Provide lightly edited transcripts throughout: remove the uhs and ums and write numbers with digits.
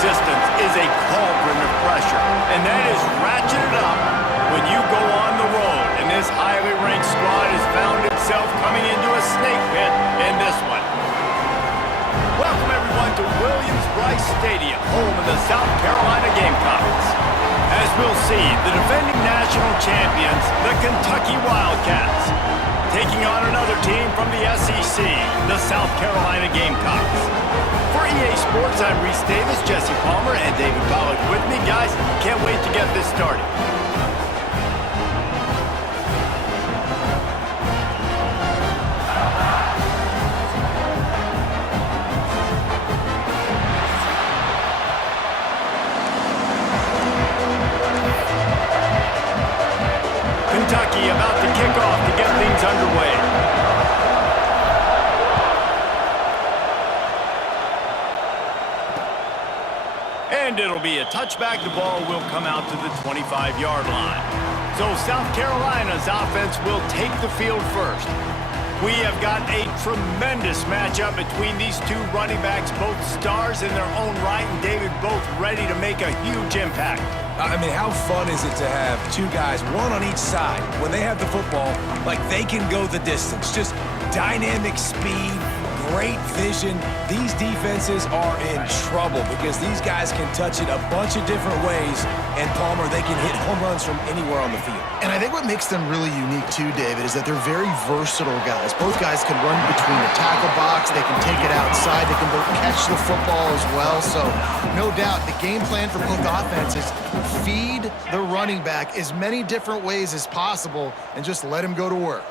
resistance is a cauldron of pressure, and that is ratcheted up when you go on the road. And this highly ranked squad has found itself coming into a snake pit in this one. Welcome, everyone, to Williams-Brice Stadium, home of the South Carolina Gamecocks. As we'll see, the defending national champions, the Kentucky Wildcats, taking on another team from the SEC, the South Carolina Gamecocks. For EA Sports, I'm Reese Davis, Jesse Palmer, and David Pollack with me. Guys, can't wait to get this started. Kentucky about to kick off to get things underway. And it'll be a touchback. The ball will come out to the 25-yard line. So South Carolina's offense will take the field first. We have got a tremendous matchup between these two running backs, both stars in their own right, and David, both ready to make a huge impact. I mean, how fun is it to have two guys, one on each side, when they have the football, like they can go the distance. Just dynamic speed, great vision. These defenses are in trouble because these guys can touch it a bunch of different ways, and Palmer, they can hit home runs from anywhere on the field. And I think what makes them really unique too, David, is that they're very versatile guys. Both guys can run between the tackle box, they can take it outside, they can both catch the football as well. So no doubt the game plan for both offenses, feed the running back as many different ways as possible and just let him go to work.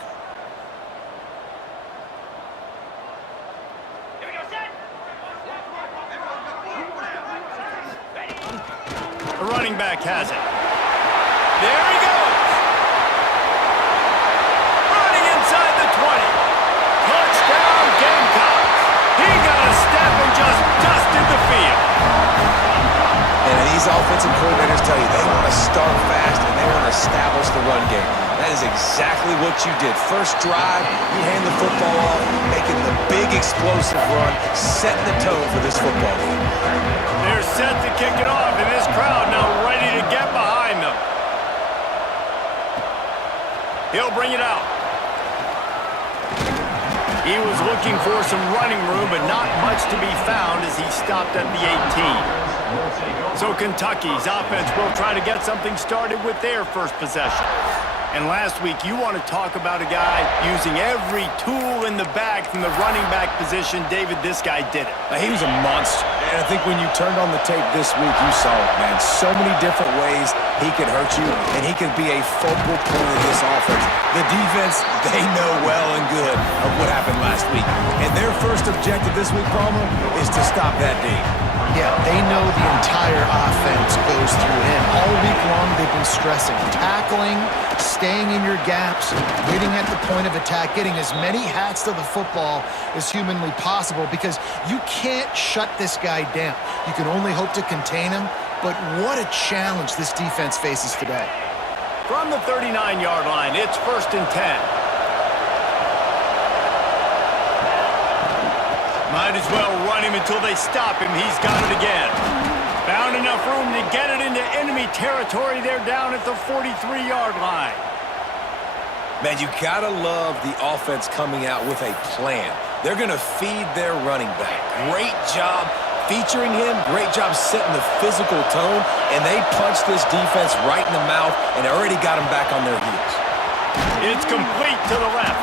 The running back has it. There he goes. Running inside the 20. Touchdown, Gamecocks. He got a step and just dusted the field. And these offensive coordinators tell you they want to start fast and they want to establish the run game. That is exactly what you did. First drive, you hand the football off, making the big explosive run, setting the tone for this football game. They're set to kick it off, and this crowd now ready to get behind them. He'll bring it out. He was looking for some running room, but not much to be found as he stopped at the 18. So Kentucky's offense will try to get something started with their first possession. And last week, you want to talk about a guy using every tool in the bag from the running back position. David, this guy did it. He was a monster. And I think when you turned on the tape this week, you saw it, man. So many different ways he could hurt you, and he could be a focal point of this offense. The defense, they know well and good of what happened last week. And their first objective this week, Palmer, is to stop that D. Yeah, they know the entire offense goes through him. All week long, they've been stressing tackling, staying in your gaps, waiting at the point of attack, getting as many hats to the football as humanly possible because you can't shut this guy down. You can only hope to contain him, but what a challenge this defense faces today. From the 39-yard line, it's 1st and 10. Might as well run him until they stop him. He's got it again. Found enough room to get it into enemy territory. They're down at the 43-yard line. Man, you gotta love the offense coming out with a plan. They're gonna feed their running back. Great job featuring him. Great job setting the physical tone. And they punched this defense right in the mouth and already got them back on their heels. It's complete to the left.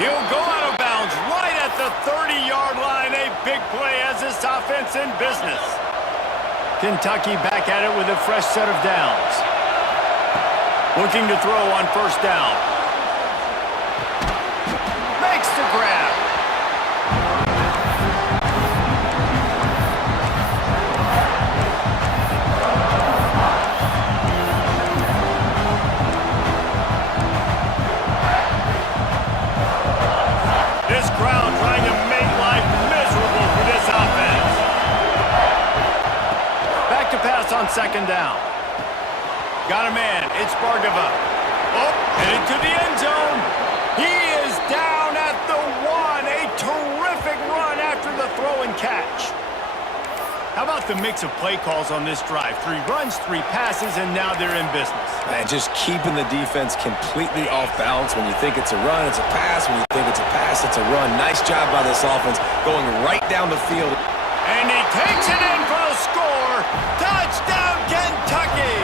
He'll go out of bounds right at the 30-yard line. A big play as this offense in business. Kentucky back at it with a fresh set of downs. Looking to throw on 1st down. Makes the grab. This crowd trying to make life miserable for this offense. Back to pass on 2nd down. Got a man. It's Bargava. Oh, headed to the end zone. He is down at the 1. A terrific run after the throw and catch. How about the mix of play calls on this drive? 3 runs, 3 passes, and now they're in business. And just keeping the defense completely off balance. When you think it's a run, it's a pass. When you think it's a pass, it's a run. Nice job by this offense going right down the field. And he takes it in for the score. Touchdown, Kentucky!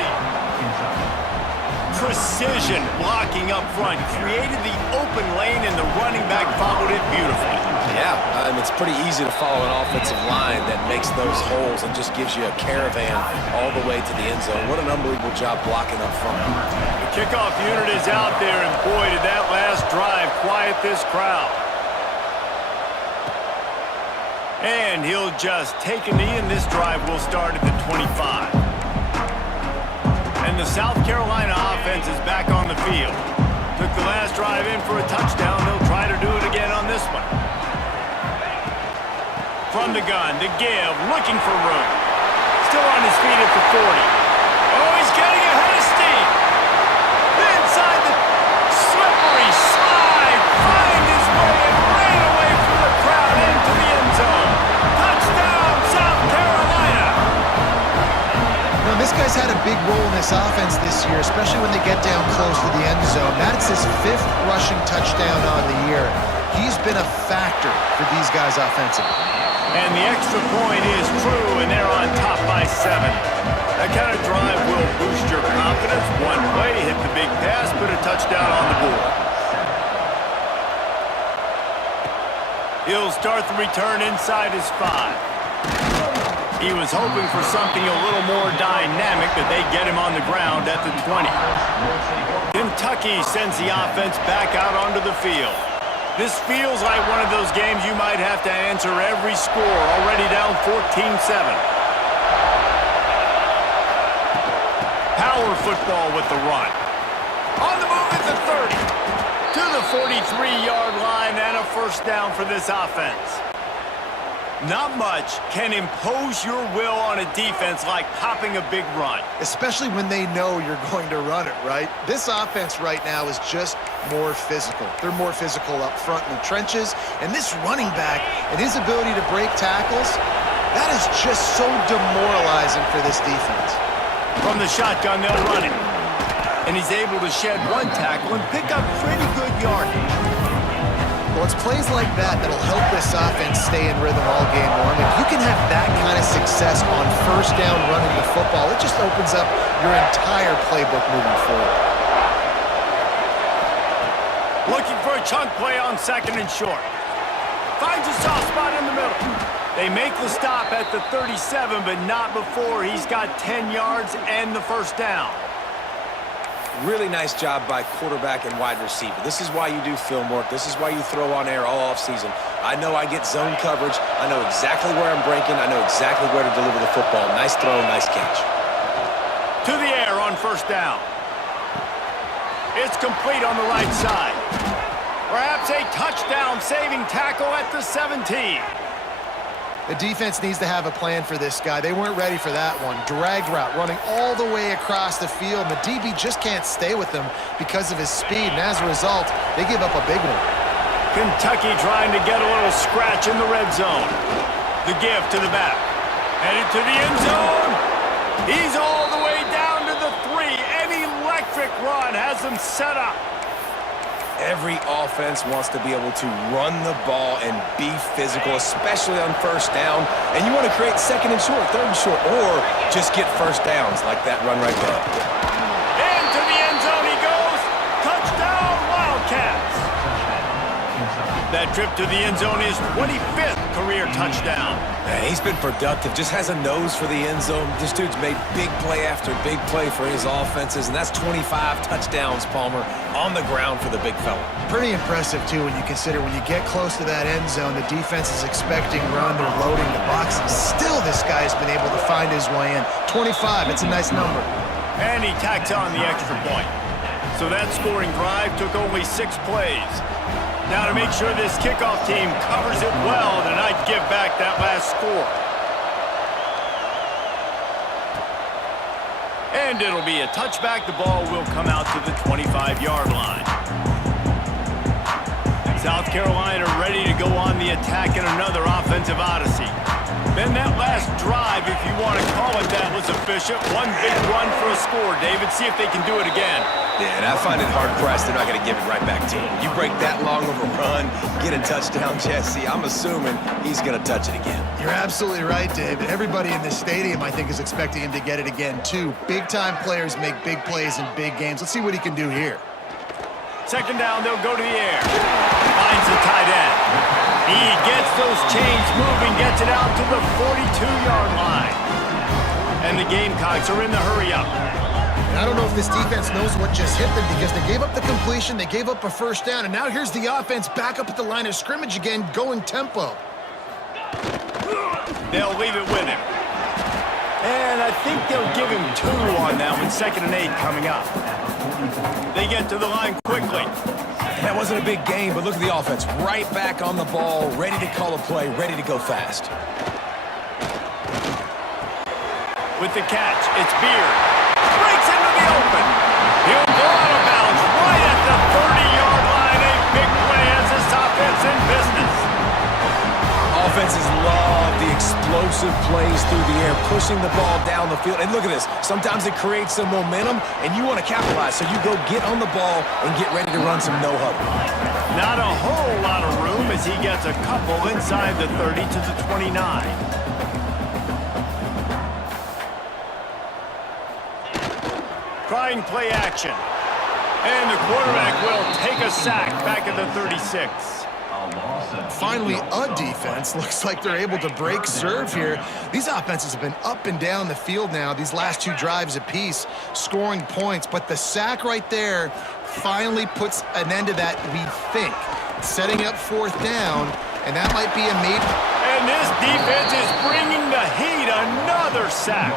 Precision blocking up front created the open lane, and the running back followed it beautifully. Yeah, it's pretty easy to follow an offensive line that makes those holes and just gives you a caravan all the way to the end zone. What an unbelievable job blocking up front. The kickoff unit is out there, and boy, did that last drive quiet this crowd. And he'll just take a knee, and this drive will start at the 25. And the South Carolina offense is back on the field. Took the last drive in for a touchdown. They'll try to do it again on this one. From the gun, the give, looking for room. Still on his feet at the 40. Oh, he's getting ahead of steam. Inside the slippery slide. Find his way and ran away from the crowd into the end zone. Touchdown, South Carolina. Now, this guy's had a big role in this offense this year, especially when they get down close to the end zone. That's his 5th rushing touchdown on the year. He's been a factor for these guys offensively. And the extra point is true, and they're on top by 7. That kind of drive will boost your confidence. One play, hit the big pass, put a touchdown on the board. He'll start the return inside his 5. He was hoping for something a little more dynamic, but they get him on the ground at the 20. Kentucky sends the offense back out onto the field. This feels like one of those games you might have to answer every score, already down 14-7. Power football with the run. On the move at the 30. To the 43-yard line, and a first down for this offense. Not much can impose your will on a defense like popping a big run. Especially when they know you're going to run it, right? This offense right now is just more physical. They're more physical up front in the trenches. And this running back and his ability to break tackles, that is just so demoralizing for this defense. From the shotgun, they'll run it. And he's able to shed 1 tackle and pick up pretty good yardage. Well, it's plays like that that'll help this offense stay in rhythm all game long. If you can have that kind of success on first down running the football, it just opens up your entire playbook moving forward. Looking for a chunk play on 2nd and short. Finds a soft spot in the middle. They make the stop at the 37, but not before he's got 10 yards and the first down. Really nice job by quarterback and wide receiver. This is why you do film work. This is why you throw on air all offseason. I know I get zone coverage. I know exactly where I'm breaking. I know exactly where to deliver the football. Nice throw, nice catch. To the air on first down. It's complete on the right side. Perhaps a touchdown-saving tackle at the 17. The defense needs to have a plan for this guy. They weren't ready for that one. Drag route running all the way across the field. The DB just can't stay with him because of his speed, and as a result, they give up a big one. Kentucky trying to get a little scratch in the red zone. The give to the back. Headed to the end zone. He's all the way down to the 3. An electric run has him set up. Every offense wants to be able to run the ball and be physical, especially on first down. And you want to create 2nd and short, 3rd and short, or just get first downs like that run right there. Into the end zone he goes. Touchdown, Wildcats. That trip to the end zone is 25th career touchdown. Man, he's been productive, just has a nose for the end zone. This dude's made big play after big play for his offenses, and that's 25 touchdowns, Palmer, on the ground for the big fella. Pretty impressive, too, when you consider when you get close to that end zone, the defense is expecting run, they're loading the box, and still this guy's been able to find his way in. 25, it's a nice number. And he tacks on the extra point. So that scoring drive took only 6 plays. Now to make sure this kickoff team covers it well tonight, give back that last score. And it'll be a touchback. The ball will come out to the 25-yard line. South Carolina ready to go on the attack in another offensive odyssey. Then that last drive, if you want to call it that, was efficient. One big run for a score, David. See if they can do it again. Yeah, and I find it hard-pressed they're not going to give it right back to him. You break that long of a run, get a touchdown, Jesse, I'm assuming he's going to touch it again. You're absolutely right, David. Everybody in this stadium, I think, is expecting him to get it again, too. Big-time players make big plays in big games. Let's see what he can do here. Second down, they'll go to the air. Finds the tight end. He gets those chains moving, gets it out to the 42-yard line. And the Gamecocks are in the hurry-up. I don't know if this defense knows what just hit them because they gave up the completion, they gave up a first down, and now here's the offense back up at the line of scrimmage again, going tempo. They'll leave it with him. And I think they'll give him 2 on that one, 2nd and 8 coming up. They get to the line quickly. That wasn't a big game, but look at the offense. Right back on the ball, ready to call a play, ready to go fast. With the catch, it's Beard. Breaks into the open. He'll go out of bounds right at the 30-yard line. A big play as this offense in business. Offenses love the explosive plays through the air, pushing the ball down the field. And look at this. Sometimes it creates some momentum, and you want to capitalize. So you go get on the ball and get ready to run some no-huddle. Not a whole lot of room as he gets a couple inside the 30 to the 29. Trying play action. And the quarterback will take a sack back at the 36. Finally, a defense. Looks like they're able to break serve here. These offenses have been up and down the field now, these last 2 drives apiece, scoring points. But the sack right there finally puts an end to that, we think. Setting up 4th down, and that might be a maybe. And this defense is bringing the heat. Another sack.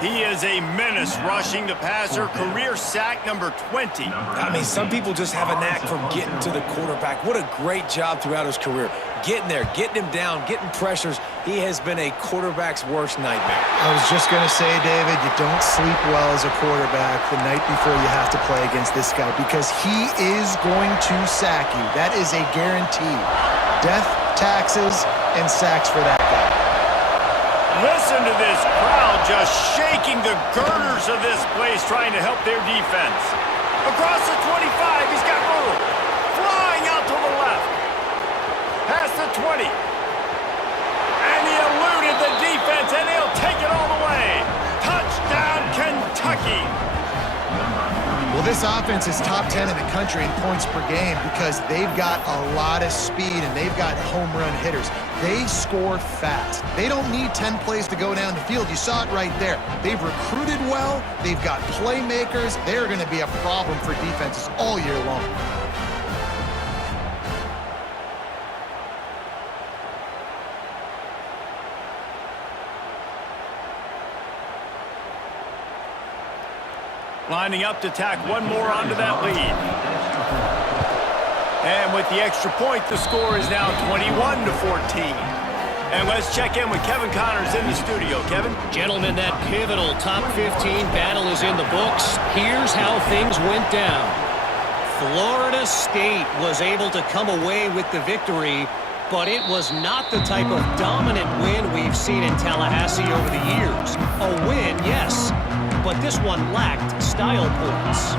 He is a menace rushing the passer. Career sack number 20. I mean, some people just have a knack for getting to the quarterback. What a great job throughout his career. Getting there, getting him down, getting pressures. He has been a quarterback's worst nightmare. I was just going to say, David, you don't sleep well as a quarterback the night before you have to play against this guy because he is going to sack you. That is a guarantee. Death, taxes, and sacks for that guy. Listen to this crowd just shaking the girders of this place trying to help their defense. Across the 25, he's got room. Flying out to the left. Past the 20. And he eluded the defense, and he'll take it all the way. Touchdown, Kentucky. Well, this offense is top 10 in the country in points per game because they've got a lot of speed and they've got home run hitters. They score fast. They don't need 10 plays to go down the field. You saw it right there. They've recruited well. They've got playmakers. They're going to be a problem for defenses all year long. Lining up to tack one more onto that lead. And with the extra point, the score is now 21-14. And let's check in with Kevin Connors in the studio. Kevin? Gentlemen, that pivotal top 15 battle is in the books. Here's how things went down. Florida State was able to come away with the victory, but it was not the type of dominant win we've seen in Tallahassee over the years. A win, yes, but this one lacked style points.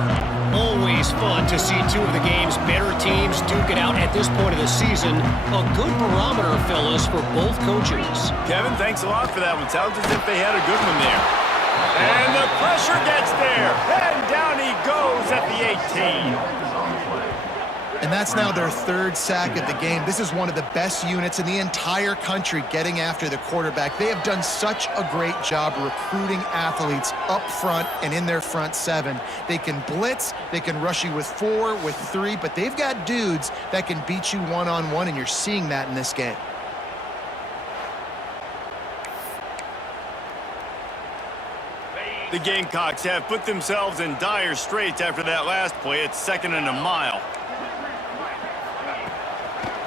Always fun to see 2 of the game's better teams duke it out at this point of the season. A good barometer, fellas, for both coaches. Kevin, thanks a lot for that one. Sounds as if they had a good one there. And the pressure gets there. And down he goes at the 18. And that's now their 3rd sack of the game. This is one of the best units in the entire country getting after the quarterback. They have done such a great job recruiting athletes up front and in their front 7. They can blitz, they can rush you with 4, with 3, but they've got dudes that can beat you one-on-one, and you're seeing that in this game. The Gamecocks have put themselves in dire straits after that last play. It's 2nd and a mile.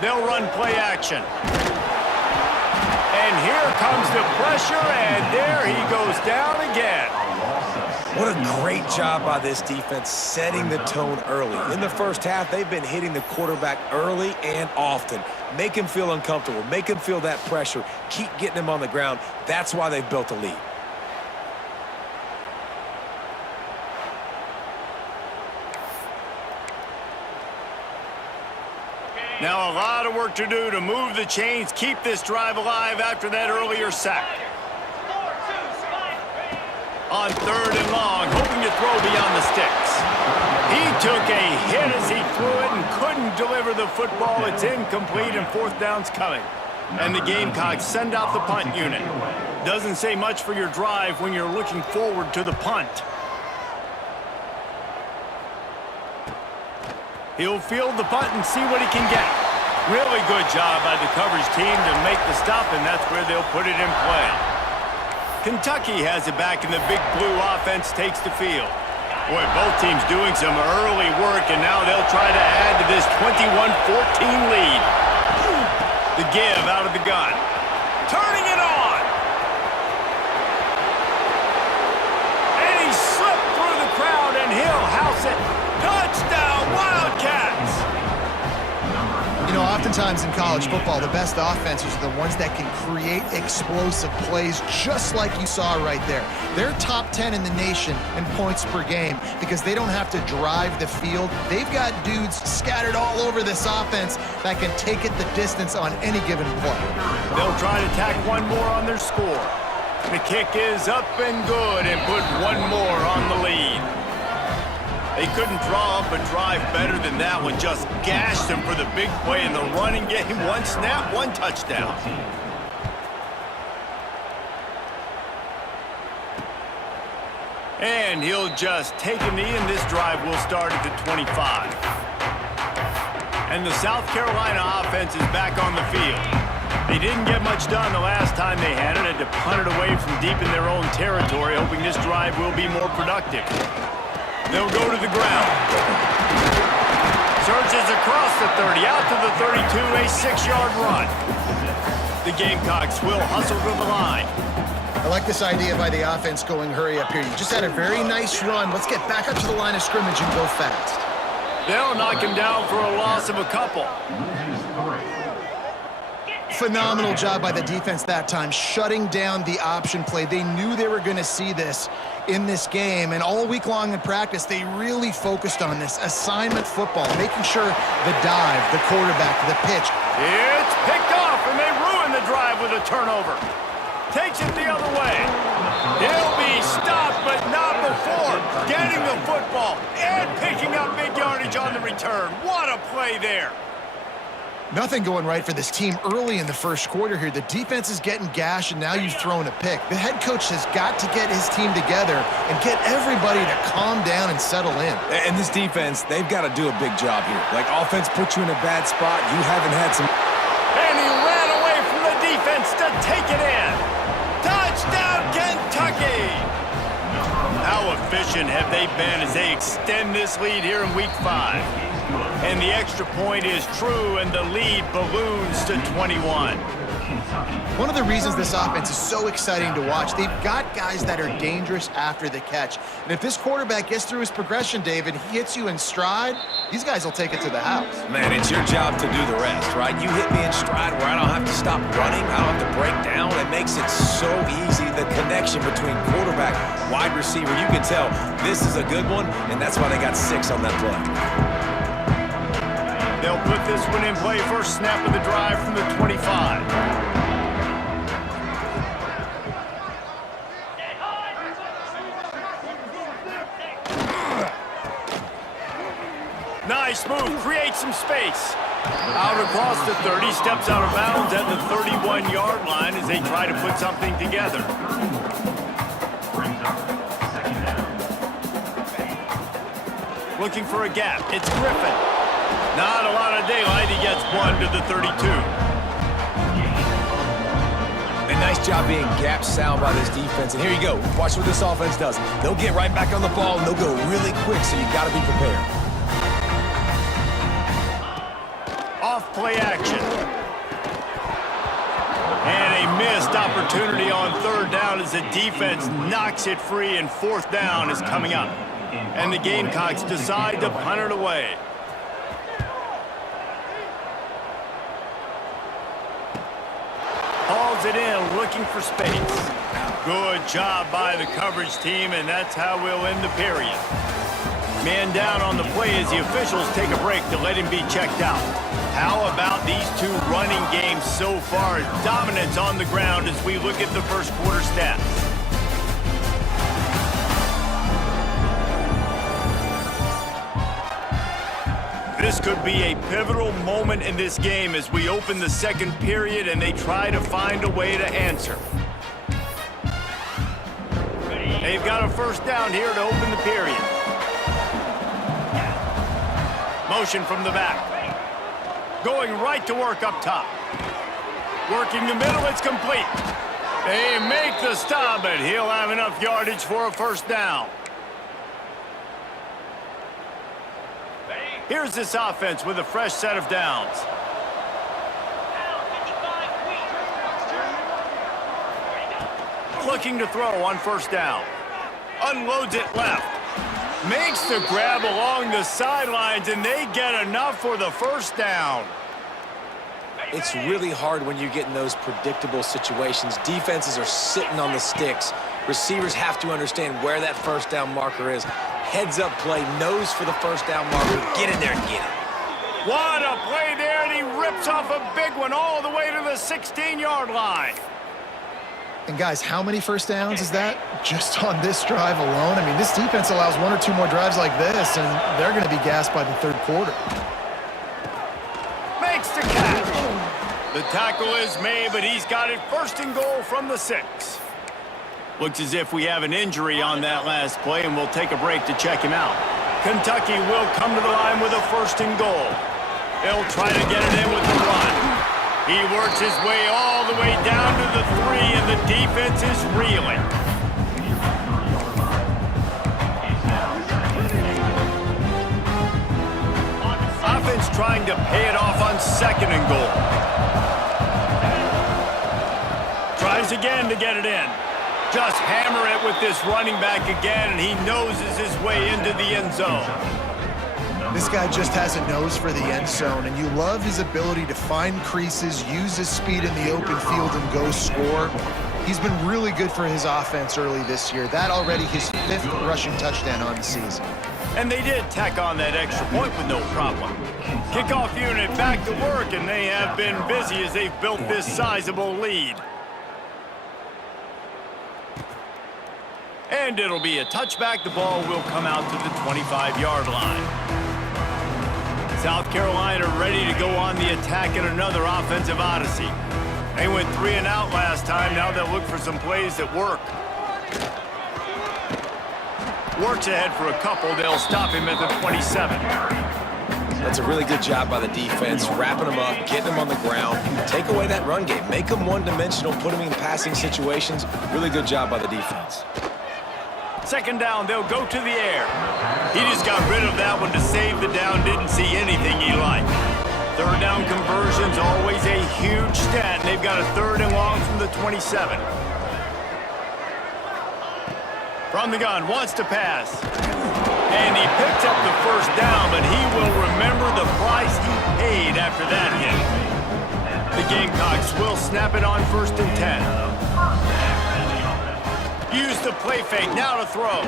They'll run play action. And here comes the pressure, and there he goes down again. What a great job by this defense setting the tone early. In the first half, they've been hitting the quarterback early and often. Make him feel uncomfortable. Make him feel that pressure. Keep getting him on the ground. That's why they've built a lead. Now a lot of work to do to move the chains, keep this drive alive after that earlier sack. On 3rd and long, hoping to throw beyond the sticks. He took a hit as he threw it and couldn't deliver the football. It's incomplete and 4th down's coming. And the Gamecocks send out the punt unit. Doesn't say much for your drive when you're looking forward to the punt. He'll field the punt and see what he can get. Really good job by the coverage team to make the stop, and that's where they'll put it in play. Kentucky has it back, and the Big Blue offense takes the field. Boy, both teams doing some early work, and now they'll try to add to this 21-14 lead. The give out of the gun. Turning it on. And he slipped through the crowd, and he'll house it. Touchdown, Wildcats! You know, oftentimes in college football, the best offenses are the ones that can create explosive plays, just like you saw right there. They're top 10 in the nation in points per game because they don't have to drive the field. They've got dudes scattered all over this offense that can take it the distance on any given play. They'll try to tack one more on their score. The kick is up and good and put one more on the lead. They couldn't draw up a drive better than that one. Just gashed them for the big play in the running game. One snap, one touchdown. And he'll just take a knee, and this drive will start at the 25. And the South Carolina offense is back on the field. They didn't get much done the last time they had it. Had to punt it away from deep in their own territory, hoping this drive will be more productive. They'll go to the ground. Surges across the 30, out to the 32, a 6-yard run. The Gamecocks will hustle to the line. I like this idea by the offense going hurry up here. You just had a very nice run. Let's get back up to the line of scrimmage and go fast. They'll knock him down for a loss of a couple. Phenomenal job by the defense that time, shutting down the option play. They knew they were going to see this in this game, and all week long in practice, they really focused on this assignment football, making sure the dive, the quarterback, the pitch. It's picked off, and they ruin the drive with a turnover. Takes it the other way. He'll be stopped, but not before getting the football and picking up big yardage on the return. What a play there. Nothing going right for this team early in the first quarter here. The defense is getting gashed, and now you've thrown a pick. The head coach has got to get his team together and get everybody to calm down and settle in. And this defense, they've got to do a big job here. Like, offense puts you in a bad spot. You haven't had some... And he ran away from the defense to take it in. Touchdown, Kentucky! How efficient have they been as they extend this lead here in Week 5? And the extra point is true, and the lead balloons to 21. One of the reasons this offense is so exciting to watch, they've got guys that are dangerous after the catch. And if this quarterback gets through his progression, David, he hits you in stride, these guys will take it to the house. Man, it's your job to do the rest, right? You hit me in stride where I don't have to stop running. I don't have to break down. It makes it so easy, the connection between quarterback, wide receiver. You can tell this is a good one, and that's why they got 6 on that play. They'll put this one in play. First snap of the drive from the 25. Nice move. Creates some space. Out across the 30. Steps out of bounds at the 31-yard line as they try to put something together. Looking for a gap. It's Griffin. Not a lot of daylight. He gets one to the 32. A nice job being gap sound by this defense. And here you go. Watch what this offense does. They'll get right back on the ball, and they'll go really quick, so you got to be prepared. Off play action. And a missed opportunity on third down as the defense knocks it free, and fourth down is coming up. And the Gamecocks decide to punt it away. Hauls it in, looking for space. Good job by the coverage team, and that's how we'll end the period. Man down on the play as the officials take a break to let him be checked out. How about these two running games so far? Dominance on the ground as we look at the first quarter stats. This could be a pivotal moment in this game as we open the second period and they try to find a way to answer. They've got a first down here to open the period. Motion from the back. Going right to work up top. Working the middle, it's complete. They make the stop, but he'll have enough yardage for a first down. Here's this offense with a fresh set of downs. Looking to throw on first down. Unloads it left. Makes the grab along the sidelines, and they get enough for the first down. It's really hard when you get in those predictable situations. Defenses are sitting on the sticks. Receivers have to understand where that first down marker is. Heads up play, nose for the first down marker. Get in there and get it. What a play there, and he rips off a big one all the way to the 16-yard line. And guys, how many first downs is that just on this drive alone? I mean, this defense allows one or two more drives like this, and they're going to be gassed by the third quarter. Makes the catch. The tackle is made, but he's got it first and goal from the 6. Looks as if we have an injury on that last play, and we'll take a break to check him out. Kentucky will come to the line with a first and goal. They'll try to get it in with the run. He works his way all the way down to the 3, and the defense is reeling. Offense trying to pay it off on second and goal. Tries again to get it in. Just hammer it with this running back again, and he noses his way into the end zone. This guy just has a nose for the end zone, and you love his ability to find creases, use his speed in the open field, and go score. He's been really good for his offense early this year. That already his 5th rushing touchdown on the season. And they did tack on that extra point with no problem. Kickoff unit back to work, and they have been busy as they've built this sizable lead. And it'll be a touchback. The ball will come out to the 25-yard line. South Carolina ready to go on the attack in another offensive odyssey. They went 3 and out last time. Now they'll look for some plays that work. Works ahead for a couple. They'll stop him at the 27. That's a really good job by the defense, wrapping them up, getting them on the ground. Take away that run game. Make them one-dimensional, put them in passing situations. Really good job by the defense. Second down, they'll go to the air. He just got rid of that one to save the down. Didn't see anything he liked. Third down conversion's always a huge stat. They've got a 3rd and long from the 27. From the gun, wants to pass. And he picks up the first down, but he will remember the price he paid after that hit. The Gamecocks will snap it on 1st and 10. Use the play fake, now to throw.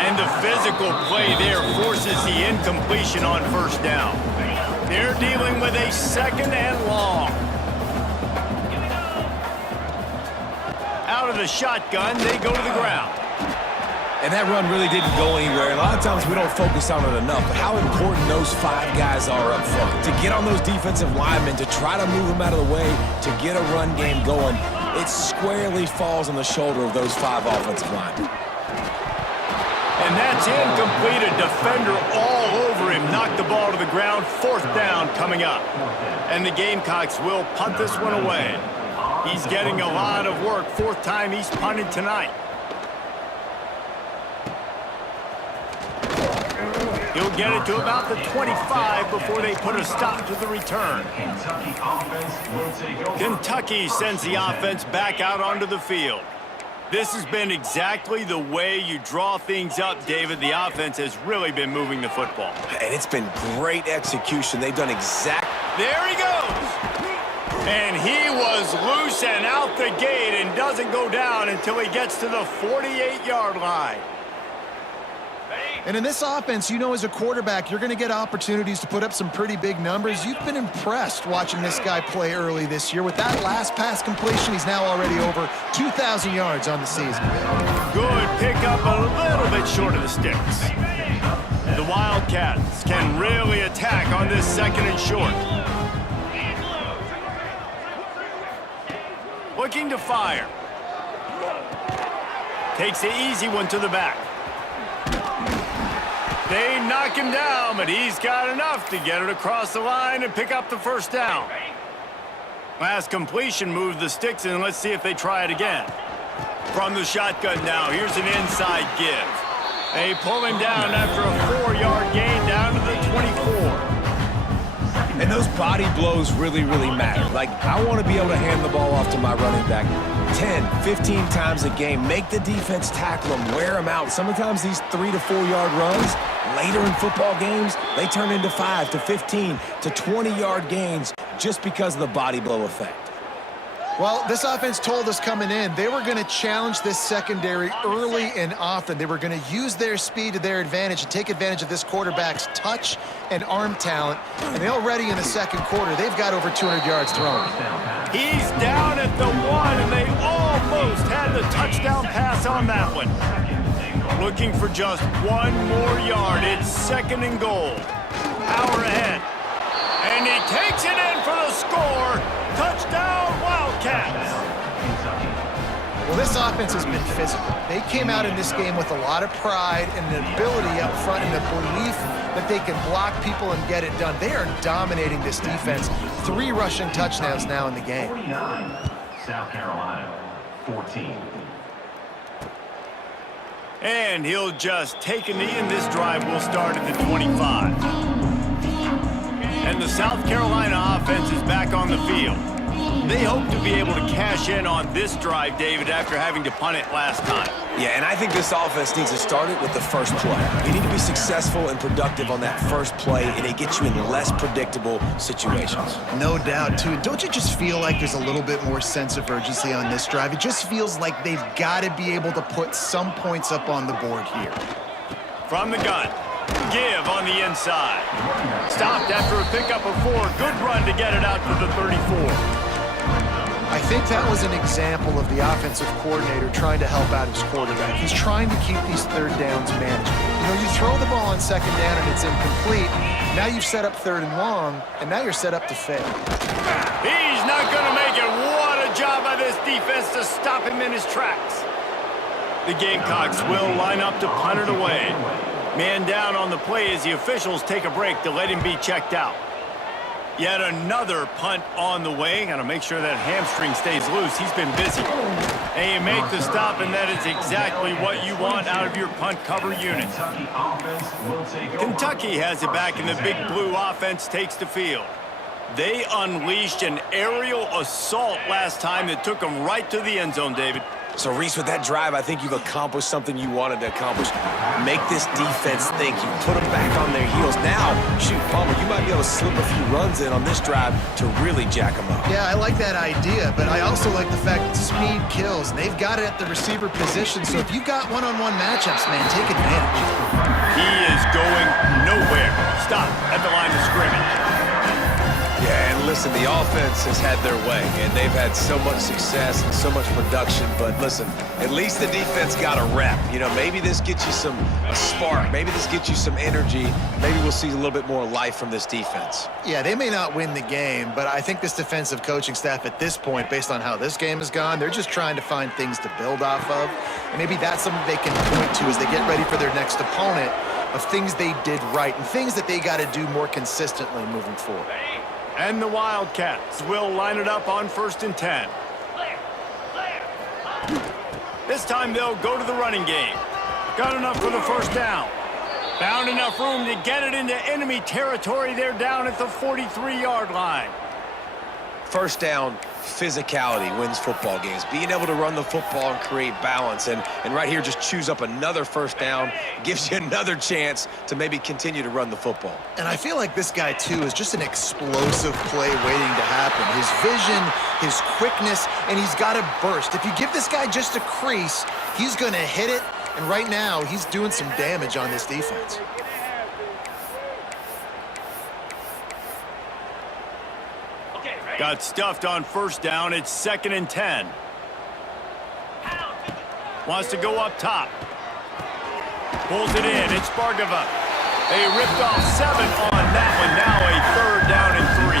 And the physical play there forces the incompletion on first down. They're dealing with a 2nd and long. Out of the shotgun, they go to the ground. And that run really didn't go anywhere. A lot of times we don't focus on it enough, but how important those 5 guys are up front. To get on those defensive linemen, to try to move them out of the way, to get a run game going, it squarely falls on the shoulder of those 5 offensive linemen. And that's incomplete. A defender all over him. Knocked the ball to the ground. 4th down coming up. And the Gamecocks will punt this one away. He's getting a lot of work. 4th time he's punted tonight. He'll get it to about the 25 before they put a stop to the return. Kentucky sends the offense back out onto the field. This has been exactly the way you draw things up, David. The offense has really been moving the football. And it's been great execution. They've done exactly. There he goes. And he was loose and out the gate and doesn't go down until he gets to the 48-yard line. And in this offense, you know, as a quarterback, you're going to get opportunities to put up some pretty big numbers. You've been impressed watching this guy play early this year. With that last pass completion, he's now already over 2,000 yards on the season. Good pickup, a little bit short of the sticks. The Wildcats can really attack on this second and short. Looking to fire. Takes the easy one to the back. They knock him down, but he's got enough to get it across the line and pick up the first down. Last completion moved the sticks, and let's see if they try it again. From the shotgun now, here's an inside give. They pull him down after a 4-yard gain down to the 24. And those body blows really, really matter. Like, I want to be able to hand the ball off to my running back 10, 15 times a game. Make the defense tackle them, wear them out. Sometimes these 3 to 4 yard runs, later in football games, they turn into 5 to 15 to 20-yard gains just because of the body blow effect. Well, this offense told us coming in they were going to challenge this secondary early and often. They were going to use their speed to their advantage and take advantage of this quarterback's touch and arm talent. And they already in the second quarter, they've got over 200 yards thrown. He's down at the 1, and they almost had the touchdown pass on that one. Looking for just 1 more yard. It's second and goal. Power ahead. And he takes it in for the score. Touchdown, Wildcats. Well, this offense has been physical. They came out in this game with a lot of pride and an ability up front and a belief that they can block people and get it done. They are dominating this defense. 3 rushing touchdowns now in the game. 49, South Carolina, 14. And he'll just take a knee, and this drive will start at the 25. And the South Carolina offense is back on the field. They hope to be able to cash in on this drive, David, after having to punt it last time. Yeah, and I think this offense needs to start it with the first play. You need to be successful and productive on that first play, and it gets you in less predictable situations. No doubt, too. Don't you just feel like there's a little bit more sense of urgency on this drive? It just feels like they've got to be able to put some points up on the board here. From the gun. Give on the inside. Stopped after a pickup of 4. Good run to get it out to the 34. I think that was an example of the offensive coordinator trying to help out his quarterback. He's trying to keep these third downs manageable. You know, you throw the ball on second down and it's incomplete. Now you've set up 3rd and long, and now you're set up to fail. He's not going to make it. What a job by this defense to stop him in his tracks. The Gamecocks will line up to punt it away. Man down on the play as the officials take a break to let him be checked out. Yet another punt on the way. Got to make sure that hamstring stays loose. He's been busy. And you make the stop, and that is exactly what you want out of your punt cover unit. Kentucky has it back, and the big blue offense takes the field. They unleashed an aerial assault last time that took them right to the end zone, David. So, Reese, with that drive, I think you've accomplished something you wanted to accomplish. Make this defense think. You put them back on their heels. Now, shoot, Palmer, you might be able to slip a few runs in on this drive to really jack them up. Yeah, I like that idea, but I also like the fact that speed kills. They've got it at the receiver position, so if you got one-on-one matchups, man, take advantage. He is going nowhere. Stop at the line of scrimmage. Yeah, and listen, the offense has had their way, and they've had so much success and so much production. But listen, at least the defense got a rep. You know, maybe this gets you a spark. Maybe this gets you some energy. Maybe we'll see a little bit more life from this defense. Yeah, they may not win the game, but I think this defensive coaching staff at this point, based on how this game has gone, they're just trying to find things to build off of. And maybe that's something they can point to as they get ready for their next opponent, of things they did right and things that they got to do more consistently moving forward. And the Wildcats will line it up on 1st and 10. This time they'll go to the running game. Got enough for the first down. Found enough room to get it into enemy territory there down at the 43-yard line. First down, physicality wins football games. Being able to run the football and create balance. And right here, just choose up another first down. Gives you another chance to maybe continue to run the football. And I feel like this guy, too, is just an explosive play waiting to happen. His vision, his quickness, and he's got a burst. If you give this guy just a crease, he's going to hit it. And right now, he's doing some damage on this defense. Got stuffed on first down. It's 2nd and 10. Wants to go up top. Pulls it in. It's Bargava. They ripped off 7 on that one. Now a 3rd down and 3.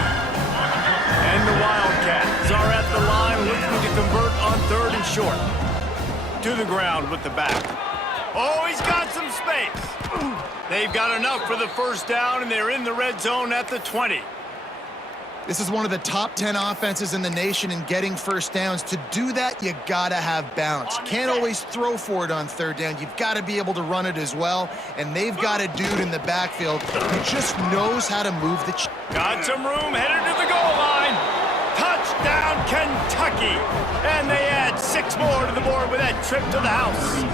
And the Wildcats are at the line looking to convert on 3rd and short. To the ground with the back. Oh, he's got some space. They've got enough for the first down, and they're in the red zone at the 20. This is one of the top 10 offenses in the nation in getting first downs. To do that, you gotta have balance. You can't always throw for it on 3rd down. You've got to be able to run it as well. And they've got a dude in the backfield who just knows how to move the Got some room, headed to the goal line. Touchdown, Kentucky. And they add 6 more to the board with that trip to the house.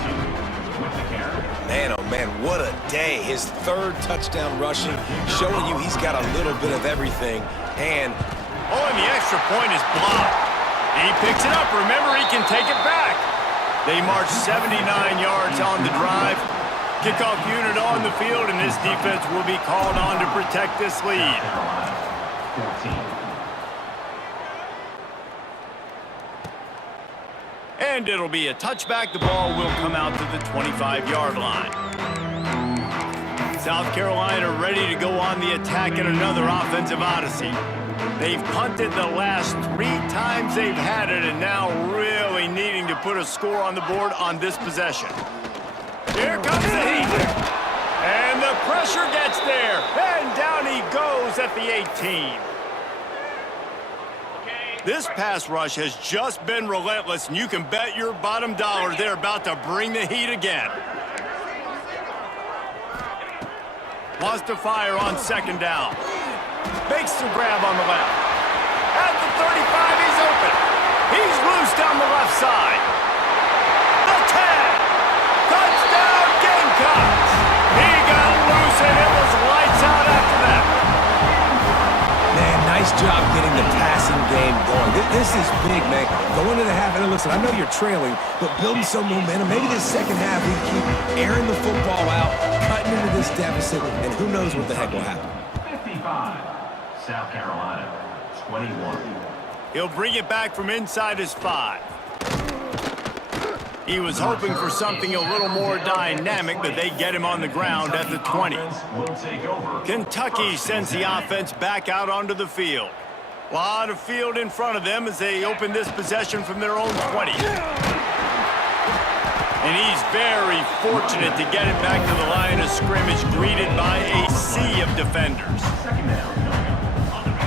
Man, oh man, what a day. His 3rd touchdown rushing, showing you he's got a little bit of everything. And the extra point is blocked. He picks it up. Remember, he can take it back. They march 79 yards on the drive. Kickoff unit on the field, and this defense will be called on to protect this lead. 14. And it'll be a touchback. The ball will come out to the 25-yard line. South Carolina ready to go on the attack in another offensive odyssey. They've punted the last 3 times they've had it, and now really needing to put a score on the board on this possession. Here comes the heat. And the pressure gets there. And down he goes at the 18. This pass rush has just been relentless, and you can bet your bottom dollar they're about to bring the heat again. Wants to fire on 2nd down. Makes the grab on the left. At the 35, he's open. He's loose down the left side. The 10. Touchdown, Gamecocks. He got loose, and it was lights out after that. man, nice job getting the passing game going. This is big, man. Going to the half, and listen, I know you're trailing, but building some momentum. Maybe this second half we can keep airing the football out, cutting into this deficit, and who knows what the heck will happen. 55, South Carolina, 21. He'll bring it back from inside his 5. He was hoping for something a little more dynamic, but they get him on the ground at the 20. Kentucky sends the offense back out onto the field. A lot of field in front of them as they open this possession from their own 20. And he's very fortunate to get it back to the line of scrimmage, greeted by a sea of defenders.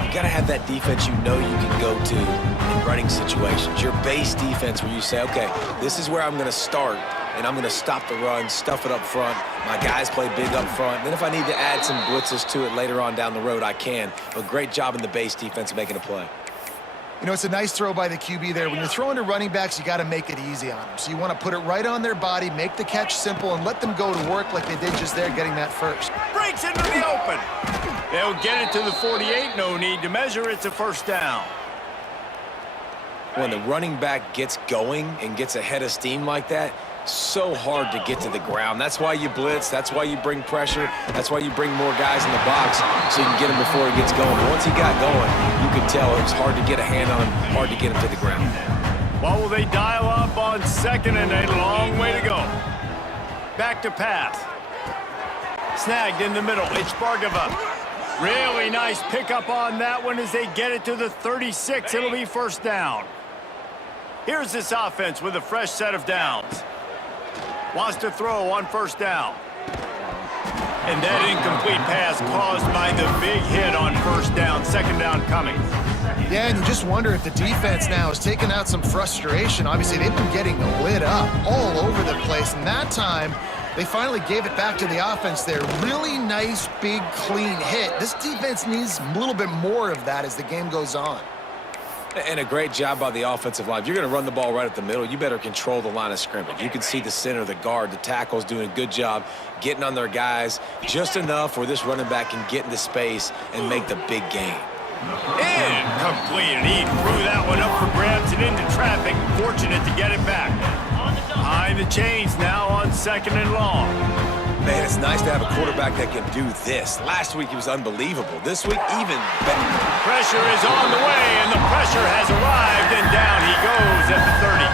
You got to have that defense you know you can go to in running situations. Your base defense where you say, okay, this is where I'm going to start, and I'm going to stop the run, stuff it up front. My guys play big up front. Then if I need to add some blitzes to it later on down the road, I can. But great job in the base defense making a play. You know, it's a nice throw by the QB there. When you're throwing to running backs, you got to make it easy on them. So you want to put it right on their body, make the catch simple, and let them go to work like they did just there, getting that first. Breaks into the open. They'll get it to the 48. No need to measure. It's a first down. When the running back gets going and gets ahead of steam like that, so hard to get to the ground. That's why you blitz. That's why you bring pressure. That's why you bring more guys in the box so you can get him before he gets going. But once he got going, you could tell it was hard to get a hand on him, hard to get him to the ground. Well, will they dial up on second and a long way to go? Back to pass. Snagged in the middle. It's Bargava. Really nice pickup on that one as they get it to the 36. It'll be first down. Here's this offense with a fresh set of downs. Wants to throw on first down. And that incomplete pass caused by the big hit on first down. Second down coming. Yeah, and you just wonder if the defense now is taking out some frustration. Obviously, they've been getting lit up all over the place. And that time, They finally gave it back to the offense there. Really nice, big, clean hit. This defense needs a little bit more of that as the game goes on. And a great job by the offensive line. If you're going to run the ball right at the middle, you better control the line of scrimmage. You can see the center, the guard, the tackle's doing a good job getting on their guys just enough where this running back can get into space and make the big gain. Incomplete, and he threw that one up for grabs and into traffic. Fortunate to get it back. Behind the chains now on 2nd and long. Man, it's nice to have a quarterback that can do this. Last week he was unbelievable. This week, even better. Pressure is on the way, and the pressure has arrived, and down he goes at the 30.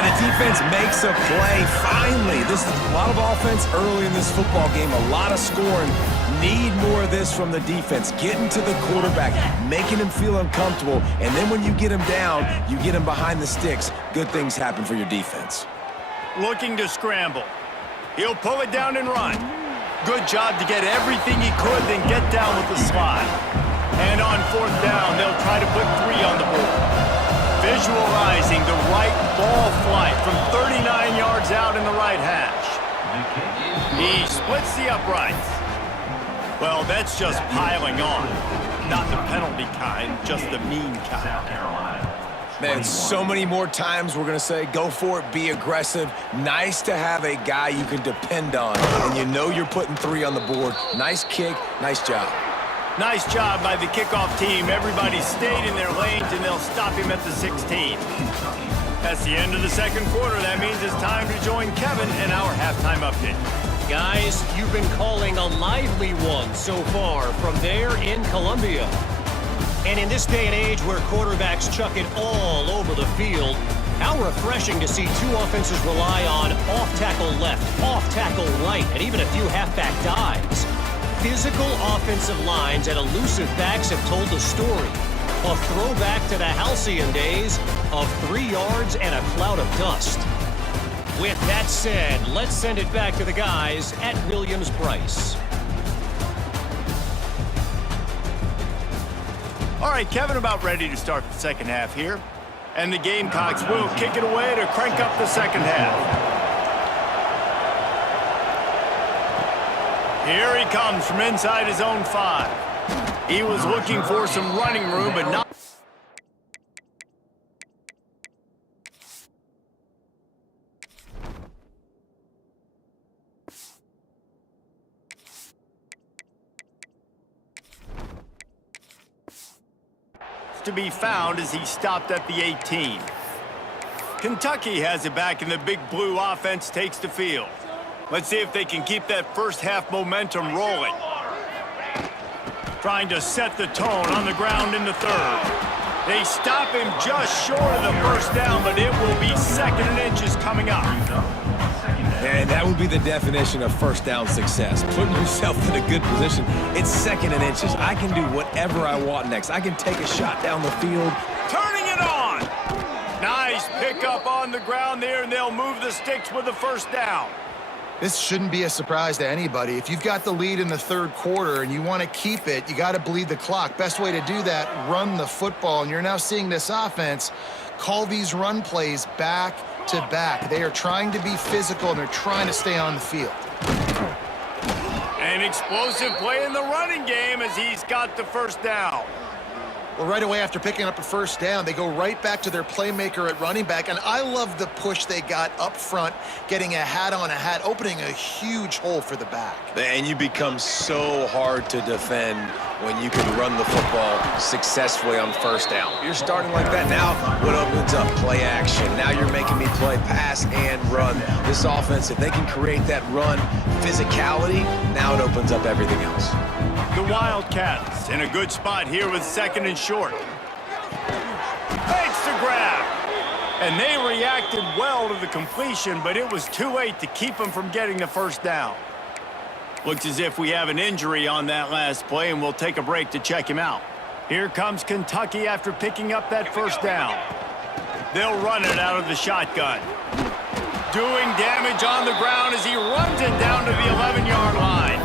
And the defense makes a play, finally. This is a lot of offense early in this football game, a lot of scoring. Need more of this from the defense. Getting to the quarterback, making him feel uncomfortable, and then when you get him down, you get him behind the sticks. Good things happen for your defense. Looking to scramble. He'll pull it down and run. Good job to get everything he could, then get down with the slide. And on 4th down, they'll try to put 3 on the board. Visualizing the right ball flight from 39 yards out in the right hash. He splits the uprights. Well, that's just piling on. Not the penalty kind, just the mean kind. South Carolina. Man, so many more times we're going to say, go for it, be aggressive. Nice to have a guy you can depend on, and you know you're putting 3 on the board. Nice kick, nice job. Nice job by the kickoff team. Everybody stayed in their lanes, and they'll stop him at the 16. That's the end of the 2nd quarter. That means it's time to join Kevin and our halftime update. Guys, you've been calling a lively one so far from there in Columbia. And in this day and age where quarterbacks chuck it all over the field, how refreshing to see 2 offenses rely on off-tackle left, off-tackle right, and even a few halfback dives. Physical offensive lines and elusive backs have told the story. A throwback to the halcyon days of 3 yards and a cloud of dust. With that said, let's send it back to the guys at Williams-Brice. All right, Kevin, about ready to start the 2nd half here. And the Gamecocks will kick it away to crank up the 2nd half. Here he comes from inside his own 5. He was looking for some running room, but not. To be found as he stopped at the 18. Kentucky has it back, and the big blue offense takes the field. Let's see if they can keep that first half momentum rolling. Trying to set the tone on the ground in the 3rd. They stop him just short of the first down, but it will be 2nd and inches coming up. And that would be the definition of first down success. Putting yourself in a good position. It's 2nd and inches. I can do whatever I want next. I can take a shot down the field. Turning it on. Nice pickup on the ground there, and they'll move the sticks with the first down. This shouldn't be a surprise to anybody. If you've got the lead in the 3rd quarter and you want to keep it, you got to bleed the clock. Best way to do that, run the football. And you're now seeing this offense call these run plays back to back. They are trying to be physical, and they're trying to stay on the field. An explosive play in the running game as he's got the first down. Well, right away after picking up a first down, they go right back to their playmaker at running back. And I love the push they got up front, getting a hat on a hat, opening a huge hole for the back. And you become so hard to defend when you can run the football successfully on first down. You're starting like that now. What opens up? Play action. Now you're making me play pass and run. This offense, if they can create that run physicality, now it opens up everything else. The Wildcats in a good spot here with 2nd and short. Makes the grab. And they reacted well to the completion, but it was too late to keep them from getting the first down. Looks as if we have an injury on that last play, and we'll take a break to check him out. Here comes Kentucky after picking up that first down. They'll run it out of the shotgun. Doing damage on the ground as he runs it down to the 11-yard line.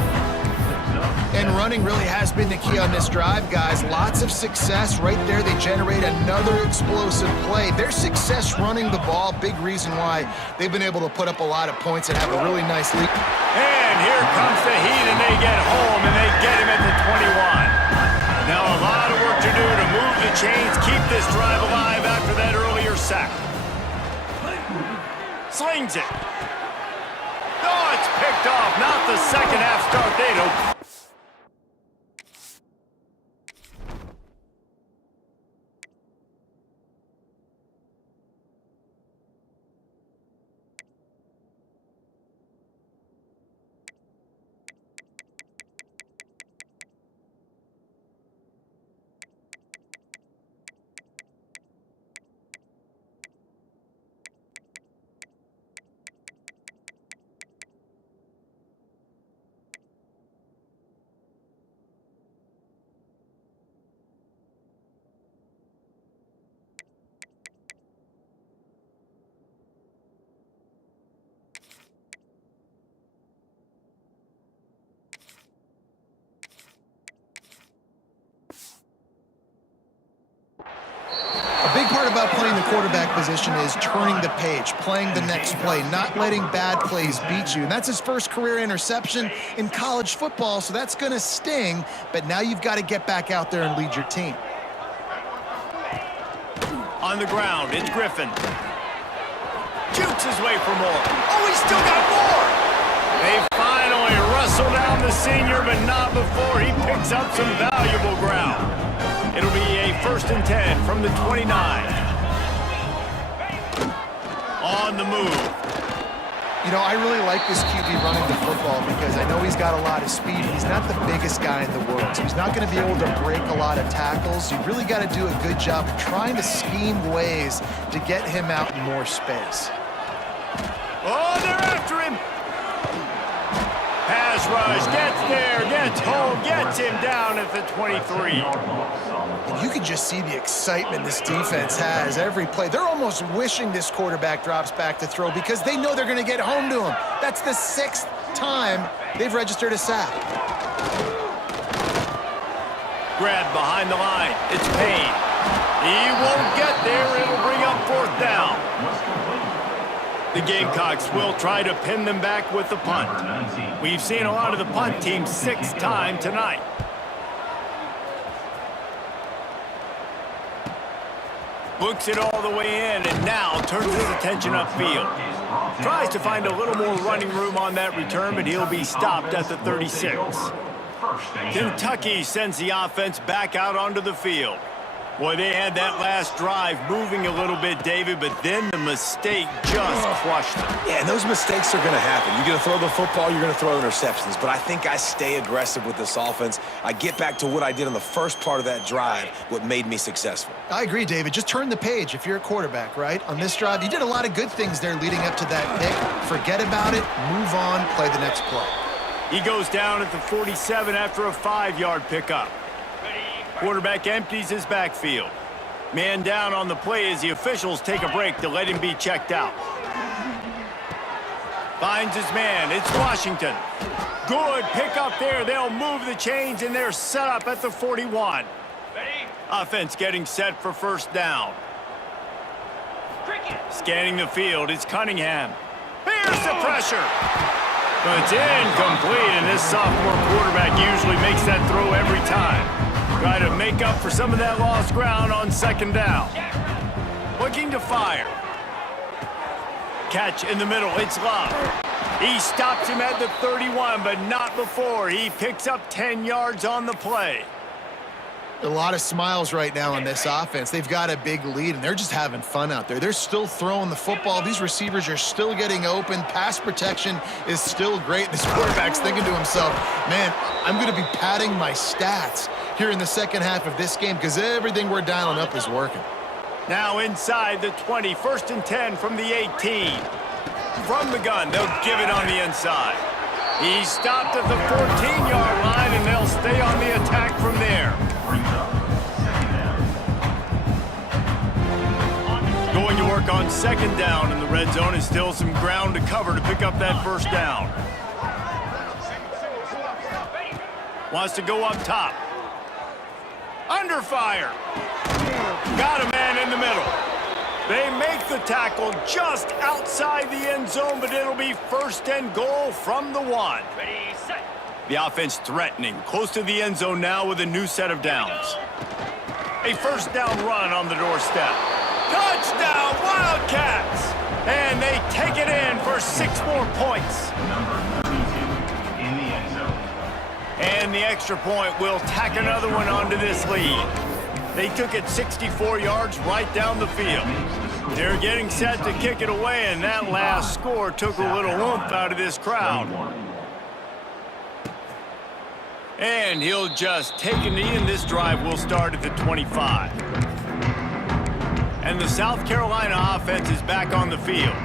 And and running really has been the key on this drive, guys. Lots of success right there. They generate another explosive play. Their success running the ball, big reason why they've been able to put up a lot of points and have a really nice lead. And here comes the heat, and they get home, and they get him at the 21. Now a lot of work to do to move the chains, keep this drive alive after that earlier sack. Slings it. Oh, it's picked off. Not the second half start they'd hoped. A big part about playing the quarterback position is turning the page, playing the next play, not letting bad plays beat you. And that's his first career interception in college football, so that's going to sting. But now you've got to get back out there and lead your team. On the ground, it's Griffin. Jukes his way for more. Oh, he's still got more! They finally wrestle down the senior, but not before he picks up some valuable ground. It'll be a 1st and 10 from the 29. On the move. You know, I really like this QB running the football because I know he's got a lot of speed. He's not the biggest guy in the world, so he's not going to be able to break a lot of tackles. You really got to do a good job of trying to scheme ways to get him out in more space. Oh, they're after him. Pass rush, gets there, gets home, gets him down at the 23. And you can just see the excitement this defense has every play. They're almost wishing this quarterback drops back to throw because they know they're going to get home to him. That's the 6th time they've registered a sack. Grabbed behind the line. It's Payne. He won't get there. It'll bring up 4th down. The Gamecocks will try to pin them back with the punt. We've seen a lot of the punt team 6 times tonight. Books it all the way in and now turns his attention upfield. Tries to find a little more running room on that return, but he'll be stopped at the 36. Kentucky sends the offense back out onto the field. Boy, they had that last drive moving a little bit, David, but then the mistake just crushed them. Yeah, and those mistakes are going to happen. You're going to throw the football, you're going to throw interceptions. But I think I stay aggressive with this offense. I get back to what I did on the first part of that drive, what made me successful. I agree, David. Just turn the page if you're a quarterback, right? On this drive, you did a lot of good things there leading up to that pick. Forget about it, move on, play the next play. He goes down at the 47 after a 5-yard pickup. Quarterback empties his backfield. Man down on the play as the officials take a break to let him be checked out. Finds his man. It's Washington. Good pickup there. They'll move the chains, and they're set up at the 41. Offense getting set for 1st down. Scanning the field. It's Cunningham. Here's the pressure. But it's incomplete, and this sophomore quarterback usually makes that throw every time. Try to make up for some of that lost ground on 2nd down. Looking to fire. Catch in the middle. It's Love. He stops him at the 31, but not before. He picks up 10 yards on the play. A lot of smiles right now on this offense. They've got a big lead, and they're just having fun out there. They're still throwing the football. These receivers are still getting open. Pass protection is still great. This quarterback's thinking to himself, man, I'm going to be padding my stats here in the 2nd half of this game because everything we're dialing up is working. Now inside the 20, 1st and 10 from the 18. From the gun, they'll give it on the inside. He stopped at the 14-yard line, and they'll stay on the attack from there. Going to work on 2nd down in the red zone is still some ground to cover to pick up that 1st down. Wants to go up top. Under fire. Got a man in the middle. They make the tackle just outside the end zone, but it'll be 1st and goal from the 1. Ready, set. The offense threatening, close to the end zone now with a new set of downs. A 1st down run on the doorstep. Touchdown, Wildcats! And they take it in for 6 more points. Number 32 in the end zone. And the extra point will tack another one onto this lead. They took it 64 yards right down the field. They're getting set to kick it away, and that last score took a little oomph out of this crowd. And he'll just take a knee, and this drive will start at the 25. And the South Carolina offense is back on the field.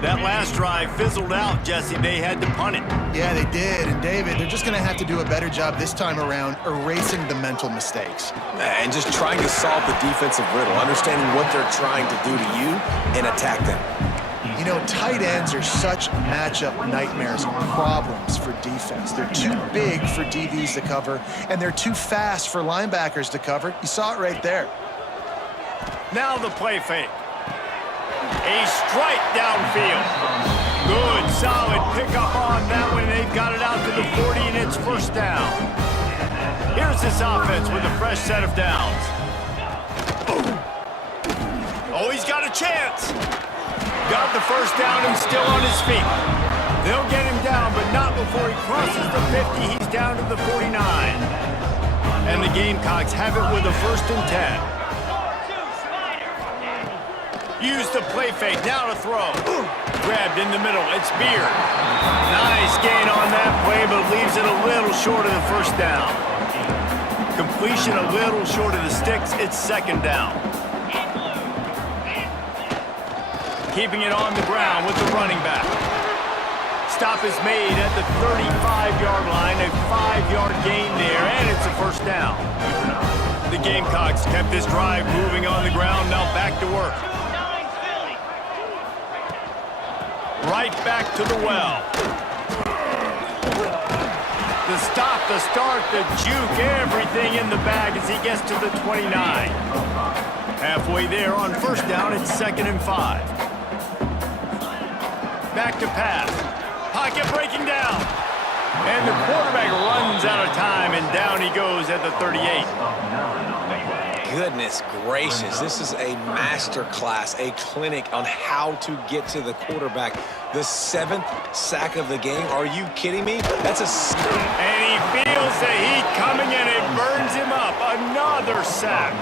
That last drive fizzled out, Jesse. They had to punt it. Yeah, they did. And, David, they're just going to have to do a better job this time around erasing the mental mistakes. And just trying to solve the defensive riddle, understanding what they're trying to do to you and attack them. You know, tight ends are such matchup nightmares and problems for defense. They're too big for DBs to cover, and they're too fast for linebackers to cover. You saw it right there. Now the play fake. A strike downfield. Good, solid pickup on that one. They've got it out to the 40, and it's 1st down. Here's this offense with a fresh set of downs. Oh, he's got a chance. Got the 1st down and still on his feet. They'll get him down, but not before he crosses the 50. He's down to the 49. And the Gamecocks have it with a 1st and 10. Use the play fake, now to throw. Grabbed in the middle, it's Beard. Nice gain on that play, but leaves it a little short of the 1st down. Completion a little short of the sticks, it's 2nd down. Keeping it on the ground with the running back. Stop is made at the 35-yard line, a 5-yard gain there, and it's a 1st down. The Gamecocks kept this drive moving on the ground, now back to work. Right back to the well. The stop, the start, the juke, everything in the bag as he gets to the 29. Halfway there on 1st down, it's 2nd and 5. Back to pass. Pocket breaking down. And the quarterback runs out of time, and down he goes at the 38. Goodness gracious, this is a master class, a clinic on how to get to the quarterback. The 7th sack of the game. Are you kidding me? That's a... And he feels the heat coming, and it burns him up. Another sack.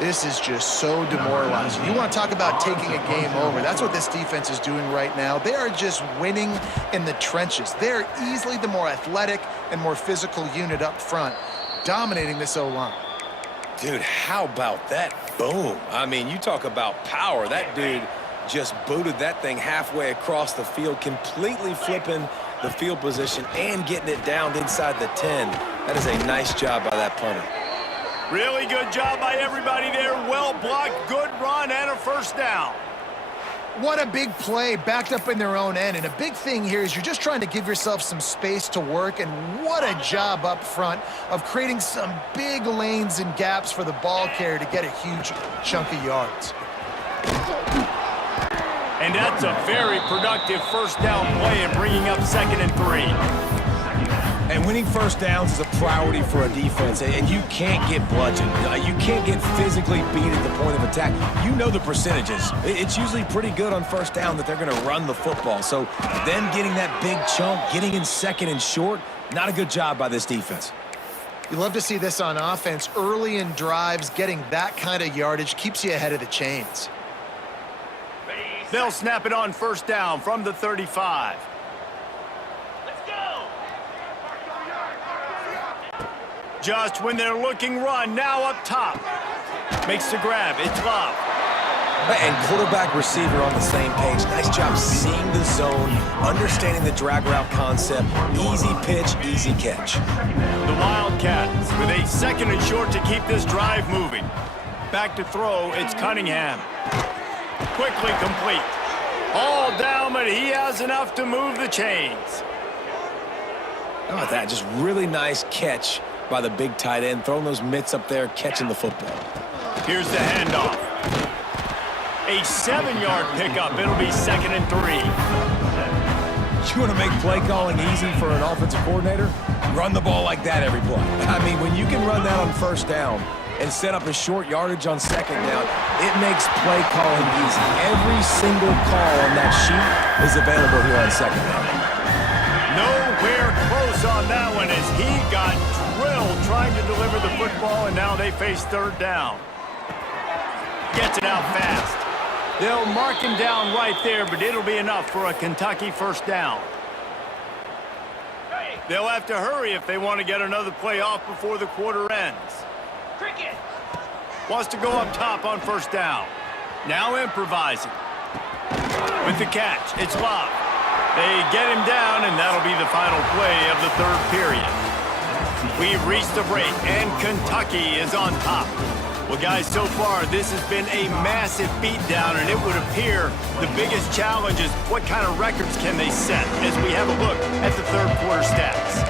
This is just so demoralizing. You want to talk about taking a game over. That's what this defense is doing right now. They are just winning in the trenches. They're easily the more athletic and more physical unit up front, dominating this O-line. Dude, how about that boom? I mean, you talk about power. That dude just booted that thing halfway across the field, completely flipping the field position and getting it down inside the 10. That is a nice job by that punter. Really good job by everybody there. Well blocked, good run, and a 1st down. What a big play, backed up in their own end. And a big thing here is you're just trying to give yourself some space to work, and what a job up front of creating some big lanes and gaps for the ball carrier to get a huge chunk of yards. And that's a very productive 1st down play and bringing up 2nd and 3. And winning 1st downs is a priority for a defense, and you can't get bludgeoned. You can't get physically beat at the point of attack. You know the percentages. It's usually pretty good on 1st down that they're going to run the football. So them getting that big chunk, getting in 2nd and short, not a good job by this defense. You love to see this on offense. Early in drives, getting that kind of yardage keeps you ahead of the chains. They'll snap it on 1st down from the 35. Just when they're looking run, now up top. Makes the grab, it's Love. And quarterback receiver on the same page. Nice job seeing the zone, understanding the drag route concept. Easy pitch, easy catch. The Wildcats with a 2nd and short to keep this drive moving. Back to throw, it's Cunningham. Quickly complete. All down, but he has enough to move the chains. How about that? Just really nice catch by the big tight end, throwing those mitts up there, catching the football. Here's the handoff. A 7-yard pickup. It'll be 2nd and 3. You want to make play calling easy for an offensive coordinator? Run the ball like that every play. I mean, when you can run that on 1st down and set up a short yardage on 2nd down, it makes play calling easy. Every single call on that sheet is available here on 2nd down. Nowhere close on that one as he got drilled trying to deliver the football, and now they face 3rd down. Gets it out fast. They'll mark him down right there, but it'll be enough for a Kentucky 1st down. They'll have to hurry if they want to get another play off before the quarter ends. Cricket. Wants to go up top on 1st down. Now improvising. With the catch, it's Love. They get him down, and that'll be the final play of the 3rd period. We've reached the break, and Kentucky is on top. Well, guys, so far, this has been a massive beatdown, and it would appear the biggest challenge is what kind of records can they set as we have a look at the 3rd quarter stats.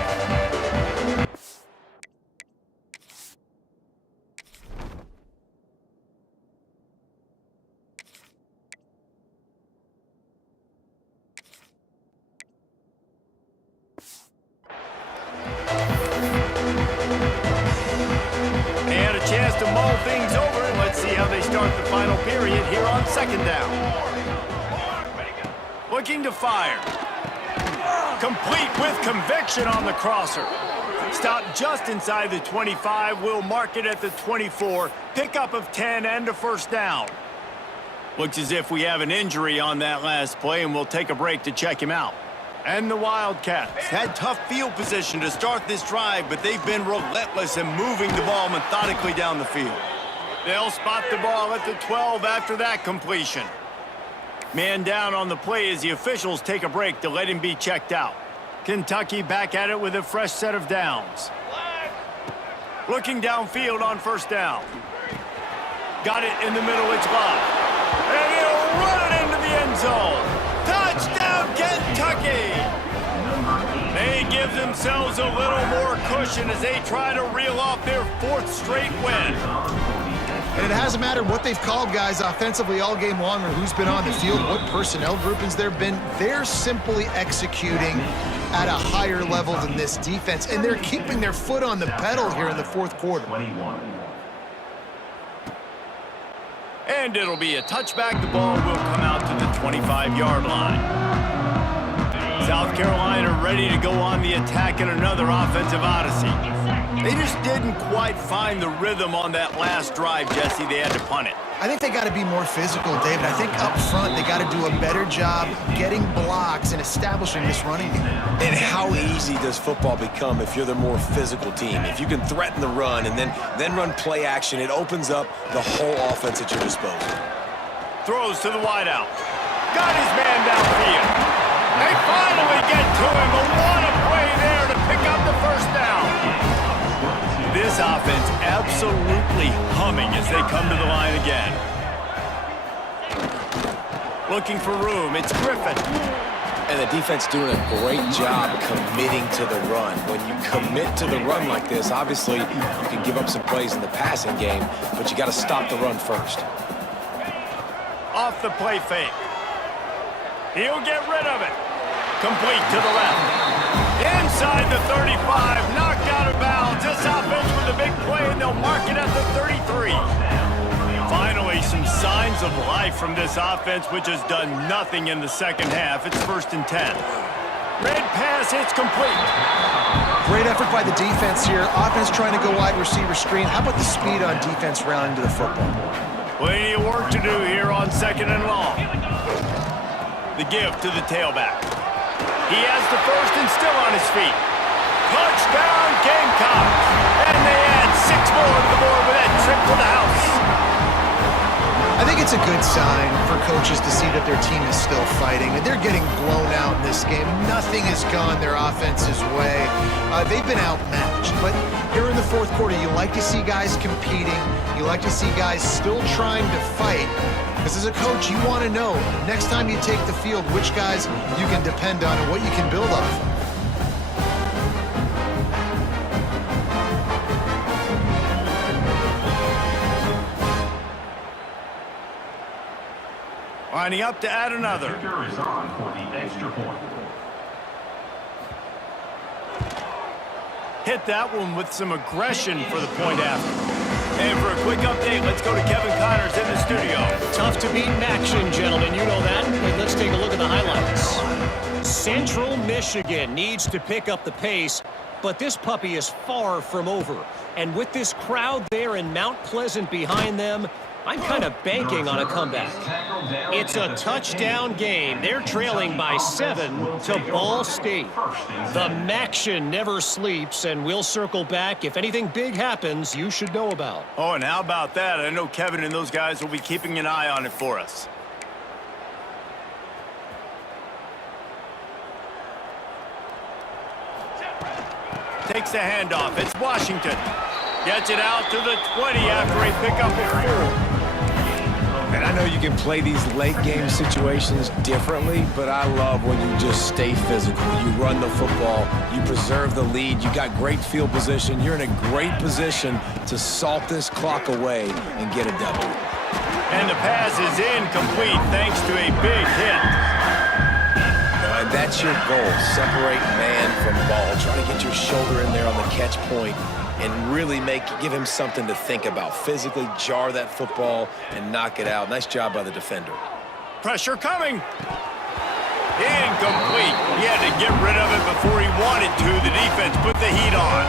Chance to mull things over, and let's see how they start the final period here on 2nd down. Looking to fire. Complete with conviction on the crosser. Stopped just inside the 25. We'll mark it at the 24. Pickup of 10 and a 1st down. Looks as if we have an injury on that last play, and we'll take a break to check him out. And the Wildcats had tough field position to start this drive, but they've been relentless in moving the ball methodically down the field. They'll spot the ball at the 12 after that completion. Man down on the play as the officials take a break to let him be checked out. Kentucky back at it with a fresh set of downs. Looking downfield on 1st down. Got it in the middle, it's Love. And he'll run it into the end zone. Touchdown, Kentucky! They give themselves a little more cushion as they try to reel off their 4th straight win. And it hasn't mattered what they've called, guys, offensively all game long, or who's been on the field, what personnel groupings there have been. They're simply executing at a higher level than this defense, and they're keeping their foot on the pedal here in the 4th quarter. And it'll be a touchback. The ball will come out to the 25-yard line. South Carolina ready to go on the attack in another offensive odyssey. They just didn't quite find the rhythm on that last drive, Jesse. They had to punt it. I think they got to be more physical, David. I think up front they got to do a better job getting blocks and establishing this running game. And how easy does football become if you're the more physical team? If you can threaten the run and then run play action, it opens up the whole offense at your disposal. Throws to the wideout. Got his man downfield. They finally get to him, but what a play there to pick up the 1st down. This offense absolutely humming as they come to the line again. Looking for room, it's Griffin. And the defense doing a great job committing to the run. When you commit to the run like this, obviously you can give up some plays in the passing game, but you got to stop the run first. Off the play fake. He'll get rid of it. Complete to the left. Inside the 35, knocked out of bounds. This offense with a big play, and they'll mark it at the 33. Finally, some signs of life from this offense, which has done nothing in the 2nd half. It's 1st and 10. Red pass, it's complete. Great effort by the defense here. Offense trying to go wide receiver screen. How about the speed on defense rounding to the football? Plenty of work to do here on 2nd and long. The give to the tailback. He has the 1st and still on his feet. Touchdown, Gamecocks! And they add 6 more to the board with that trip to the house. I think it's a good sign for coaches to see that their team is still fighting. And they're getting blown out in this game. Nothing has gone their offense's way. They've been outmatched. But here in the 4th quarter, you like to see guys competing. You like to see guys still trying to fight. Because as a coach, you want to know, next time you take the field, which guys you can depend on and what you can build off of. Lining up to add another. Kicker is on for the extra point. Hit that one with some aggression for the point after. And for a quick update, let's go to Kevin Connors in the studio. Tough to beat in action, gentlemen. You know that. And let's take a look at the highlights. Central Michigan needs to pick up the pace, but this puppy is far from over. And with this crowd there in Mount Pleasant behind them, I'm kind of banking on a comeback. It's a touchdown game. They're trailing by 7 to Ball State. The Maction never sleeps, and we'll circle back. If anything big happens, you should know about. Oh, and how about that? I know Kevin and those guys will be keeping an eye on it for us. Takes the handoff. It's Washington. Gets it out to the 20 after a pickup of 4. And I know you can play these late-game situations differently, but I love when you just stay physical. You run the football, you preserve the lead, you got great field position. You're in a great position to salt this clock away and get a W. And the pass is incomplete thanks to a big hit. And that's your goal, separate man from ball. Try to get your shoulder in there on the catch point and really give him something to think about. Physically jar that football and knock it out. Nice job by the defender. Pressure coming. Incomplete. He had to get rid of it before he wanted to. The defense put the heat on.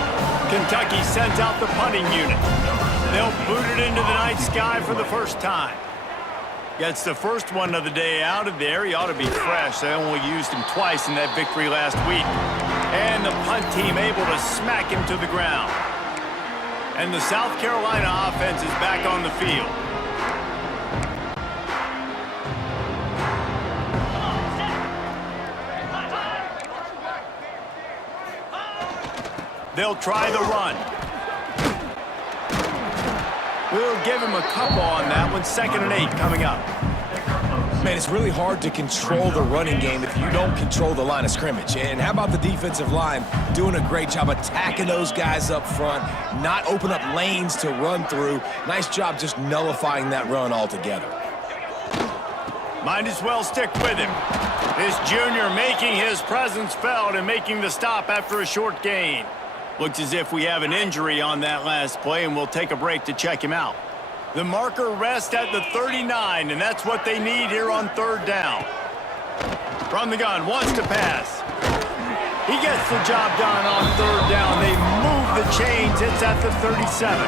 Kentucky sends out the punting unit. They'll boot it into the night sky for the first time. Gets the first one of the day out of there. He ought to be fresh. They only used him twice in that victory last week. And the punt team able to smack him to the ground. And the South Carolina offense is back on the field. They'll try the run. We'll give him a couple on that one. 2nd and 8 coming up. Man, it's really hard to control the running game if you don't control the line of scrimmage. And how about the defensive line doing a great job attacking those guys up front, not open up lanes to run through. Nice job just nullifying that run altogether. Might as well stick with him. This junior making his presence felt and making the stop after a short gain. Looks as if we have an injury on that last play, and we'll take a break to check him out. The marker rests at the 39, and that's what they need here on 3rd down. From the gun, wants to pass. He gets the job done on 3rd down. They move the chains. It's at the 37.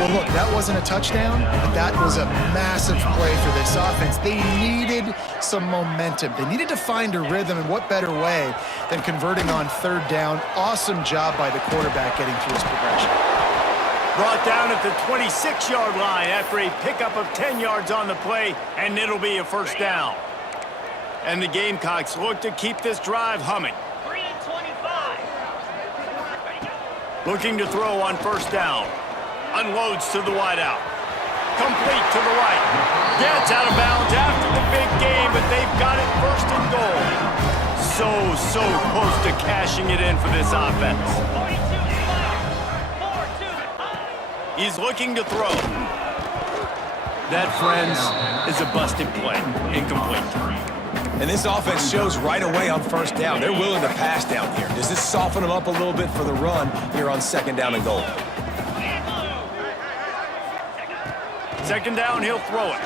Well, look, that wasn't a touchdown, but that was a massive play for this offense. They needed some momentum. They needed to find a rhythm, and what better way than converting on 3rd down. Awesome job by the quarterback getting through his progression. Brought down at the 26-yard line after a pickup of 10 yards on the play, and it'll be a 1st down. And the Gamecocks look to keep this drive humming. 3:25. Looking to throw on 1st down. Unloads to the wideout. Complete to the right. Gets out of bounds after the big game, but they've got it 1st and goal. So close to cashing it in for this offense. He's looking to throw. That, friends, is a busted play. Incomplete. And this offense shows right away on 1st down. They're willing to pass down here. Does this soften them up a little bit for the run here on 2nd down and goal? 2nd down, he'll throw it.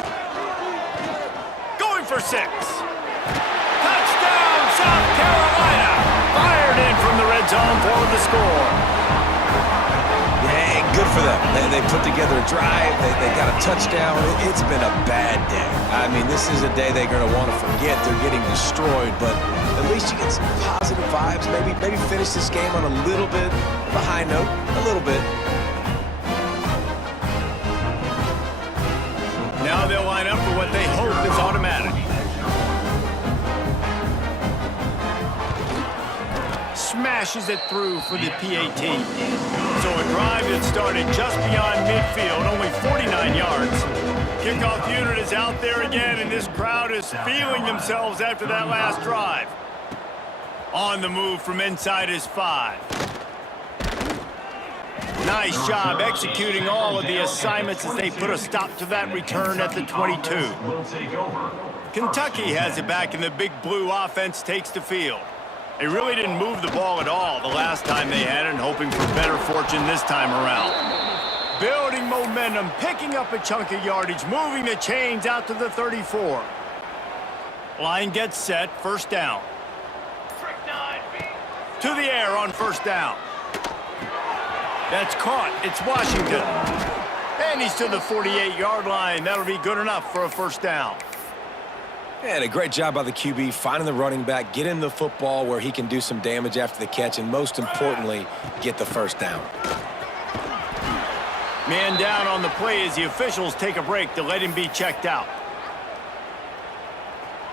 Going for 6. Touchdown, South Carolina! Fired in from the red zone for the score. Good for them. They put together a drive. They got a touchdown. It's been a bad day. I mean, this is a day they're going to want to forget. They're getting destroyed, but at least you get some positive vibes. Maybe finish this game on a little bit of a high note. A little bit. Now they'll line up for what they hope is automatic. Smashes it through for the PAT. So a drive that started just beyond midfield, only 49 yards. Kickoff unit is out there again, and this crowd is feeling themselves after that last drive. On the move from inside his 5. Nice job executing all of the assignments as they put a stop to that return at the 22. Will take over. Kentucky has it back, and the Big Blue offense takes the field. They really didn't move the ball at all the last time they had it, and hoping for better fortune this time around. Building momentum, picking up a chunk of yardage, moving the chains out to the 34. Line gets set, first down. Tre9MB. To the air on first down. That's caught. It's Washington. And he's to the 48-yard line. That'll be good enough for a first down. And a great job by the QB finding the running back, get him the football where he can do some damage after the catch, and most importantly, get the first down. Man down on the play as the officials take a break to let him be checked out.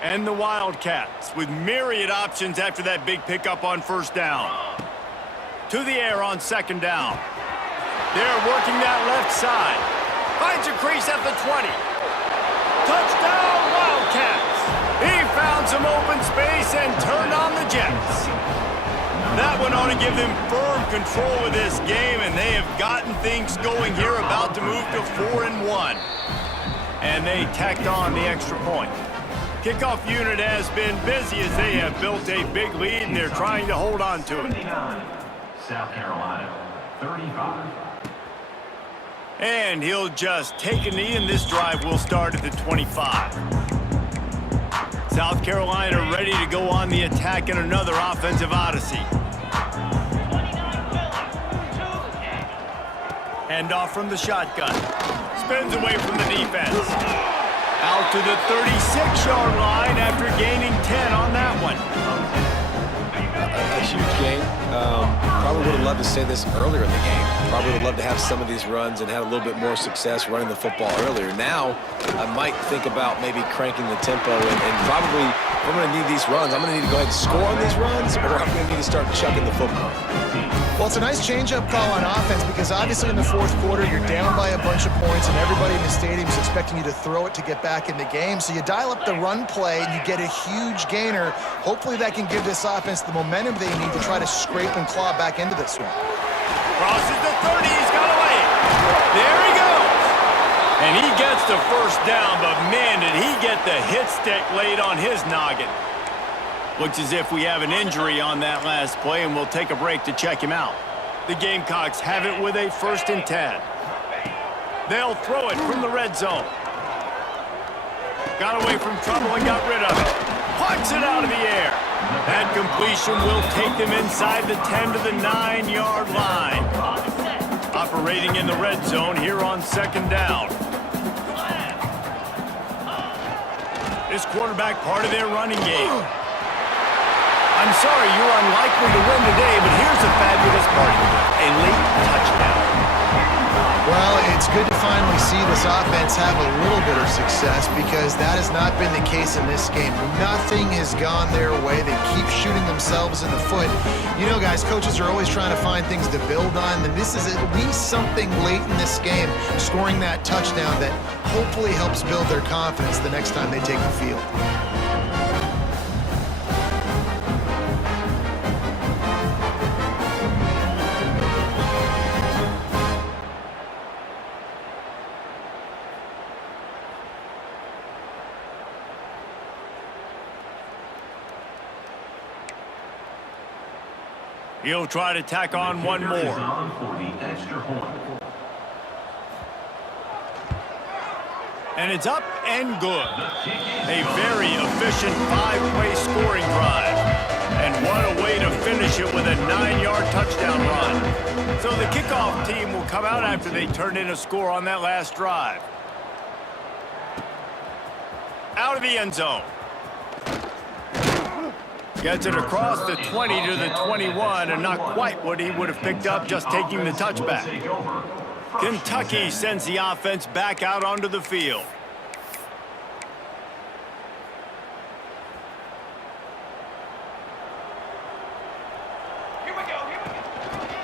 And the Wildcats with myriad options after that big pickup on first down. To the air on second down. They're working that left side. Finds a crease at the 20. Touchdown, Wildcats! He found some open space and turned on the Jets. That one ought to give them firm control of this game, and they have gotten things going here, about to move to 4-1. And they tacked on the extra point. Kickoff unit has been busy as they have built a big lead, and they're trying to hold on to it. 79. South Carolina, 35. And he'll just take a knee, and this drive will start at the 25. South Carolina ready to go on the attack in another offensive odyssey. Hand off from the shotgun. Spins away from the defense. Out to the 36-yard line after gaining 10 on that one. A huge game. Probably would have loved to say this earlier in the game. Probably would love to have some of these runs and have a little bit more success running the football earlier. Now, I might think about maybe cranking the tempo and probably, if I'm going to need these runs, I'm going to need to go ahead and score on these runs, or I'm going to need to start chucking the football. Well, it's a nice change-up call on offense because obviously in the fourth quarter, you're down by a bunch of points and everybody in the stadium is expecting you to throw it to get back in the game. So you dial up the run play and you get a huge gainer. Hopefully that can give this offense the momentum they need to try to scrape and claw back into this one. Crosses the 30, he's got away. There he goes. And he gets the first down, but man, did he get the hit stick laid on his noggin. Looks as if we have an injury on that last play, and we'll take a break to check him out. The Gamecocks have it with a 1st and 10. They'll throw it from the red zone. Got away from trouble and got rid of it. Punts it out of the air. That completion will take them inside the 10 to the 9-yard line. Operating in the red zone here on second down. This quarterback part of their running game. I'm sorry, you're unlikely to win today, but here's a fabulous part. A late touchdown. Well, it's good to finally see this offense have a little bit of success because that has not been the case in this game. Nothing has gone their way. They keep shooting themselves in the foot. You know, guys, coaches are always trying to find things to build on, and this is at least something late in this game, scoring that touchdown that hopefully helps build their confidence the next time they take the field. He'll try to tack on one more. On for the extra point. And it's up and good. A very efficient 5-play scoring drive. And what a way to finish it with a 9-yard touchdown run. So the kickoff team will come out after they turn in a score on that last drive. Out of the end zone. Gets it across the 20 to the 21, and not quite what he would have picked up just taking the touchback. Kentucky sends the offense back out onto the field.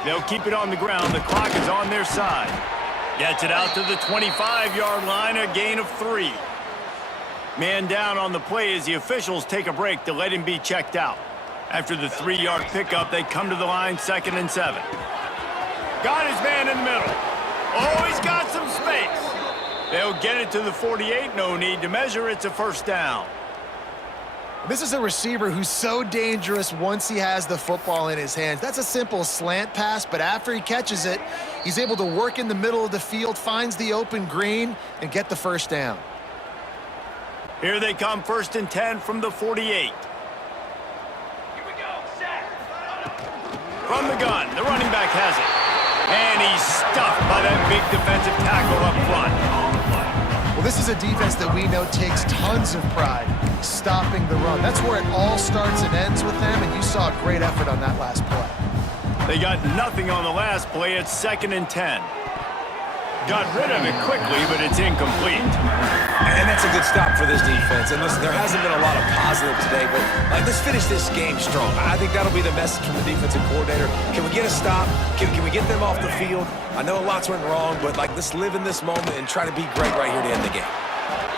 They'll keep it on the ground. The clock is on their side. Gets it out to the 25-yard line, a gain of 3. Man down on the play as the officials take a break to let him be checked out. After the 3-yard pickup, they come to the line 2nd and 7. Got his man in the middle. Oh, he's got some space. They'll get it to the 48. No need to measure. It's a first down. This is a receiver who's so dangerous once he has the football in his hands. That's a simple slant pass, but after he catches it, he's able to work in the middle of the field, finds the open green, and get the first down. Here they come, 1st and 10 from the 48. Here we go, set. From the gun, the running back has it. And he's stuffed by that big defensive tackle up front. Well, this is a defense that we know takes tons of pride stopping the run. That's where it all starts and ends with them, and you saw a great effort on that last play. They got nothing on the last play. It's 2nd and 10. Got rid of it quickly, but it's incomplete. And that's a good stop for this defense. And listen, there hasn't been a lot of positive today, but let's finish this game strong. I think that'll be the message from the defensive coordinator. Can we get a stop? Can we get them off the field? I know lots went wrong, but let's live in this moment and try to be great right here to end the game.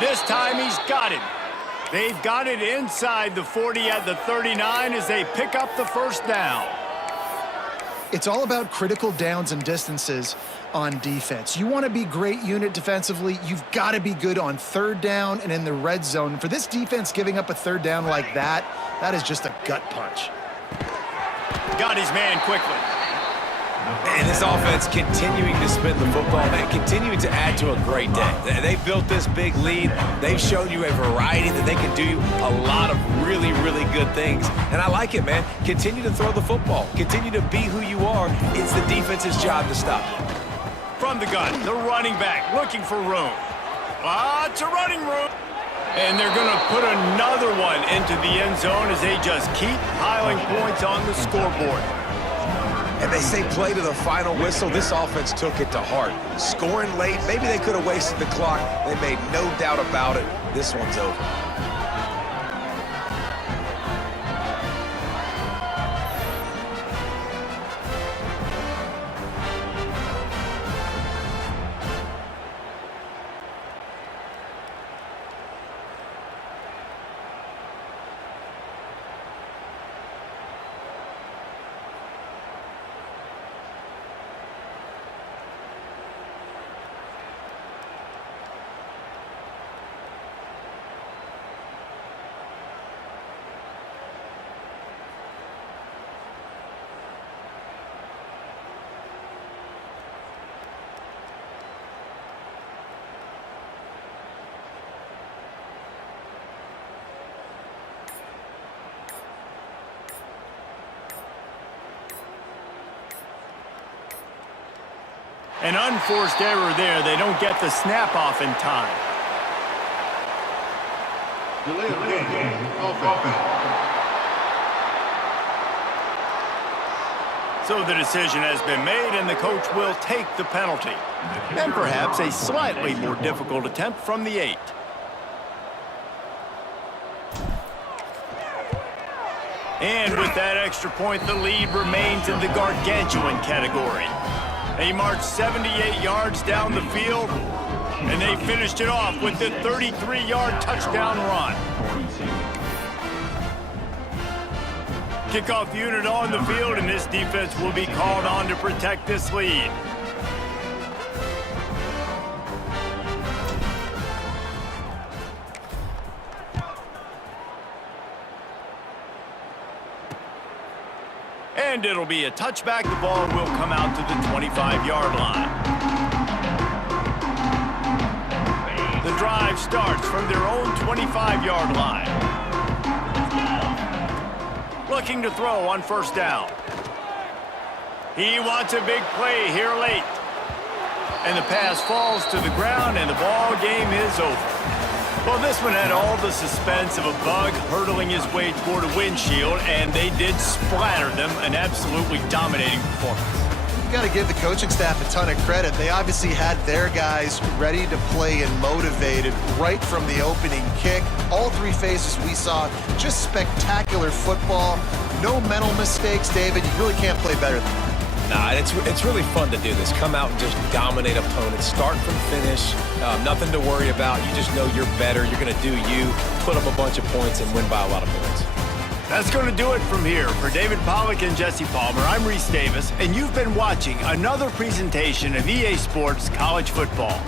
This time he's got it. They've got it inside the 40 at the 39 as they pick up the first down. It's all about critical downs and distances on defense. You want to be great unit defensively, you've got to be good on 3rd down and in the red zone. For this defense, giving up a 3rd down like that is just a gut punch. Got his man quickly. And this offense continuing to spin the football, man, continuing to add to a great day. They built this big lead. They've shown you a variety that they can do a lot of really, really good things. And I like it, man. Continue to throw the football. Continue to be who you are. It's the defense's job to stop you. From the gun, the running back looking for room. Lots of running room. And they're going to put another one into the end zone as they just keep piling points on the scoreboard. And they say play to the final whistle. This offense took it to heart. Scoring late, maybe they could have wasted the clock. They made no doubt about it. This one's over. An unforced error there. They don't get the snap off in time. Delay of game. Offense. So the decision has been made, and the coach will take the penalty. And perhaps a slightly more difficult attempt from the 8. And with that extra point, the lead remains in the gargantuan category. They marched 78 yards down the field, and they finished it off with the 33-yard touchdown run. Kickoff unit on the field, and this defense will be called on to protect this lead. And it'll be a touchback. The ball will come out to the 25-yard line. The drive starts from their own 25-yard line. Looking to throw on first down. He wants a big play here late. And the pass falls to the ground, and the ball game is over. Well, this one had all the suspense of a bug hurtling his way toward a windshield, and they did splatter them, an absolutely dominating performance. You got to give the coaching staff a ton of credit. They obviously had their guys ready to play and motivated right from the opening kick. All 3 phases we saw, just spectacular football. No mental mistakes, David. You really can't play better than that. Nah, it's really fun to do this. Come out and just dominate opponents. Start from finish. Nothing to worry about. You just know you're better. You're going to do you. Put up a bunch of points and win by a lot of points. That's going to do it from here. For David Pollack and Jesse Palmer, I'm Reese Davis, and you've been watching another presentation of EA Sports College Football.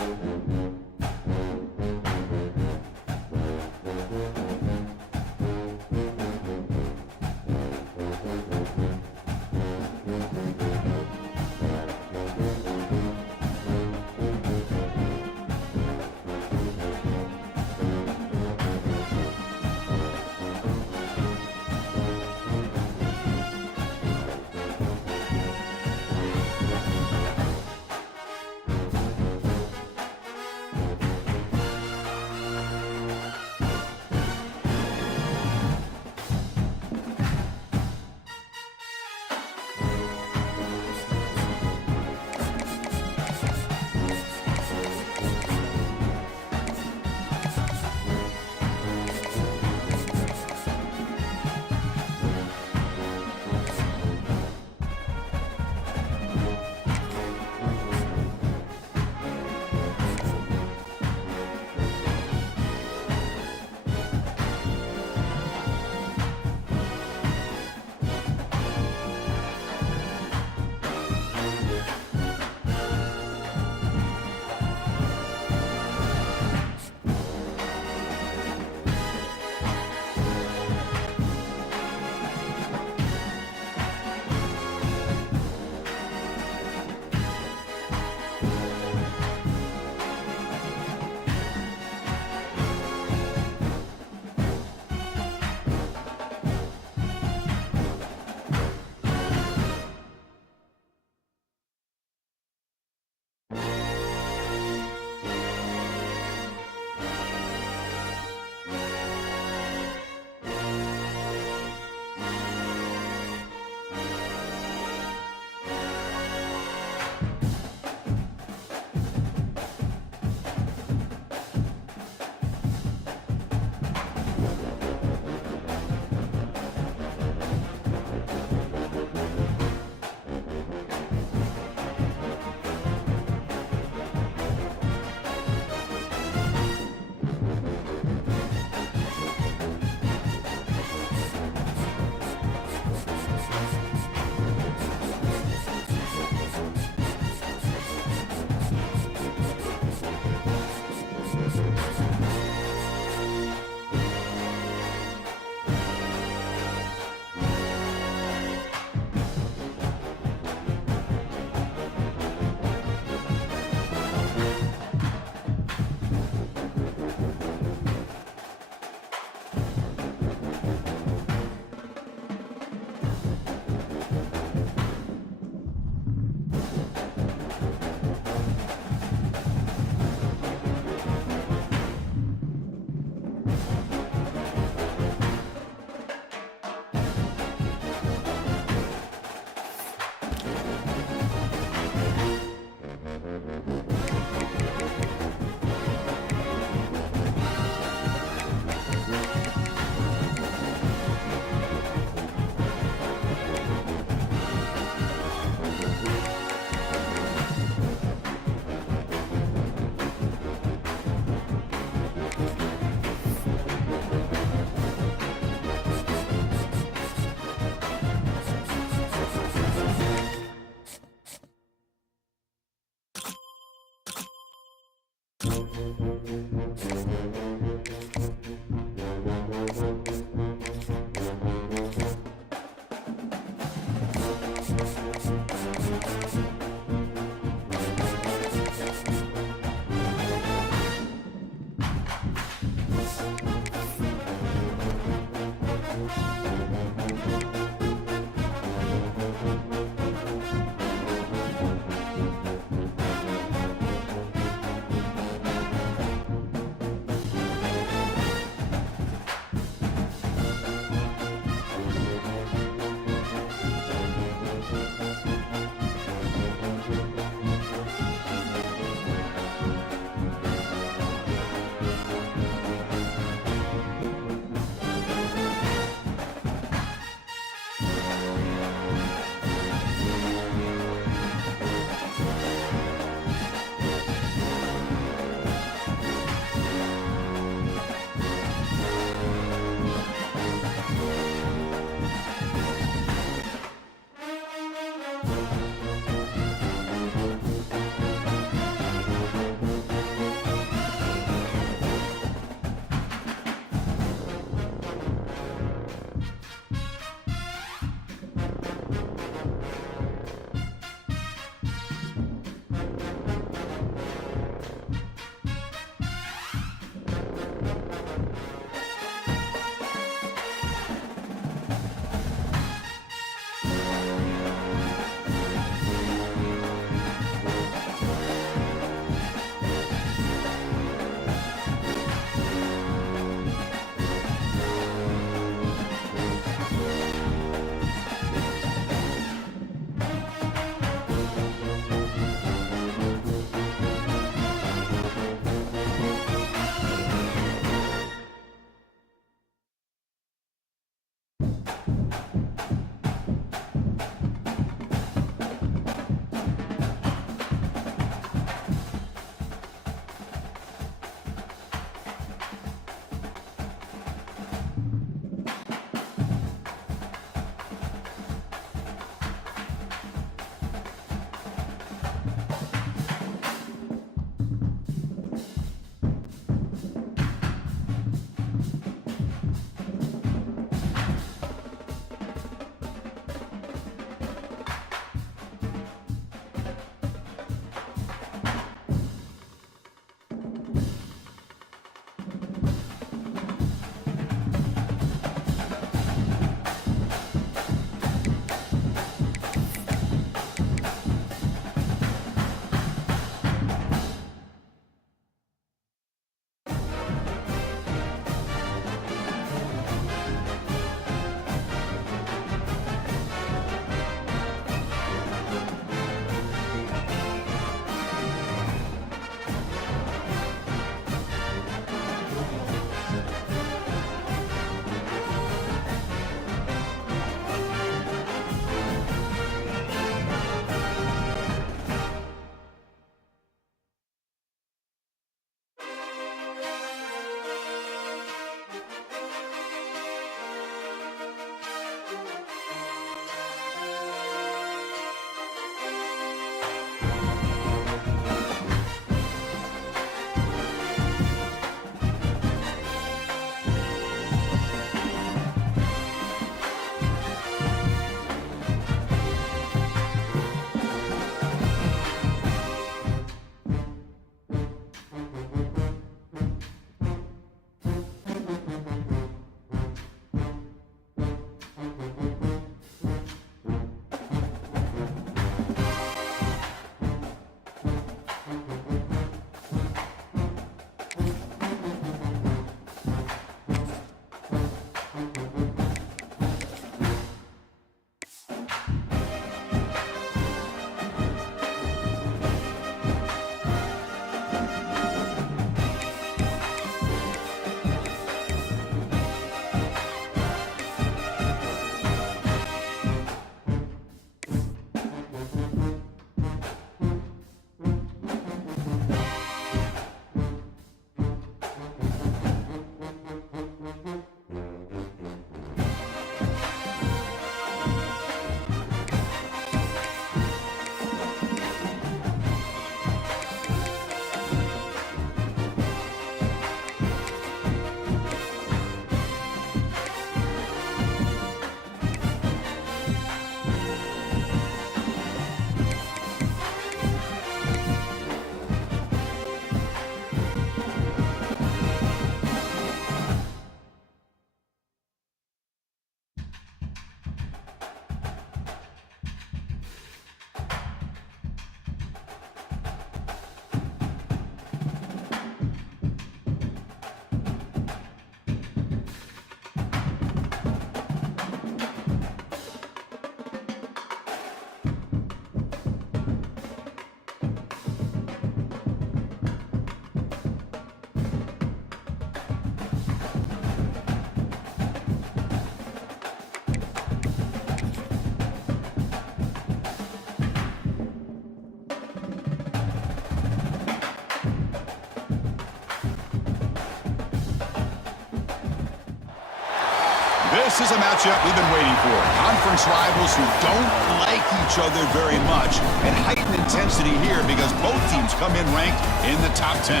This is a matchup we've been waiting for. Conference rivals who don't like each other very much, and heightened intensity here because both teams come in ranked in the top 10.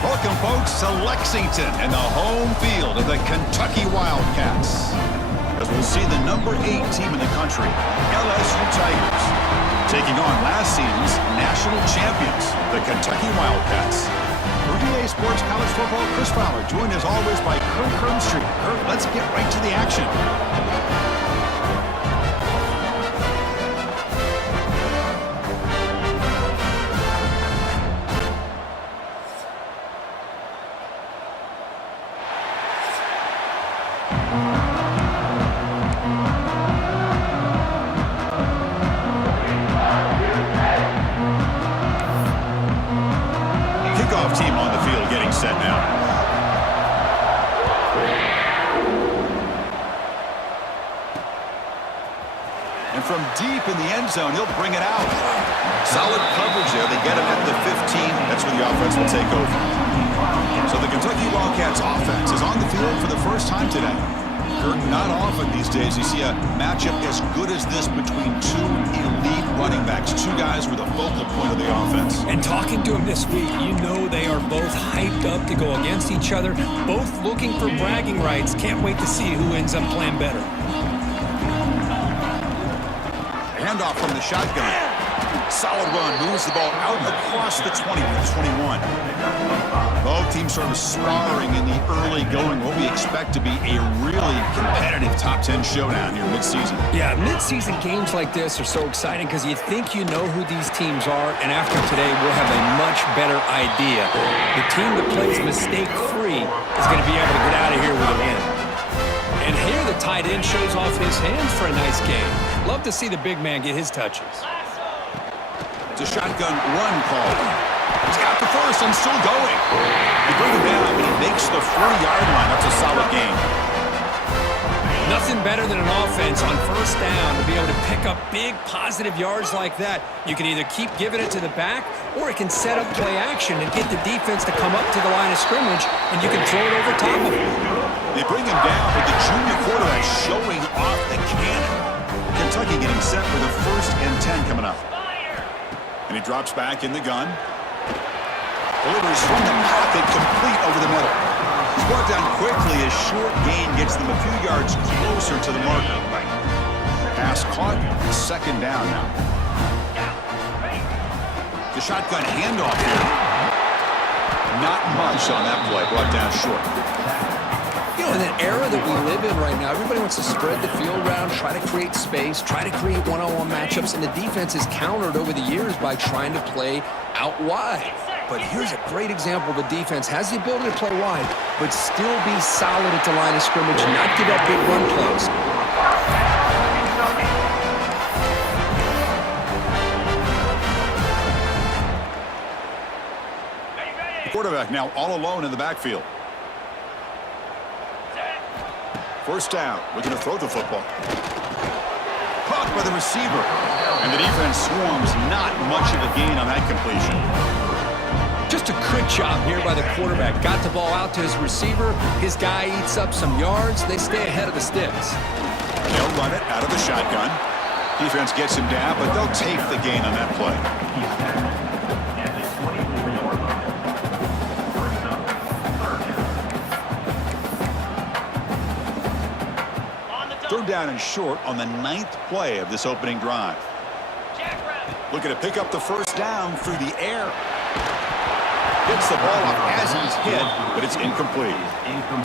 Welcome, folks, to Lexington and the home field of the Kentucky Wildcats, as we'll see the number 8 team in the country, LSU Tigers, taking on last season's national champions, the Kentucky Wildcats. For VA Sports College Football, Chris Fowler, joined as always by Kirk Hermstreet. Kirk, let's get right to the action. Team on the field getting set now. And from deep in the end zone, he'll bring it out. Solid coverage there. They get him at the 15. That's where the offense will take over. So the Kentucky Wildcats offense is on the field for the first time today. Kirk, not often these days you see a matchup as good as this between two elite running backs, two guys with a focal point of the offense. And talking to them this week, you know they are both hyped up to go against each other, both looking for bragging rights. Can't wait to see who ends up playing better. Handoff from the shotgun. Solid run, moves the ball out across the 20 to the 21. Both teams sort of sparring in the early going, what we expect to be a really competitive top 10 showdown here mid-season. Yeah, mid-season games like this are so exciting because you think you know who these teams are, and after today we'll have a much better idea. The team that plays mistake-free is going to be able to get out of here with a win. And here the tight end shows off his hands for a nice game. Love to see the big man get his touches. It's a shotgun run call. He's got the first and still going. They bring him down, but he makes the 40-yard line. That's a solid game. Nothing better than an offense on first down to be able to pick up big positive yards like that. You can either keep giving it to the back, or it can set up play action and get the defense to come up to the line of scrimmage, and you can throw it over top of them. They bring him down with the junior quarterback showing off the cannon. Kentucky getting set for the 1st and 10 coming up. And he drops back in the gun. Delivers from the pocket, complete over the middle. He's brought down quickly. A short gain gets them a few yards closer to the marker. Pass caught. 2nd down now. The shotgun handoff here. Not much on that play. Brought down short. You know, in that era that we live in right now, everybody wants to spread the field around, try to create space, try to create one-on-one matchups, and the defense is countered over the years by trying to play out wide. But here's a great example. The defense has the ability to play wide, but still be solid at the line of scrimmage and not give up big run plays. The quarterback now all alone in the backfield. 1st down. We're going to throw the football. Caught by the receiver. And the defense swarms. Not much of a gain on that completion. Just a quick job here by the quarterback. Got the ball out to his receiver. His guy eats up some yards. They stay ahead of the sticks. They'll run it out of the shotgun. Defense gets him down, but they'll take the gain on that play. Third down and short on the 9th play of this opening drive. Looking to pick up the 1st down through the air. Gets the ball off as he's hit, but it's incomplete.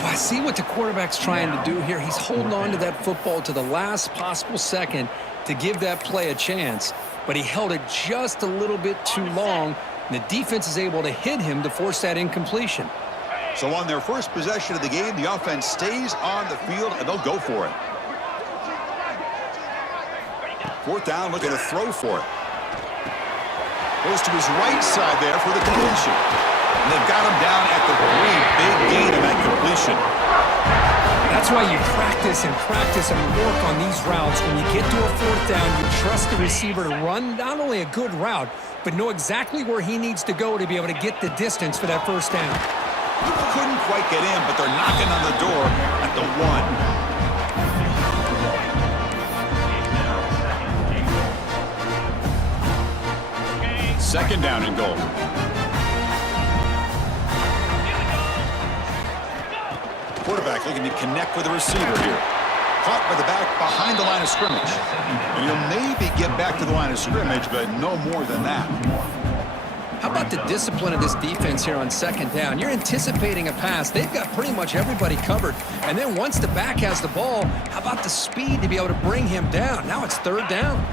I see what the quarterback's trying to do here. He's holding on to that football to the last possible second to give that play a chance, but he held it just a little bit too long, and the defense is able to hit him to force that incompletion. So on their first possession of the game, the offense stays on the field, and they'll go for it. 4th down, looking to throw for it. Goes to his right side there for the completion. And they've got him down at the 3. Big gain of that completion. That's why you practice and work on these routes. When you get to a 4th down, you trust the receiver to run not only a good route, but know exactly where he needs to go to be able to get the distance for that 1st down. Couldn't quite get in, but they're knocking on the door at the 1. Second down and goal. Quarterback looking to connect with the receiver here. Caught by the back behind the line of scrimmage. And he'll maybe get back to the line of scrimmage, but no more than that. How about the discipline of this defense here on second down? You're anticipating a pass. They've got pretty much everybody covered. And then once the back has the ball, how about the speed to be able to bring him down? Now it's third down.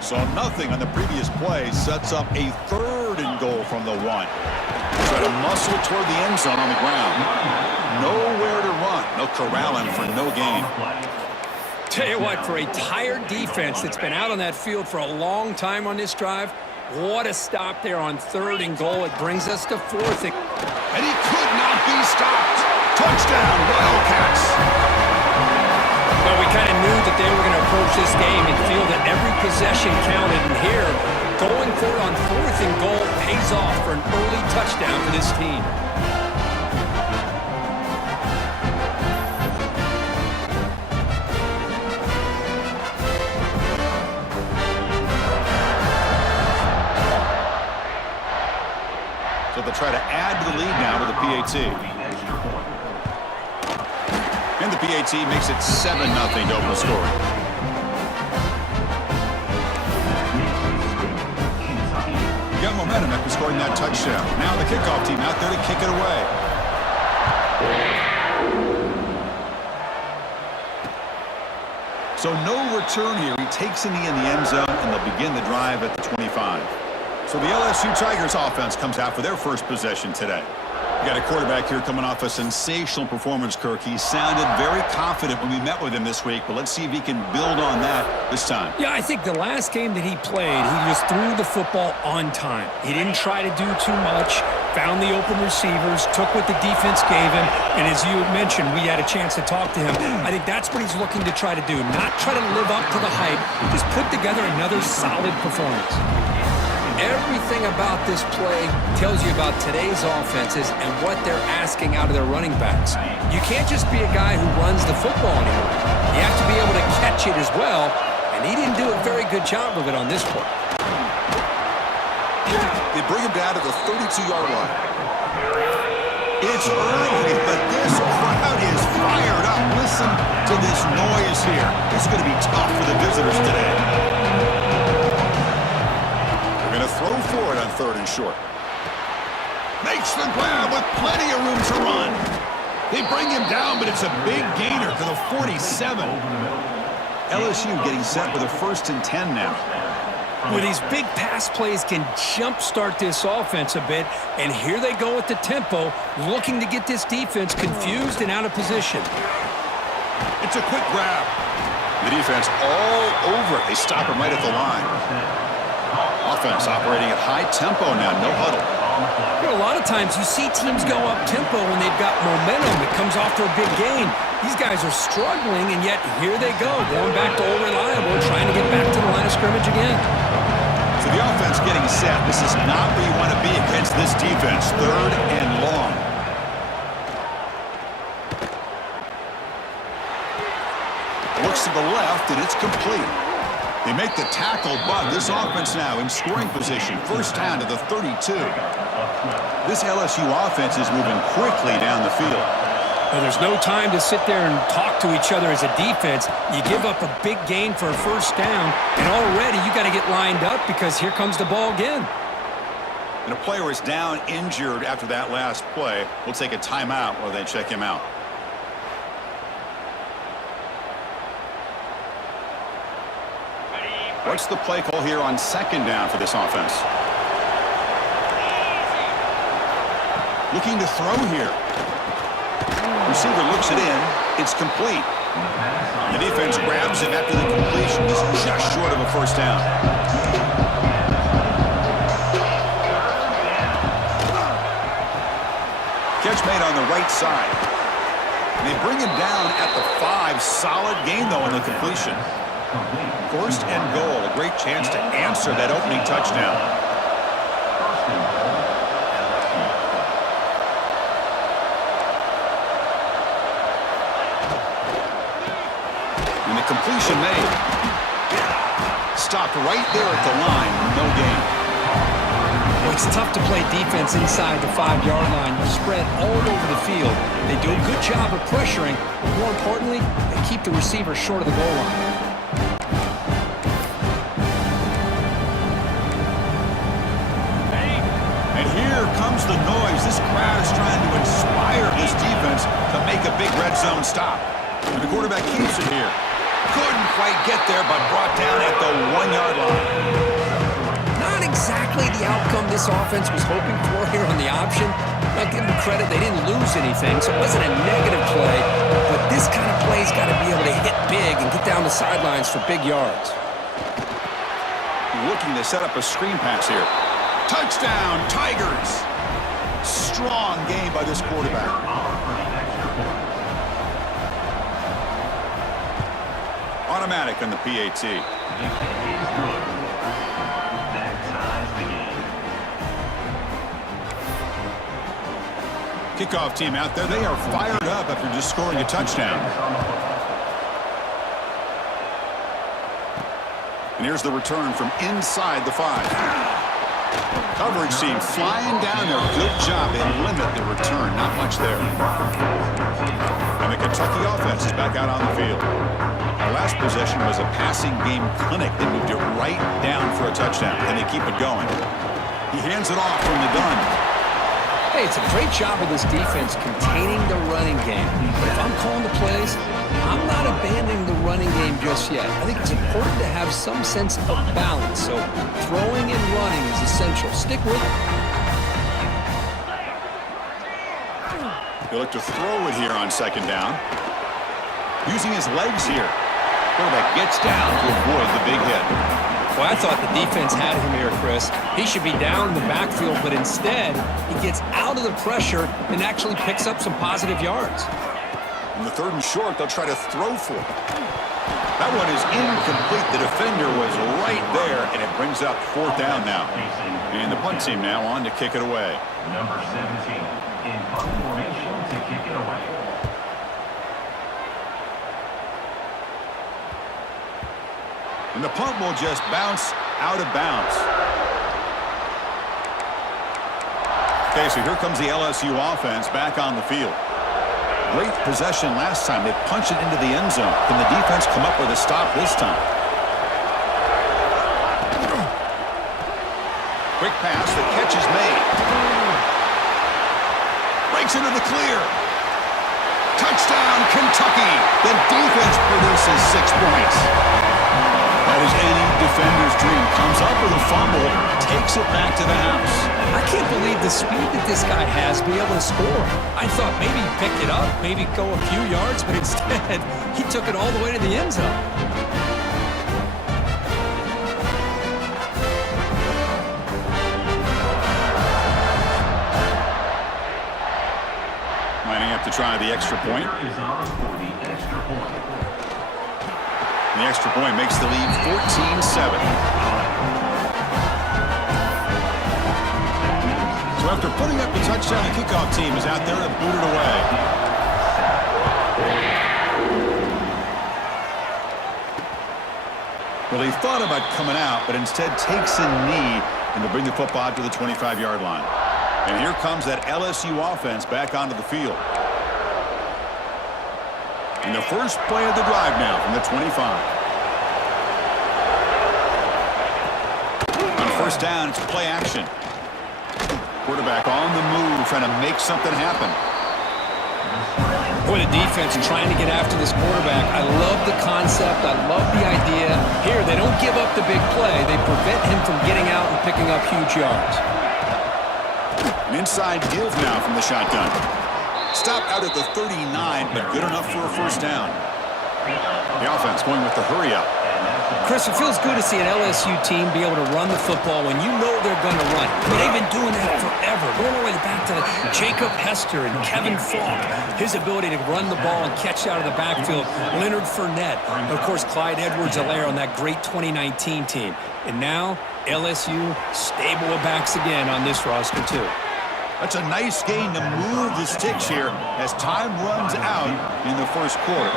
So nothing on the previous play sets up a third and goal from the 1. Try to muscle toward the end zone on the ground. Nowhere to run. They'll corral him for no gain. Tell you what, for a tired defense that's been out on that field for a long time on this drive, what a stop there on third and goal. It brings us to fourth. And he could not be stopped. Touchdown, Wildcats. Well, we kind of knew that they were going to approach this game and feel that every possession counted. And here, going for it on fourth and goal pays off for an early touchdown for this team. So they'll try to add to the lead now with the PAT. And the PAT makes it 7-0 to open the scoring. You got momentum after scoring that touchdown. Now the kickoff team out there to kick it away. So no return here. He takes in the end zone, and they'll begin the drive at the 25. So the LSU Tigers offense comes out for their first possession today. You got a quarterback here coming off a sensational performance, Kirk. He sounded very confident when we met with him this week, but let's see if he can build on that this time. Yeah, I think the last game that he played, he just threw the football on time. He didn't try to do too much, found the open receivers, took what the defense gave him, and as you had mentioned, we had a chance to talk to him. I think that's what he's looking to try to do, not try to live up to the hype, just put together another solid performance. Everything about this play tells you about today's offenses and what they're asking out of their running backs. You can't just be a guy who runs the football anymore. You have to be able to catch it as well, and he didn't do a very good job of it on this play. They bring him down to the 32-yard line. It's early, but this crowd is fired up. Listen to this noise here. It's going to be tough for the visitors today. Going to throw for it on third and short. Makes the grab with plenty of room to run. They bring him down, but it's a big gainer to the 47. LSU getting set with a 1st and 10 now. Well, these big pass plays can jumpstart this offense a bit, and here they go with the tempo, looking to get this defense confused and out of position. It's a quick grab. The defense all over it. They stop him right at the line. Offense operating at high tempo now, no huddle. You know, a lot of times you see teams go up tempo when they've got momentum. It comes off to a big gain. These guys are struggling, and yet here they go, going back to old reliable, trying to get back to the line of scrimmage again. So the offense getting set. This is not where you want to be against this defense. Third and long. Looks to the left, and it's complete. They make the tackle, but this offense now in scoring position. First down to the 32. This LSU offense is moving quickly down the field. Well, there's no time to sit there and talk to each other as a defense. You give up a big gain for a first down, and already you got to get lined up because here comes the ball again. And a player is down injured after that last play. We'll take a timeout while they check him out. What's the play call here on second down for this offense? Looking to throw here. Receiver looks it in. It's complete. The defense grabs it after the completion. It's just short of a first down. Catch made on the right side. And they bring him down at the 5. Solid gain, though, on the completion. First and goal, a great chance to answer that opening touchdown. And the completion made. Stopped right there at the line. No gain. Well, it's tough to play defense inside the 5-yard line. You spread all over the field. They do a good job of pressuring, but more importantly, they keep the receiver short of the goal line. And here comes the noise. This crowd is trying to inspire this defense to make a big red zone stop. And the quarterback keeps it here. Couldn't quite get there, but brought down at the 1-yard line. Not exactly the outcome this offense was hoping for here on the option. I'll give them credit, they didn't lose anything, so it wasn't a negative play, but this kind of play's got to be able to hit big and get down the sidelines for big yards. Looking to set up a screen pass here. Touchdown, Tigers! Strong game by this quarterback. Automatic on the PAT. Kickoff team out there. They are fired up after just scoring a touchdown. And here's the return from inside the 5. Coverage team flying down there. Good job. They limit the return. Not much there. And the Kentucky offense is back out on the field. Our last possession was a passing game clinic. They moved it right down for a touchdown, and they keep it going. He hands it off from the gun. Hey, it's a great job of this defense containing the running game. But if I'm calling the plays, I'm not abandoning the running game just yet. I think it's important to have some sense of balance. So throwing and running is essential. Stick with it. He'll look to throw it here on second down. Using his legs here. Quarterback gets down to avoid the big hit. Well, I thought the defense had him here, Chris. He should be down in the backfield, but instead, he gets out of the pressure and actually picks up some positive yards. On the 3rd and short, they'll try to throw for it. That one is incomplete. The defender was right there, and it brings up 4th down now. And the punt team now on to kick it away. Number 17 in punt formation to kick it away. And the punt will just bounce out of bounds. Okay, so here comes the LSU offense back on the field. Great possession last time. They punched it into the end zone. Can the defense come up with a stop this time? Quick pass. The catch is made. Breaks into the clear. Touchdown, Kentucky. The defense produces 6 points. That is any defender's dream. Comes up with a fumble, takes it back to the house. I can't believe the speed that this guy has to be able to score. I thought maybe he'd pick it up, maybe go a few yards, but instead, he took it all the way to the end zone. Lining up to try the extra point. The extra point makes the lead 14-7. So after putting up the touchdown, the kickoff team is out there to boot it away. Well, he thought about coming out, but instead takes a knee and to bring the football out to the 25-yard line. And here comes that LSU offense back onto the field. And the first play of the drive now from the 25. On first down, it's play action. Quarterback on the move, trying to make something happen. Boy, the defense trying to get after this quarterback. I love the concept. I love the idea. Here, they don't give up the big play. They prevent him from getting out and picking up huge yards. An inside give now from the shotgun. Stopped out at the 39, but good enough for a first down. The offense going with the hurry up. Chris, it feels good to see an LSU team be able to run the football when you know they're going to run. I mean, they've been doing that forever. Going all the way back to Jacob Hester and Kevin Falk. His ability to run the ball and catch out of the backfield. Leonard Fournette. And, of course, Clyde Edwards-Helaire on that great 2019 team. And now, LSU stable of backs again on this roster, too. That's a nice gain to move the sticks here as time runs out in the first quarter.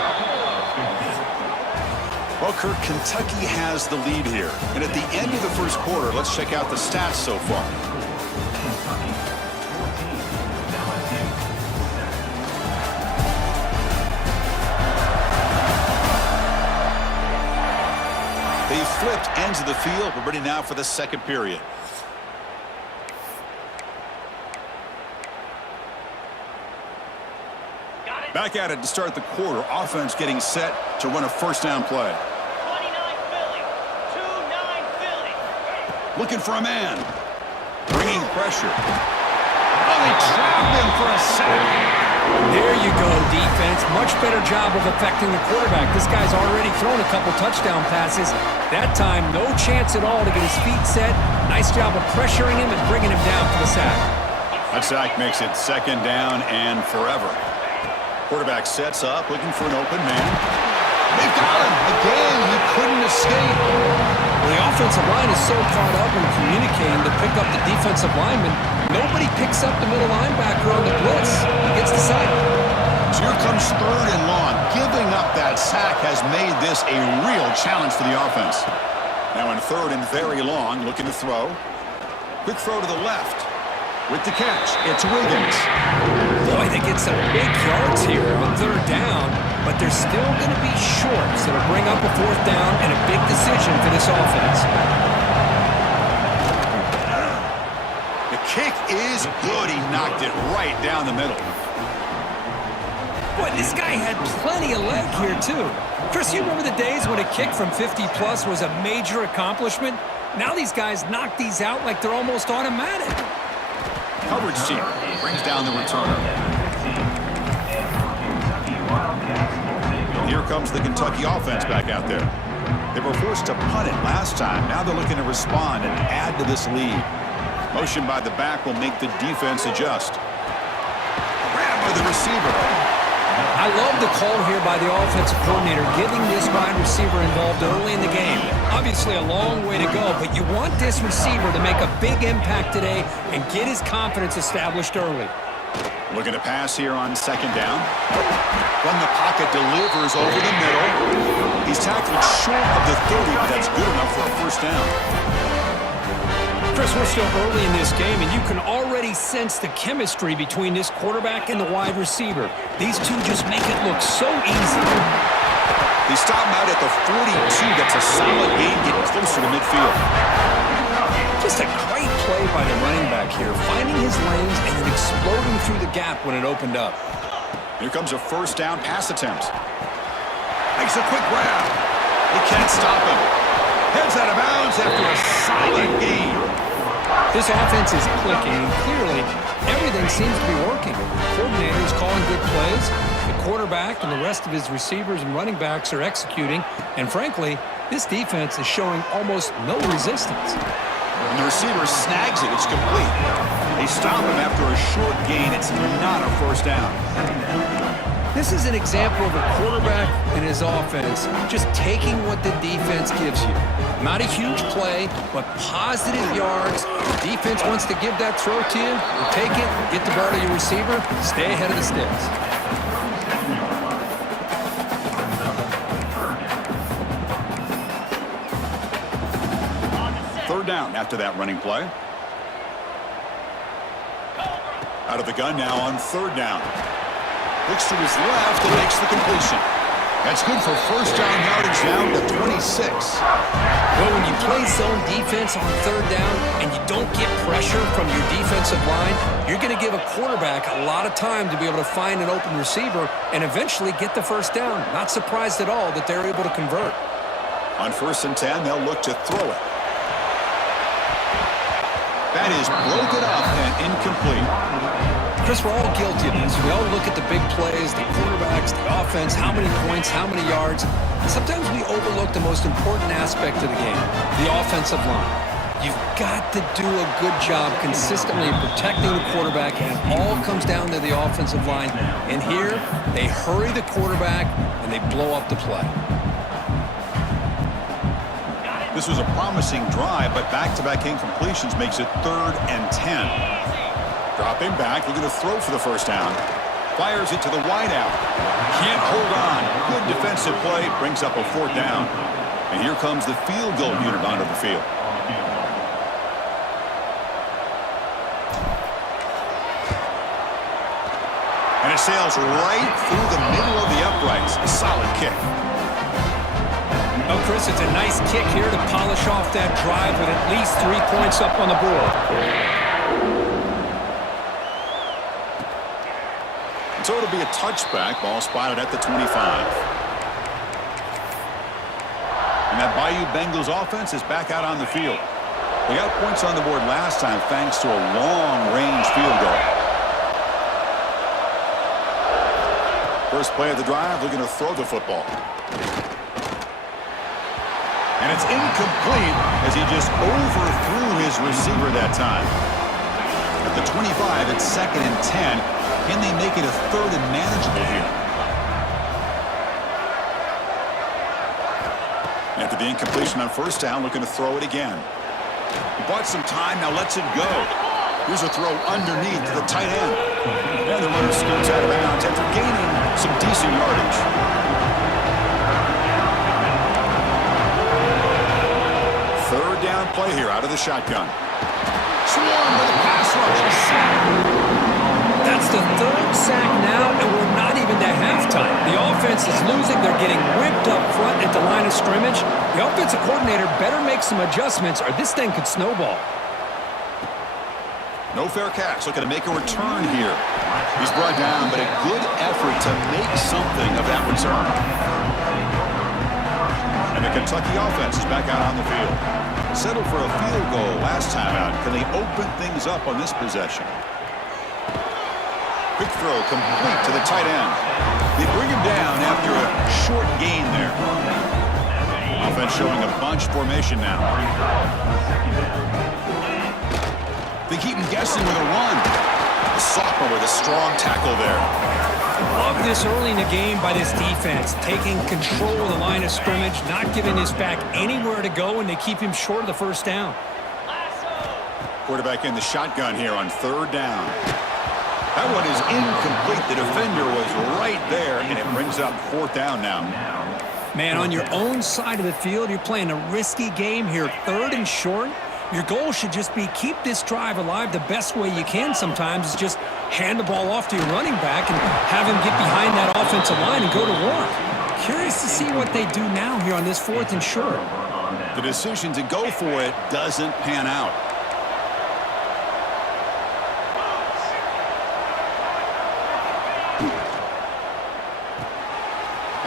Well, Kirk, Kentucky has the lead here. And at the end of the first quarter, let's check out the stats so far. They flipped ends of the field. We're ready now for the second period. Back at it to start the quarter. Offense getting set to run a first down play. 29 Philly. 2-9 Philly. Looking for a man. Bringing pressure. Oh, they trapped him for a sack. There you go, defense. Much better job of affecting the quarterback. This guy's already thrown a couple touchdown passes. That time, no chance at all to get his feet set. Nice job of pressuring him and bringing him down for the sack. That sack makes it second down and forever. Quarterback sets up, looking for an open man. They've got him. Again, he couldn't escape. The offensive line is so caught up in communicating to pick up the defensive lineman. Nobody picks up the middle linebacker on the blitz. He gets the sack. So here comes third and long. Giving up that sack has made this a real challenge for the offense. Now in third and very long, looking to throw. Quick throw to the left. With the catch, it's Wiggins. Boy, they get some big yards here on third down, but they're still going to be short, so to bring up a fourth down and a big decision for this offense. The kick is good. He knocked it right down the middle. Boy, this guy had plenty of leg here, too. Chris, you remember the days when a kick from 50-plus was a major accomplishment? Now these guys knock these out like they're almost automatic. Coverage team brings down the returner. Here comes the Kentucky offense back out there. They were forced to punt it last time. Now they're looking to respond and add to this lead. Motion by the back will make the defense adjust. Grab by the receiver. I love the call here by the offensive coordinator, getting this wide receiver involved early in the game. Obviously a long way to go, but you want this receiver to make a big impact today and get his confidence established early. Looking to pass here on second down. From the pocket, delivers over the middle. He's tackled short of the 30, but that's good enough for a first down. Chris, we're still early in this game, and you can already sense the chemistry between this quarterback and the wide receiver. These two just make it look so easy. They stop him out at the 42. That's a solid gain, getting closer to midfield. Just a great play by the running back here, finding his lanes and then exploding through the gap when it opened up. Here comes a first down pass attempt. Makes a quick grab. They can't stop him. Heads out of bounds after a solid gain. This offense is clicking, and clearly everything seems to be working. The coordinator is calling good plays. The quarterback and the rest of his receivers and running backs are executing. And frankly, this defense is showing almost no resistance. And the receiver snags it. It's complete. They stop him after a short gain. It's not a first down. This is an example of a quarterback and his offense just taking what the defense gives you. Not a huge play, but positive yards. The defense wants to give that throw to you. You take it, get the ball to your receiver, stay ahead of the sticks. Third down after that running play. Out of the gun now on third down. Looks to his left and makes the completion. That's good for first down yardage down to 26. Well, when you play zone defense on third down and you don't get pressure from your defensive line, you're going to give a quarterback a lot of time to be able to find an open receiver and eventually get the first down. Not surprised at all that they're able to convert. On 1st and 10, they'll look to throw it. That is broken up and incomplete. Chris, we're all guilty of this. We all look at the big plays, the quarterbacks, the offense, how many points, how many yards. Sometimes we overlook the most important aspect of the game, the offensive line. You've got to do a good job consistently protecting the quarterback, and it all comes down to the offensive line. And here, they hurry the quarterback, and they blow up the play. This was a promising drive, but back-to-back incompletions makes it 3rd and 10. Dropping back, looking to throw for the first down. Fires it to the wideout. Can't hold on. Good defensive play. Brings up a 4th down. And here comes the field goal unit onto the field. And it sails right through the middle of the uprights. A solid kick. Oh, Chris, it's a nice kick here to polish off that drive with at least 3 points up on the board. So it'll be a touchback. Ball spotted at the 25. And that Bayou Bengals offense is back out on the field. They got points on the board last time thanks to a long-range field goal. First play of the drive, looking to throw the football. And it's incomplete as he just overthrew his receiver that time. At the 25, it's 2nd and 10. Can they make it a 3rd and manageable here? After the incompletion on 1st down, looking to throw it again. He bought some time, now lets it go. Here's a throw underneath to the tight end. And the runner scoots out of bounds after gaining some decent yardage. Third down play here out of the shotgun. Swarmed by the pass rush. That's the 3rd sack now, and we're not even to halftime. The offense is losing. They're getting whipped up front at the line of scrimmage. The offensive coordinator better make some adjustments or this thing could snowball. No fair catch. Looking to make a return here. He's brought down, but a good effort to make something of that return. And the Kentucky offense is back out on the field. Settled for a field goal last time out. Can they open things up on this possession? Quick throw complete to the tight end. They bring him down after a short gain there. Offense showing a bunch formation now. They keep him guessing with a run. The sophomore with a strong tackle there. Love this early in the game by this defense, taking control of the line of scrimmage, not giving this back anywhere to go, and they keep him short of the 1st down. Quarterback in the shotgun here on 3rd down. That one is incomplete. The defender was right there, and it brings up 4th down now. Man, on your own side of the field, you're playing a risky game here, 3rd and short. Your goal should just be keep this drive alive the best way you can sometimes is just hand the ball off to your running back and have him get behind that offensive line and go to work. Curious to see what they do now here on this 4th and short. The decision to go for it doesn't pan out.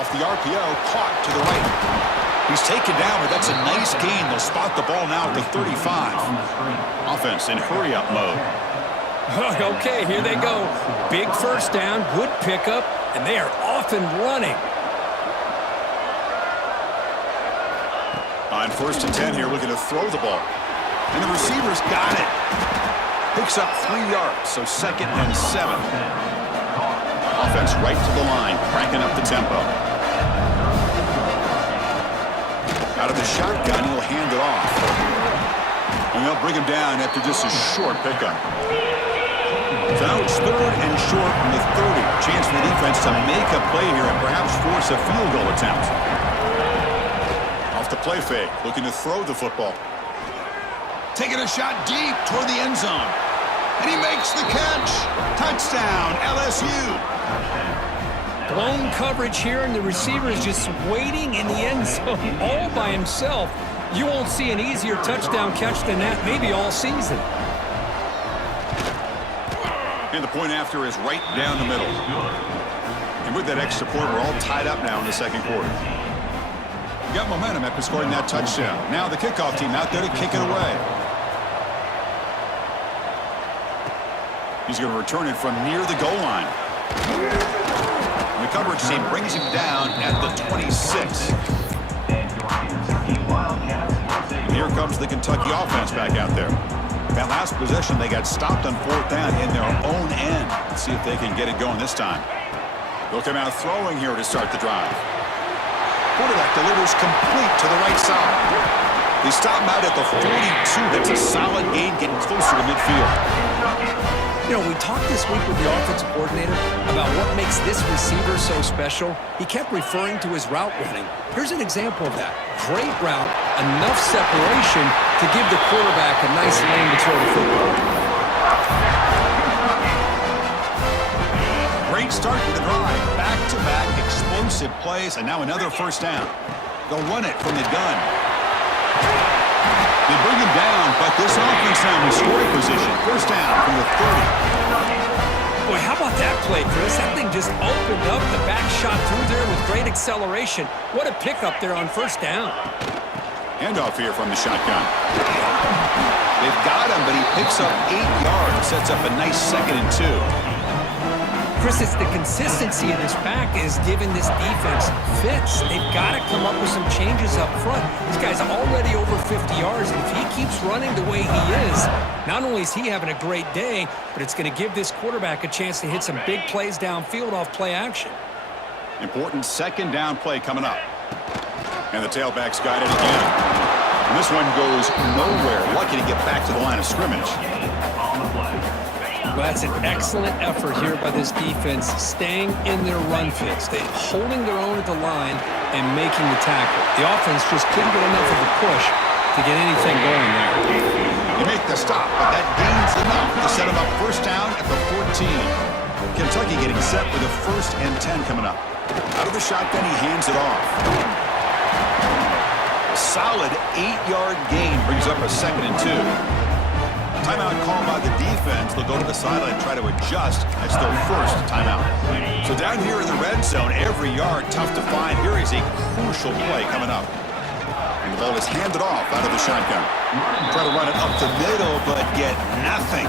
Off the RPO, caught to the right. He's taken down, but that's a nice gain. They'll spot the ball now at the 35. Offense in hurry-up mode. Okay, here they go. Big 1st down, good pickup, and they are off and running. On 1st and 10 here, looking to throw the ball. And the receiver's got it. Picks up 3 yards, so 2nd and 7. Offense right to the line, cranking up the tempo. Out of the shotgun, he'll hand it off. And they'll bring him down after just a short pickup. So now it's 3rd and short from the 30. Chance for the defense to make a play here and perhaps force a field goal attempt. Off the play fake, looking to throw the football. Taking a shot deep toward the end zone. And he makes the catch. Touchdown, LSU. Blown coverage here, and the receiver is just waiting in the end zone all by himself. You won't see an easier touchdown catch than that maybe all season. And the point after is right down the middle. And with that extra point, we're all tied up now in the 2nd quarter. Got momentum after scoring that touchdown. Now the kickoff team out there to kick it away. He's going to return it from near the goal line. The coverage team brings him down at the 26. And here comes the Kentucky offense back out there. That last possession, they got stopped on 4th down in their own end. Let's see if they can get it going this time. They'll come out throwing here to start the drive. Quarterback delivers complete to the right side. They stop him out at the 42. That's a solid gain, getting closer to midfield. You know, we talked this week with the offensive coordinator about what makes this receiver so special. He kept referring to his route running. Here's an example of that. Great route, enough separation to give the quarterback a nice lane to throw the football. Great start to the drive. Back-to-back explosive plays, and now another first down. They'll run it from the gun. They bring him down, but this offense now in scoring position. First down from the 30. Boy, how about that play, Chris? That thing just opened up. The back shot through there with great acceleration. What a pickup there on first down. Handoff here from the shotgun. They've got him, but he picks up 8 yards. Sets up a nice 2nd and 2. Chris, it's the consistency of this back is giving this defense fits. They've got to come up with some changes up front. This guy's already over 50 yards, and if he keeps running the way he is, not only is he having a great day, but it's going to give this quarterback a chance to hit some big plays downfield off play action. Important 2nd down play coming up. And the tailback's got it again. And this one goes nowhere. Lucky to get back to the line of scrimmage. Well, that's an excellent effort here by this defense, staying in their run fits. They're holding their own at the line and making the tackle. The offense just couldn't get enough of a push to get anything going there. They make the stop, but that gains enough to set them up first down at the 14. Kentucky getting set with a 1st and 10 coming up. Out of the shotgun, he hands it off. A solid 8-yard gain brings up a 2nd and 2. Timeout called by the defense. They'll go to the sideline and try to adjust. That's their first timeout. So down here in the red zone, every yard tough to find. Here is a crucial play coming up. And the ball is handed off out of the shotgun. Try to run it up the middle, but get nothing.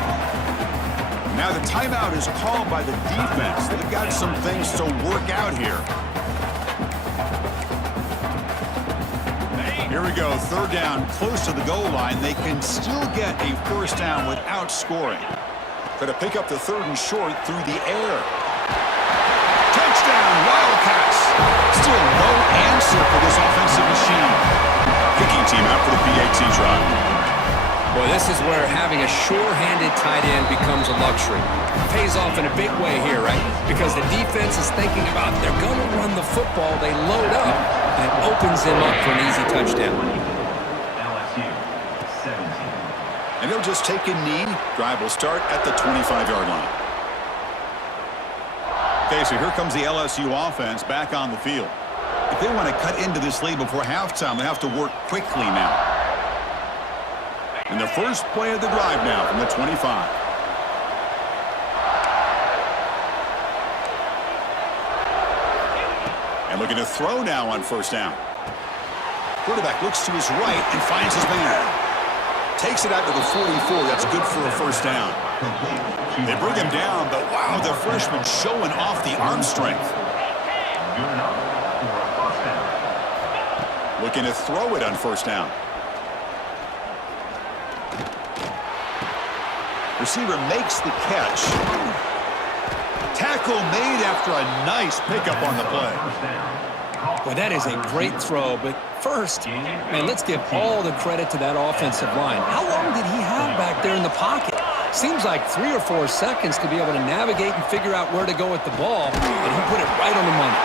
Now the timeout is called by the defense. They've got some things to work out here. Here we go, 3rd down, close to the goal line. They can still get a first down without scoring. Try to pick up the 3rd and short through the air. Touchdown, Wildcats! Still no answer for this offensive machine. Kicking team out for the PAT try. Boy, this is where having a sure-handed tight end becomes a luxury. Pays off in a big way here, right? Because the defense is thinking about they're going to run the football. They load up, and it opens them up for an easy touchdown. LSU 17. And they'll just take a knee. Drive will start at the 25-yard line. Okay, so here comes the LSU offense back on the field. If they want to cut into this lead before halftime, they have to work quickly now. And the first play of the drive now from the 25. And looking to throw now on first down. Quarterback looks to his right and finds his man. Takes it out to the 44. That's good for a first down. They bring him down, but wow, the freshman showing off the arm strength. Looking to throw it on first down. Receiver makes the catch. Tackle made after a nice pickup on the play. Well, that is a great throw, but first, man, let's give all the credit to that offensive line. How long did he have back there in the pocket? Seems like 3 or 4 seconds to be able to navigate and figure out where to go with the ball, and he put it right on the money.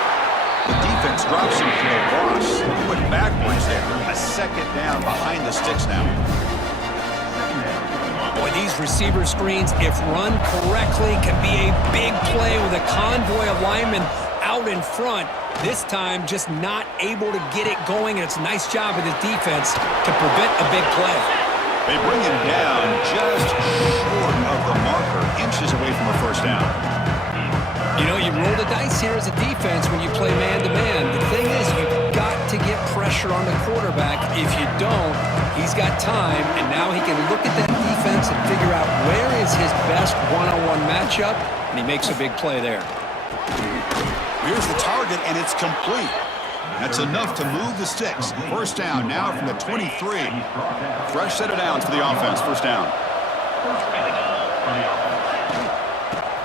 The defense drops him for a loss. He went backwards there. A 2nd down behind the sticks now. Boy, these receiver screens, if run correctly, can be a big play with a convoy of linemen out in front. This time, just not able to get it going, and it's a nice job of the defense to prevent a big play. They bring him down just short of the marker, inches away from a first down. You know, you roll the dice here as a defense when you play man-to-man. The thing is, you've got to get pressure on the quarterback. If you don't, he's got time, and now he can look at that defense and figure out where is his best one-on-one matchup, and he makes a big play there. Here's the target, and it's complete. That's enough to move the sticks. First down now from the 23. Fresh set of downs for the offense. First down.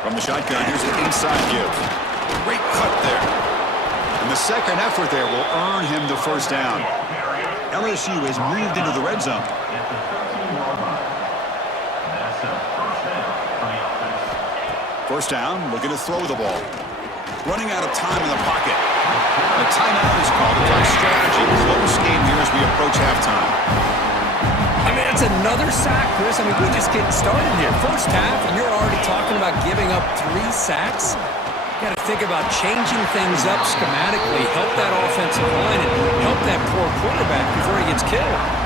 From the shotgun, here's an inside give. Great cut there. And the second effort there will earn him the first down. LSU has moved into the red zone. First down, looking to throw the ball. Running out of time in the pocket. A timeout is called to talk strategy. Close game here as we approach halftime. I mean, that's another sack, Chris. I mean, we're just getting started here. First half, and you're already talking about giving up 3 sacks. You got to think about changing things up schematically, help that offensive line, and help that poor quarterback before he gets killed.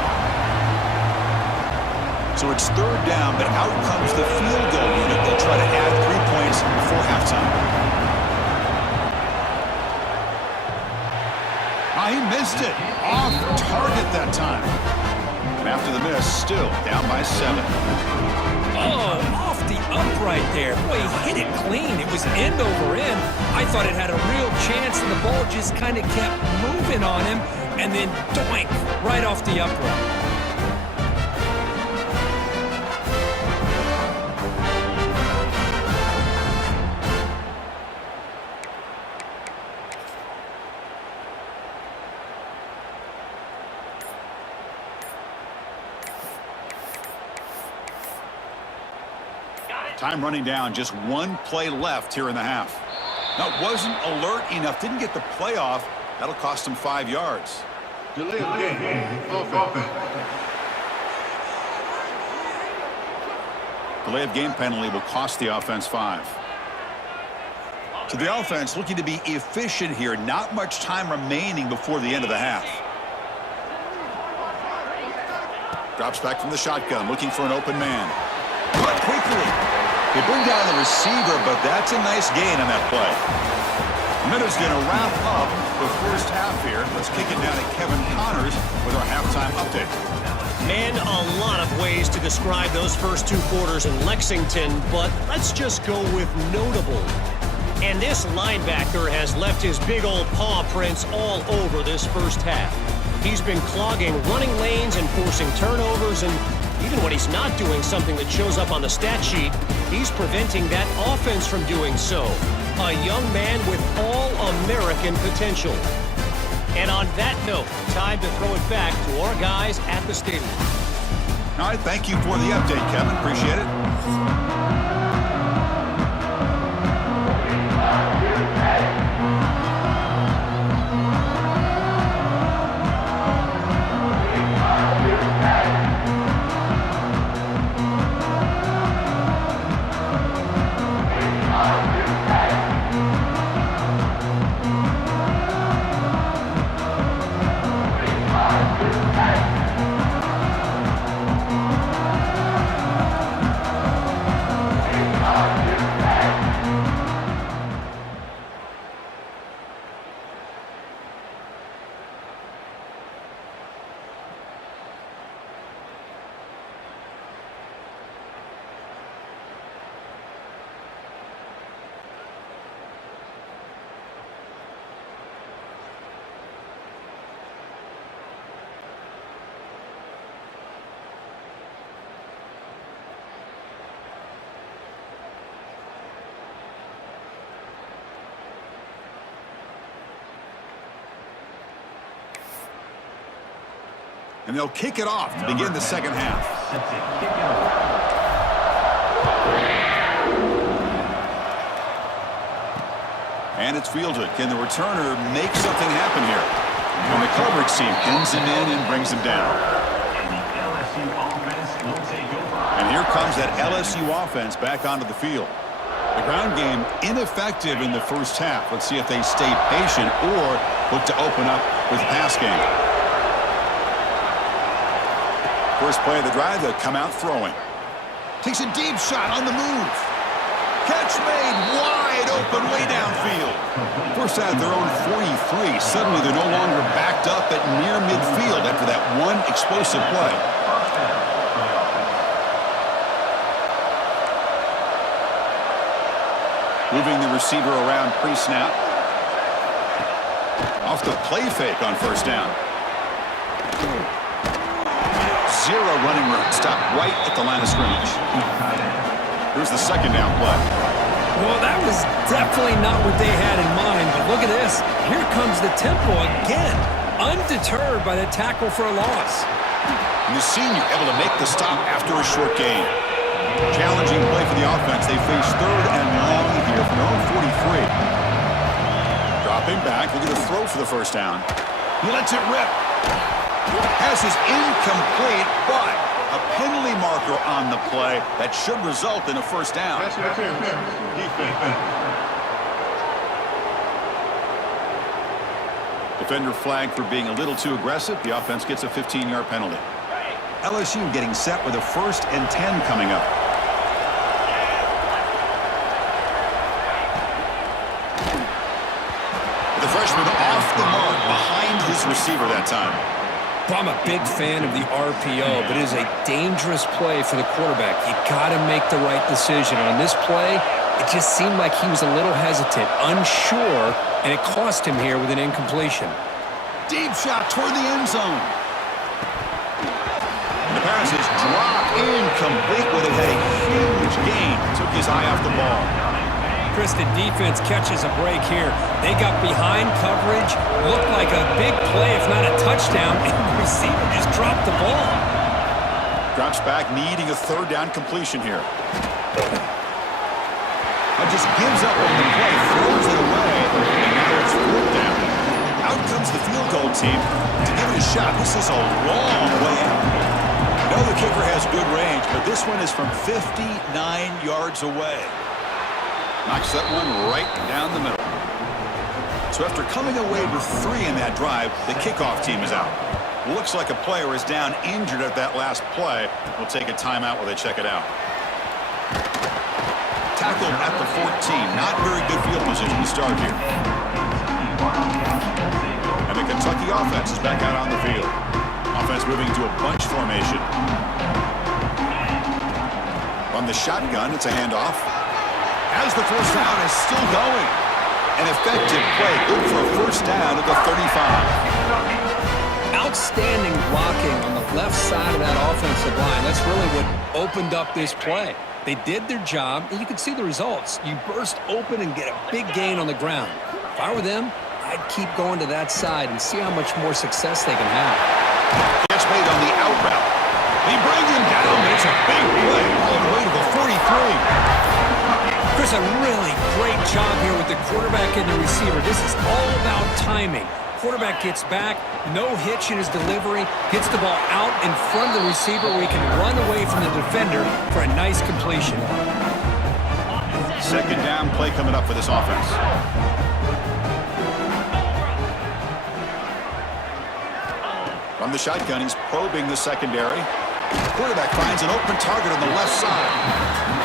So it's third down, but out comes the field goal unit. They'll try to add 3 points before halftime. He missed it. Off target that time. And after the miss, still down by 7. Oh, off the upright there. Boy, he hit it clean. It was end over end. I thought it had a real chance, and the ball just kind of kept moving on him, and then doink, right off the upright. Time running down, just 1 play left here in the half. Now, wasn't alert enough, didn't get the play off. That'll cost him 5 yards. Delay of game. Offense. Delay of game penalty will cost the offense 5. So the offense looking to be efficient here. Not much time remaining before the end of the half. Drops back from the shotgun, looking for an open man. Cut quickly. They bring down the receiver, but that's a nice gain on that play. Minute's going to wrap up the first half here. Let's kick it down to Kevin Connors with our halftime update. Man, a lot of ways to describe those first 2 quarters in Lexington, but let's just go with notable. And this linebacker has left his big old paw prints all over this first half. He's been clogging running lanes and forcing turnovers, and even when he's not doing something that shows up on the stat sheet, he's preventing that offense from doing so. A young man with all-American potential. And on that note, time to throw it back to our guys at the stadium. All right, thank you for the update, Kevin. Appreciate it. And they'll kick it off to begin the second half. And it's fielded. Can the returner make something happen here? And the coverage team pins him in and brings him down. And here comes that LSU offense back onto the field. The ground game ineffective in the first half. Let's see if they stay patient or look to open up with the pass game. First play of the drive, they'll come out throwing. Takes a deep shot on the move. Catch made wide open way downfield. First out at their own 43. Suddenly they're no longer backed up at near midfield after that one explosive play. Moving the receiver around pre-snap. Off the play fake on first down. Zero running room. Stop right at the line of scrimmage. Here's the second down play. Well, that was definitely not what they had in mind, but look at this. Here comes the tempo again, undeterred by the tackle for a loss. And the senior able to make the stop after a short gain. Challenging play for the offense. They face 3rd and long here from their own 43. Dropping back, looking to throw for the first down. He lets it rip. Pass is incomplete, but a penalty marker on the play that should result in a first down. Defender flagged for being a little too aggressive. The offense gets a 15-yard penalty. LSU getting set with a 1st and 10 coming up. The freshman off the mark behind his receiver that time. Well, I'm a big fan of the RPO, but it is a dangerous play for the quarterback. You got to make the right decision. On this play, it just seemed like he was a little hesitant, unsure, and it cost him here with an incompletion. Deep shot toward the end zone. The pass is dropped incomplete, but it had a huge gain. Took his eye off the ball. Chris, the defense catches a break here. They got behind coverage, looked like a big play, if not a touchdown, and the receiver just dropped the ball. Drops back, needing a 3rd down completion here. But just gives up on the play, throws it away, and now it's 4th down. Out comes the field goal team to give it a shot. This is a long way out. I know the kicker has good range, but this one is from 59 yards away. Knocks that one right down the middle. So after coming away with 3 in that drive, the kickoff team is out. Looks like a player is down injured at that last play. We'll take a timeout while they check it out. Tackled at the 14. Not very good field position to start here. And the Kentucky offense is back out on the field. Offense moving into a bunch formation. On the shotgun, it's a handoff. As the first down is still going. An effective play, good for a first down at the 35. Outstanding blocking on the left side of that offensive line. That's really what opened up this play. They did their job, and you can see the results. You burst open and get a big gain on the ground. If I were them, I'd keep going to that side and see how much more success they can have. Catch made on the out route. He brings him down, but it's a big play all the way to the 43. Chris, a really great job here with the quarterback and the receiver. This is all about timing. Quarterback gets back, no hitch in his delivery, gets the ball out in front of the receiver where he can run away from the defender for a nice completion. 2nd down play coming up for this offense. From the shotgun, he's probing the secondary. The quarterback finds an open target on the left side.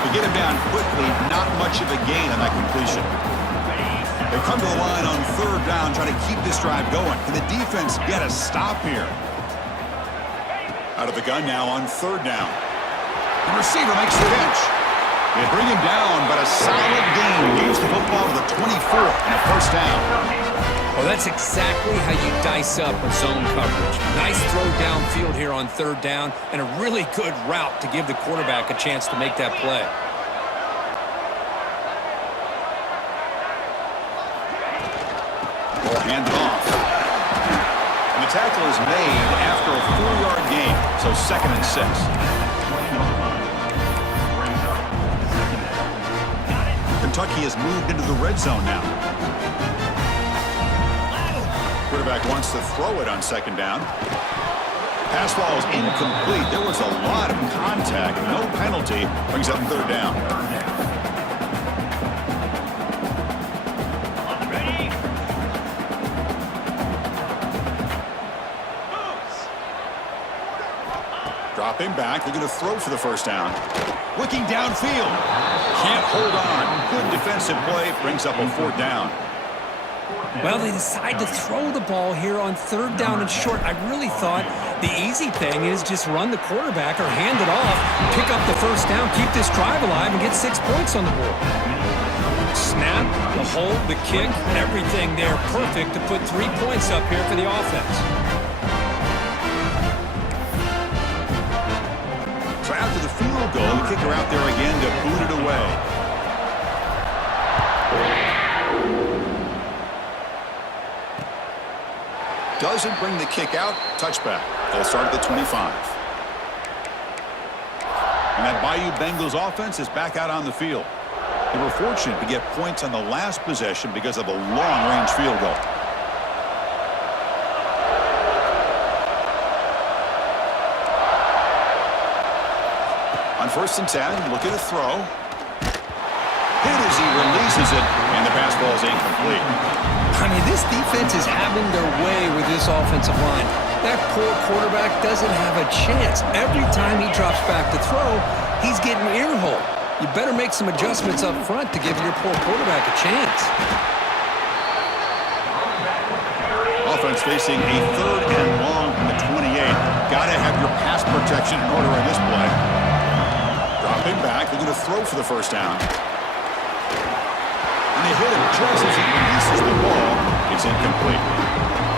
To get him down quickly, not much of a gain on that completion. They come to the line on 3rd down, trying to keep this drive going. Can the defense get a stop here? Out of the gun now on 3rd down. The receiver makes the catch. They bring him down, but a solid gain. Gains the football to the 24 and a first down. Well, that's exactly how you dice up a zone coverage. Nice throw downfield here on 3rd down, and a really good route to give the quarterback a chance to make that play. Ball handed off. And the tackle is made after a 4-yard gain, so 2nd and 6. Kentucky has moved into the red zone now. Quarterback wants to throw it on 2nd down. Pass ball is incomplete. There was a lot of contact. No penalty. Brings up 3rd down. Dropping back. They're going to throw for the first down. Looking downfield. Can't hold on. Good defensive play. Brings up a 4th down. Well, they decide to throw the ball here on 3rd down and short. I really thought the easy thing is just run the quarterback or hand it off, pick up the first down, keep this drive alive, and get 6 points on the board. Snap, the hold, the kick, everything there perfect to put 3 points up here for the offense. So after the field goal, the kicker out there again to boot it away. Doesn't bring the kick out. Touchback. They'll start at the 25. And that Bayou Bengals offense is back out on the field. They were fortunate to get points on the last possession because of a long-range field goal. On 1st and 10, look at a throw. Hit as he releases it, and the pass ball is incomplete. I mean, this defense is having their way with this offensive line. That poor quarterback doesn't have a chance. Every time he drops back to throw, he's getting ear-hole. You better make some adjustments up front to give your poor quarterback a chance. Offense facing a 3rd and long from the 28. Got to have your pass protection in order in this play. Dropping back, they're going to throw for the 1st down. And they hit him just as he releases the ball. It's incomplete.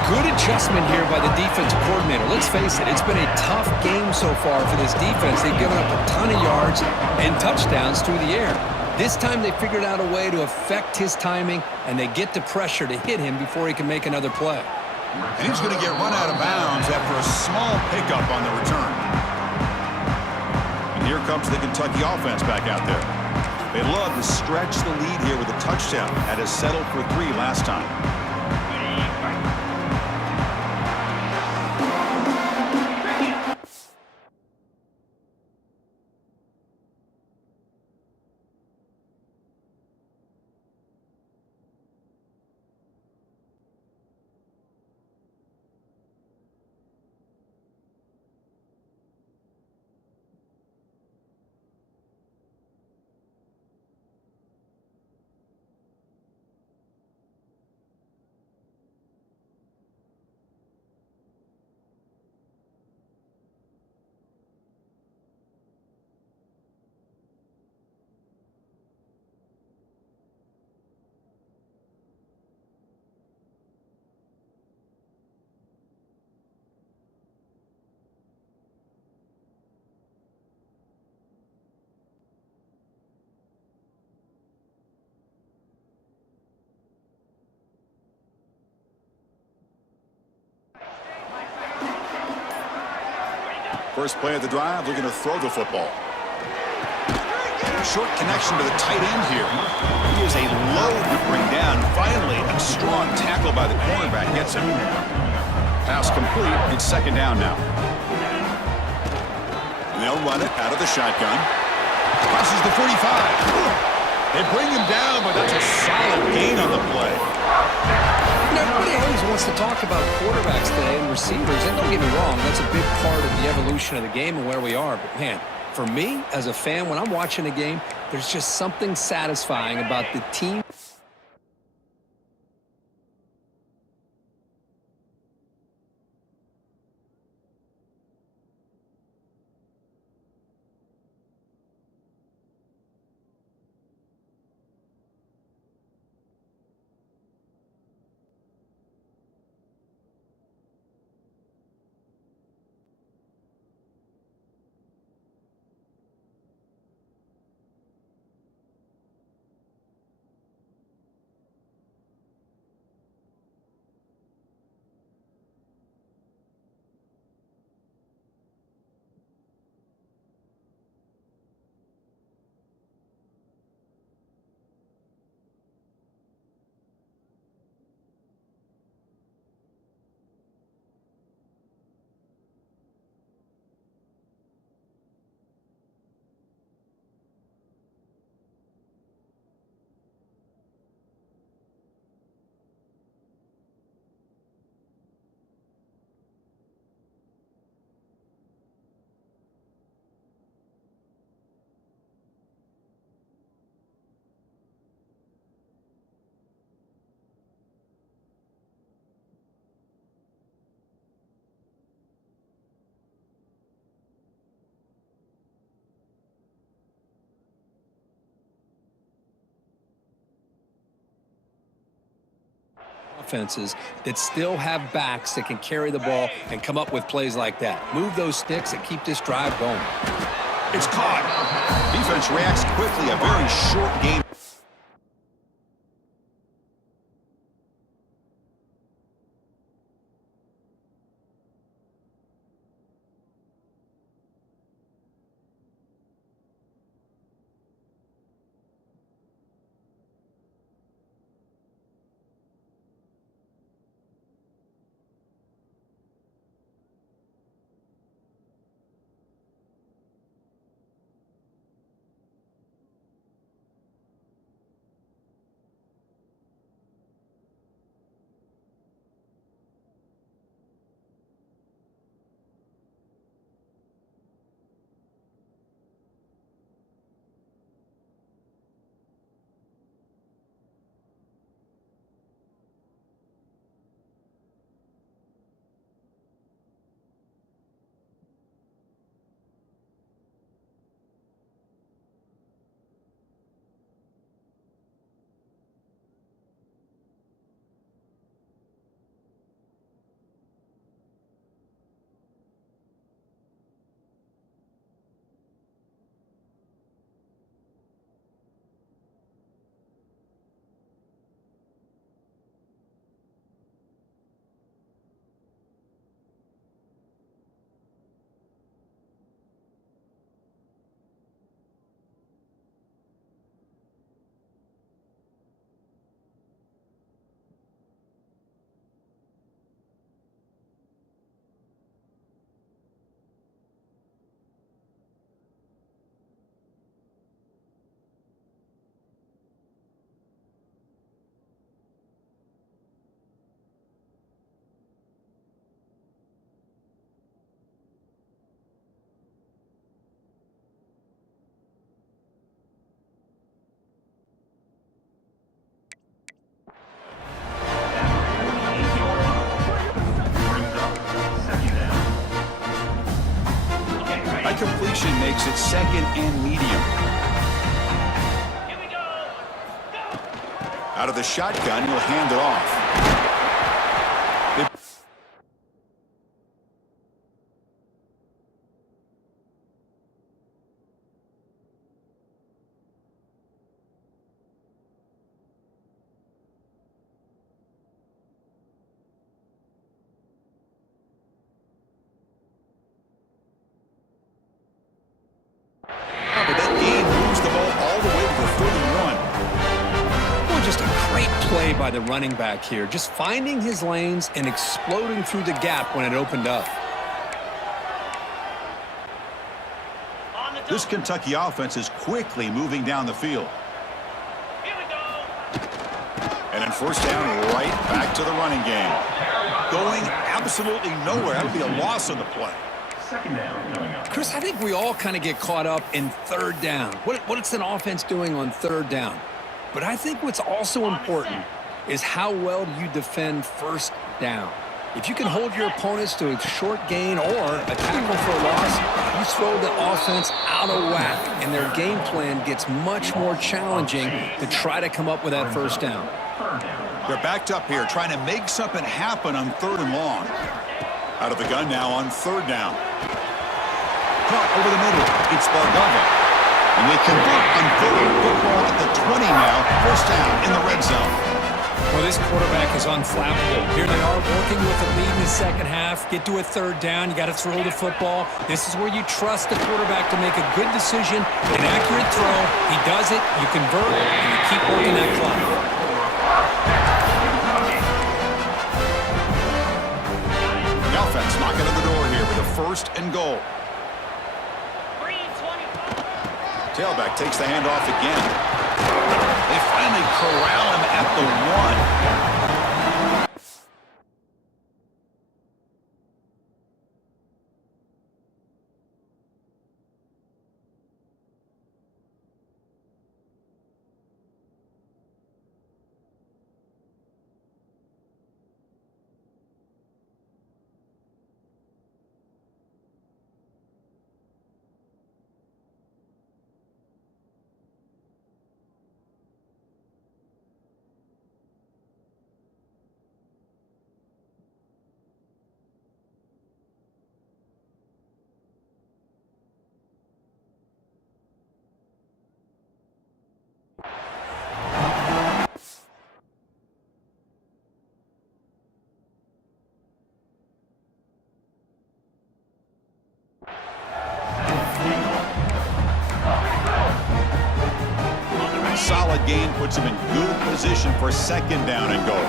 Good adjustment here by the defensive coordinator. Let's face it, it's been a tough game so far for this defense. They've given up a ton of yards and touchdowns through the air. This time they figured out a way to affect his timing, and they get the pressure to hit him before he can make another play. And he's going to get run out of bounds after a small pickup on the return. And here comes the Kentucky offense back out there. They love to stretch the lead here with a touchdown. Had us settled for 3 last time. First play of the drive, looking to throw the football. Short connection to the tight end here. He is a load to bring down. Finally, a strong tackle by the cornerback gets him. Pass complete. It's 2nd down now. And they'll run it out of the shotgun. Crosses the 45. They bring him down, but that's a solid gain on the play. Everybody always wants to talk about quarterbacks today and receivers, and don't get me wrong, that's a big part of the evolution of the game and where we are. But, man, for me, as a fan, when I'm watching a game, there's just something satisfying about the team. Offenses that still have backs that can carry the ball and come up with plays like that. Move those sticks and keep this drive going. It's caught. Defense reacts quickly. A very short game. That completion makes it 2nd and medium. Out of the shotgun, he'll hand it off. But that game moves the ball all the way to the 31. Well, just a great play by the running back here. Just finding his lanes and exploding through the gap when it opened up. This Kentucky offense is quickly moving down the field. And then 1st down, right back to the running game. Going absolutely nowhere. That would be a loss on the play. 2nd down coming up. Chris, I think we all kind of get caught up in 3rd down. What's an offense doing on 3rd down? But I think what's also important is how well you defend 1st down. If you can hold your opponents to a short gain or a tackle for a loss, you throw the offense out of whack, and their game plan gets much more challenging to try to come up with that 1st down. They're backed up here, trying to make something happen on 3rd and long. Out of the gun now on 3rd down. Caught over the middle. It's Bargava. And they convert on 3rd football at the 20 now. 1st down in the red zone. Well, this quarterback is unflappable. Here they are working with the lead in the 2nd half. Get to a 3rd down. You got to throw the football. This is where you trust the quarterback to make a good decision, an accurate throw. He does it. You convert, and you keep working that clock. The offense knocking on the door here with a 1st and goal. Tailback takes the handoff again. They finally corral him at the 1. Solid gain puts him in good position for 2nd down and goal.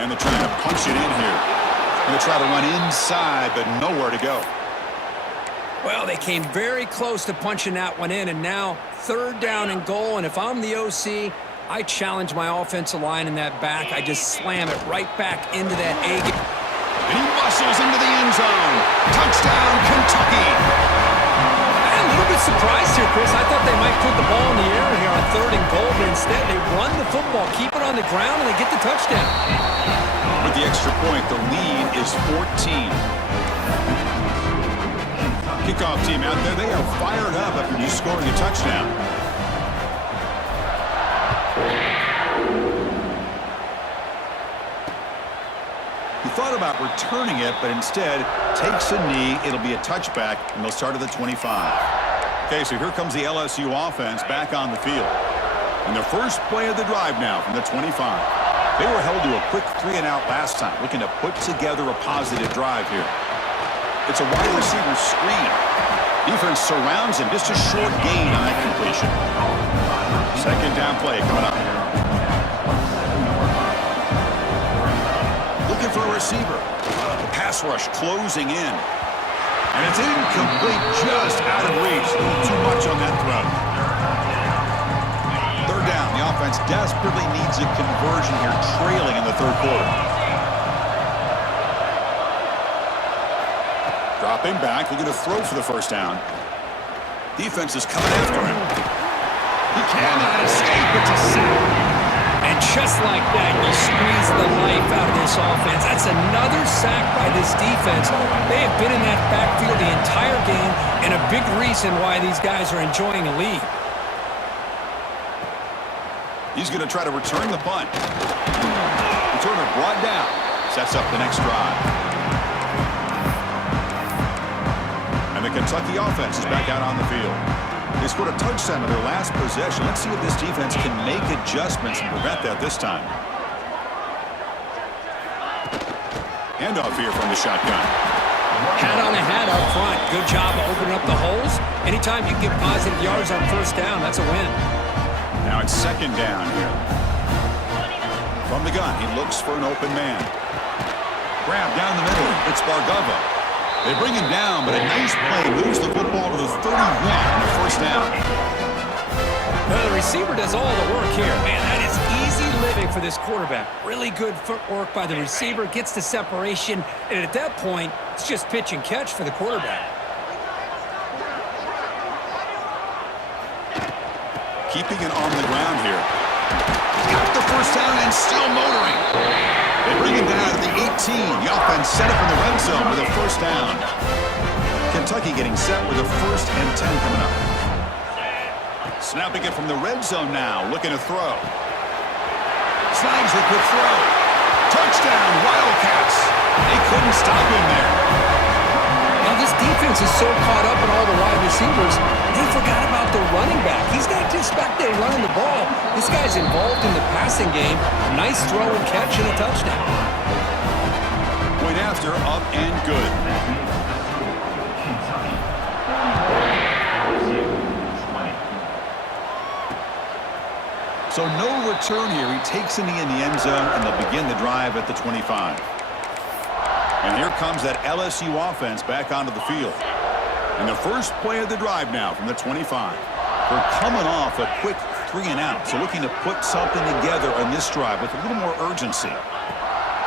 And they're trying to punch it in here. Going to try to run inside, but nowhere to go. Well, they came very close to punching that one in, and now 3rd down and goal. And if I'm the OC, I challenge my offensive line in that back. I just slam it right back into that A. And he muscles into the end zone. Touchdown, Kentucky. I'm a little bit surprised here, Chris. I thought they might put the ball in the air here on 3rd and goal, but instead they run the football, keep it on the ground, and they get the touchdown. With the extra point, the lead is 14. Kickoff team out there, they are fired up after just scoring a touchdown. He thought about returning it, but instead takes a knee. It'll be a touchback, and they'll start at the 25. Okay, so here comes the LSU offense back on the field. And the first play of the drive now from the 25. They were held to a quick 3-and-out last time, looking to put together a positive drive here. It's a wide receiver screen. Defense surrounds him. Just a short gain on that completion. 2nd down play coming up. Looking for a receiver. The pass rush closing in. And it's incomplete, just out of reach. A little too much on that throw. 3rd down. The offense desperately needs a conversion here, trailing in the 3rd quarter. Dropping back, looking to throw for the 1st down. Defense is coming after him. He cannot escape. It's a sack. And just like that, you squeeze the life out of this offense. That's another sack by this defense. offense. They have been in that backfield the entire game, and a big reason why these guys are enjoying a lead. He's going to try to return the punt. Returner brought down. Sets up the next drive. And the Kentucky offense is back out on the field. They scored a touchdown in their last possession. Let's see if this defense can make adjustments and prevent that this time. Handoff here from the shotgun. Hat on a hat up front. Good job of opening up the holes. Anytime you get positive yards on first down, that's a win. Now it's second down here. From the gun, he looks for an open man. Grab down the middle. It's Bargava. They bring him down, but a nice play moves the football to the 31 on the first down. Well, the receiver does all the work here. Man, that is easy living for this quarterback. Really good footwork by the receiver, gets the separation, and at that point, it's just pitch and catch for the quarterback. Keeping it on the ground here. Got the first down and still motoring. They bring him down at the 18. The offense set up in the red zone with a first down. Kentucky getting set with a 1st and 10 coming up. Snapping it from the red zone now, looking to throw. Snags the quick throw. Touchdown, Wildcats. They couldn't stop him there. Now this defense is so caught up in all the wide receivers, they forgot about the running back. He's not just back there running the ball. This guy's involved in the passing game. Nice throw and catch and a touchdown. Point after, up and good. So no return here. He takes in the end zone, and they'll begin the drive at the 25. And here comes that LSU offense back onto the field. And the first play of the drive now from the 25. They're coming off a quick 3-and-out, so looking to put something together on this drive with a little more urgency.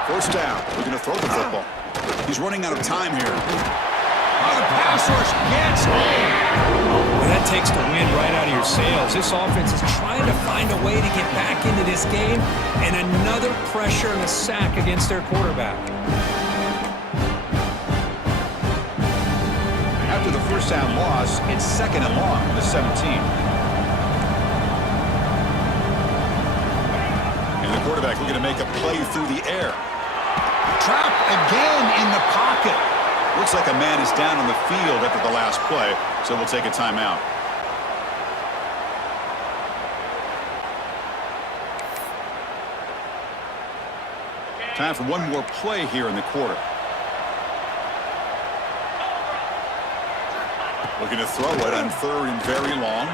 First down, looking to throw the football. He's running out of time here. Oh, the pass rush gets home. Well, that takes the wind right out of your sails. This offense is trying to find a way to get back into this game, and another pressure and a sack against their quarterback. After the first down loss, it's 2nd and long for the 17. And the quarterback looking to make a play through the air. Trap again in the pocket. Looks like a man is down on the field after the last play, so we'll take a timeout. Time for one more play here in the quarter. Looking to throw it on 3rd and very long.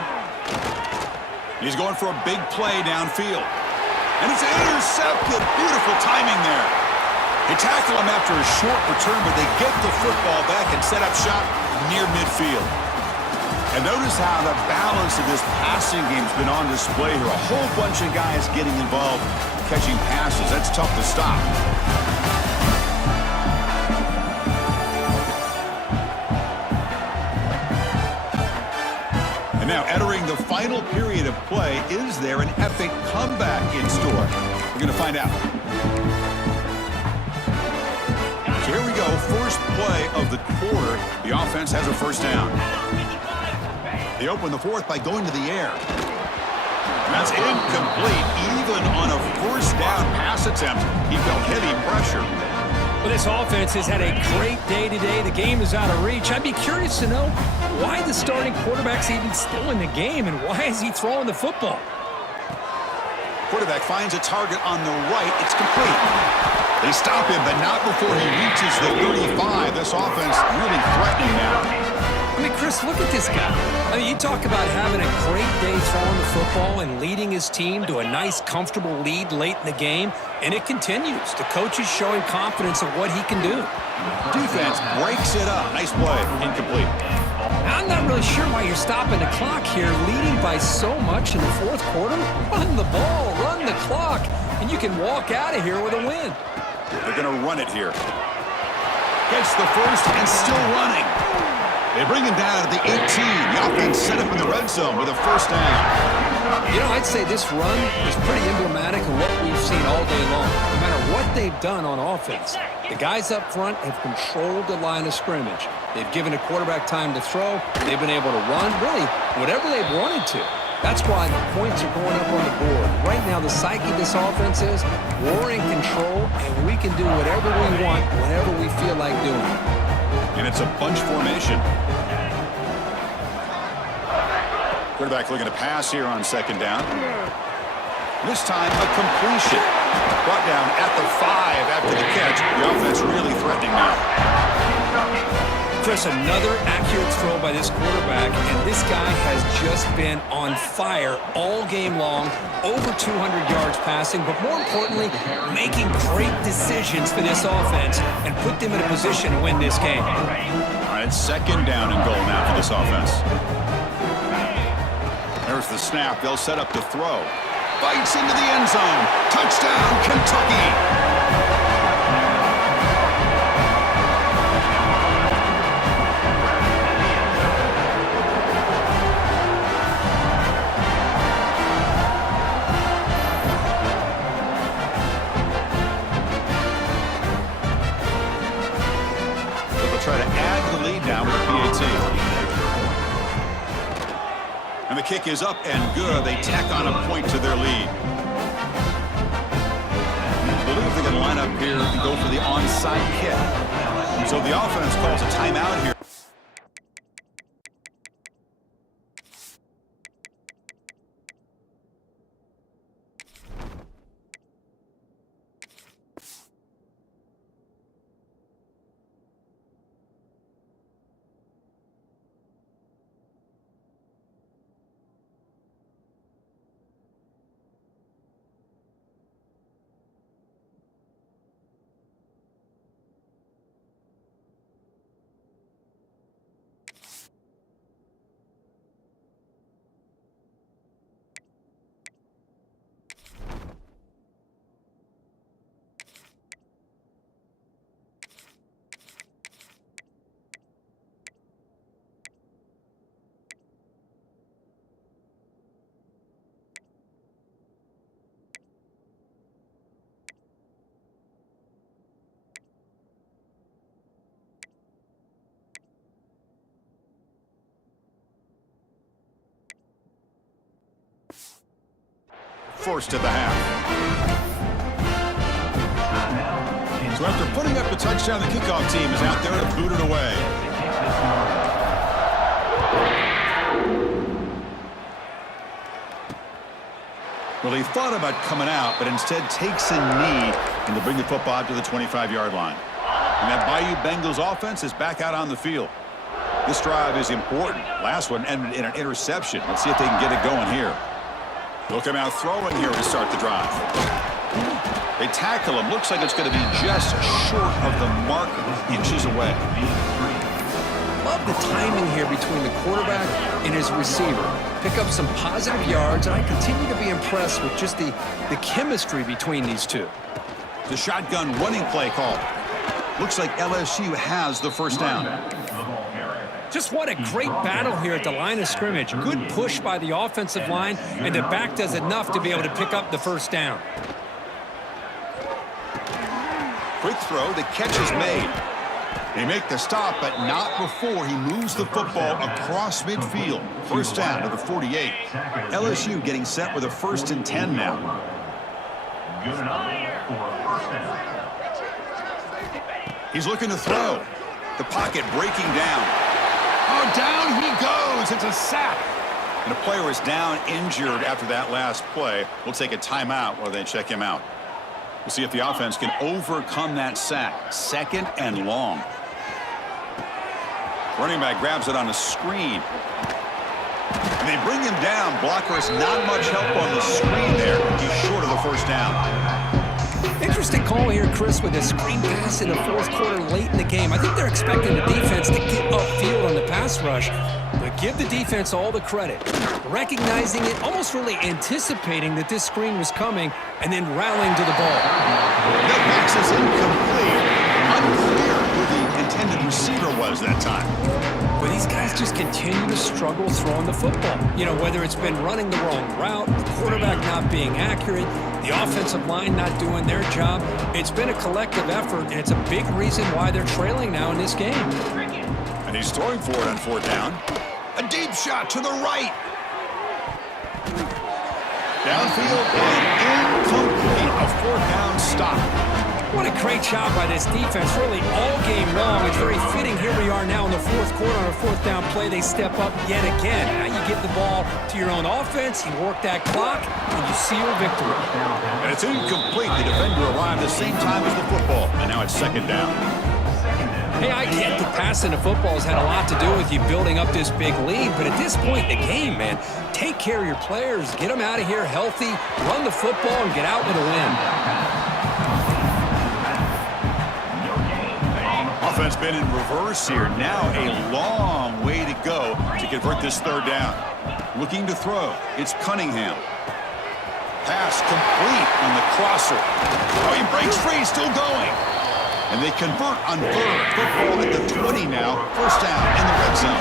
He's going for a big play downfield. And it's intercepted. Beautiful timing there. They tackle him after a short return, but they get the football back and set up shop near midfield. And notice how the balance of this passing game has been on display here. A whole bunch of guys getting involved catching passes. That's tough to stop. And now entering the final period of play, is there an epic comeback in store? We're going to find out. So here we go, first play of the quarter. The offense has a first down. They open the 4th by going to the air. That's incomplete. Even on a first down pass attempt, he felt heavy pressure. Well, this offense has had a great day today. The game is out of reach. I'd be curious to know why the starting quarterback's even still in the game, and why is he throwing the football? Quarterback finds a target on the right. It's complete. They stop him, but not before he reaches the 35. This offense really threatening now. I mean, Chris, look at this guy. I mean, you talk about having a great day throwing the football and leading his team to a nice, comfortable lead late in the game, and it continues. The coach is showing confidence of what he can do. Defense breaks it up. Nice play. Incomplete. I'm not really sure why you're stopping the clock here, leading by so much in the 4th quarter. Run the ball, run the clock, and you can walk out of here with a win. They're going to run it here. Gets the first and still running. They bring him down at the 18. The offense set up in the red zone with a first down. You know, I'd say this run is pretty emblematic of what we've seen all day long. No matter what they've done on offense, the guys up front have controlled the line of scrimmage. They've given a quarterback time to throw. They've been able to run, really, whatever they've wanted to. That's why the points are going up on the board. Right now, the psyche of this offense is we're in control, and we can do whatever we want whenever we feel like doing it. And it's a bunch formation. Quarterback looking to pass here on second down. This time, a completion. Brought down at the 5 after the catch. The offense really threatening now. Chris, another accurate throw by this quarterback, and this guy has just been on fire all game long, over 200 yards passing, but more importantly, making great decisions for this offense and put them in a position to win this game. All right, second down and goal now for this offense. There's the snap. They'll set up the throw. Bites into the end zone. Touchdown, Kentucky. Try to add to the lead now with a PAT. And the kick is up and good. They tack on a point to their lead. I believe they're going to line up here and go for the onside kick. So the offense calls a timeout here. First of the half. So after putting up the touchdown, the kickoff team is out there to boot it away. Well, he thought about coming out, but instead takes a knee and to bring the football out to the 25-yard line. And that Bayou Bengals offense is back out on the field. This drive is important. Last one ended in an interception. Let's see if they can get it going here. They'll come out throwing here to start the drive. They tackle him. Looks like it's going to be just short of the mark, inches away. Love the timing here between the quarterback and his receiver. Pick up some positive yards, and I continue to be impressed with just the chemistry between these two. The shotgun running play call. Looks like LSU has the first down. Just what a great battle here at the line of scrimmage. Good push by the offensive line, and the back does enough to be able to pick up the first down. Quick throw, the catch is made. They make the stop, but not before he moves the football across midfield. First down to the 48. LSU getting set with a 1st and 10 now. Good enough for first down. He's looking to throw. The pocket breaking down. Oh, down he goes. It's a sack. And the player is down injured after that last play. We'll take a timeout while they check him out. We'll see if the offense can overcome that sack. 2nd and long. Running back grabs it on a screen. And they bring him down. Blocker has not much help on the screen there. He's short of the first down. Interesting call here, Chris, with a screen pass in the 4th quarter late in the game. I think they're expecting the defense to get upfield on the pass rush, but give the defense all the credit. Recognizing it, almost really anticipating that this screen was coming, and then rallying to the ball. That pass is incomplete. Unclear. the intended receiver was that time. But these guys just continue to struggle throwing the football. You know, whether it's been running the wrong route, the quarterback not being accurate, the offensive line not doing their job. It's been a collective effort, and it's a big reason why they're trailing now in this game. And he's throwing for it on fourth down. A deep shot to the right. Downfield and incomplete. A fourth down stop. What a great job by this defense, really all game long. It's very fitting. Here we are now in the fourth quarter on a fourth down play. They step up yet again. Now you give the ball to your own offense. You work that clock, and you see your victory. And it's incomplete. The defender arrived the same time as the football. And now it's second down. Hey, I get that passing the football has had a lot to do with you building up this big lead, but at this point in the game, man, take care of your players. Get them out of here healthy, run the football, and get out with a win. Offense been in reverse here. Now a long way to go to convert this third down. Looking to throw. It's Cunningham. Pass complete on the crosser. Oh, he breaks free, still going. And they convert on third. Football at the 20 now. First down in the red zone.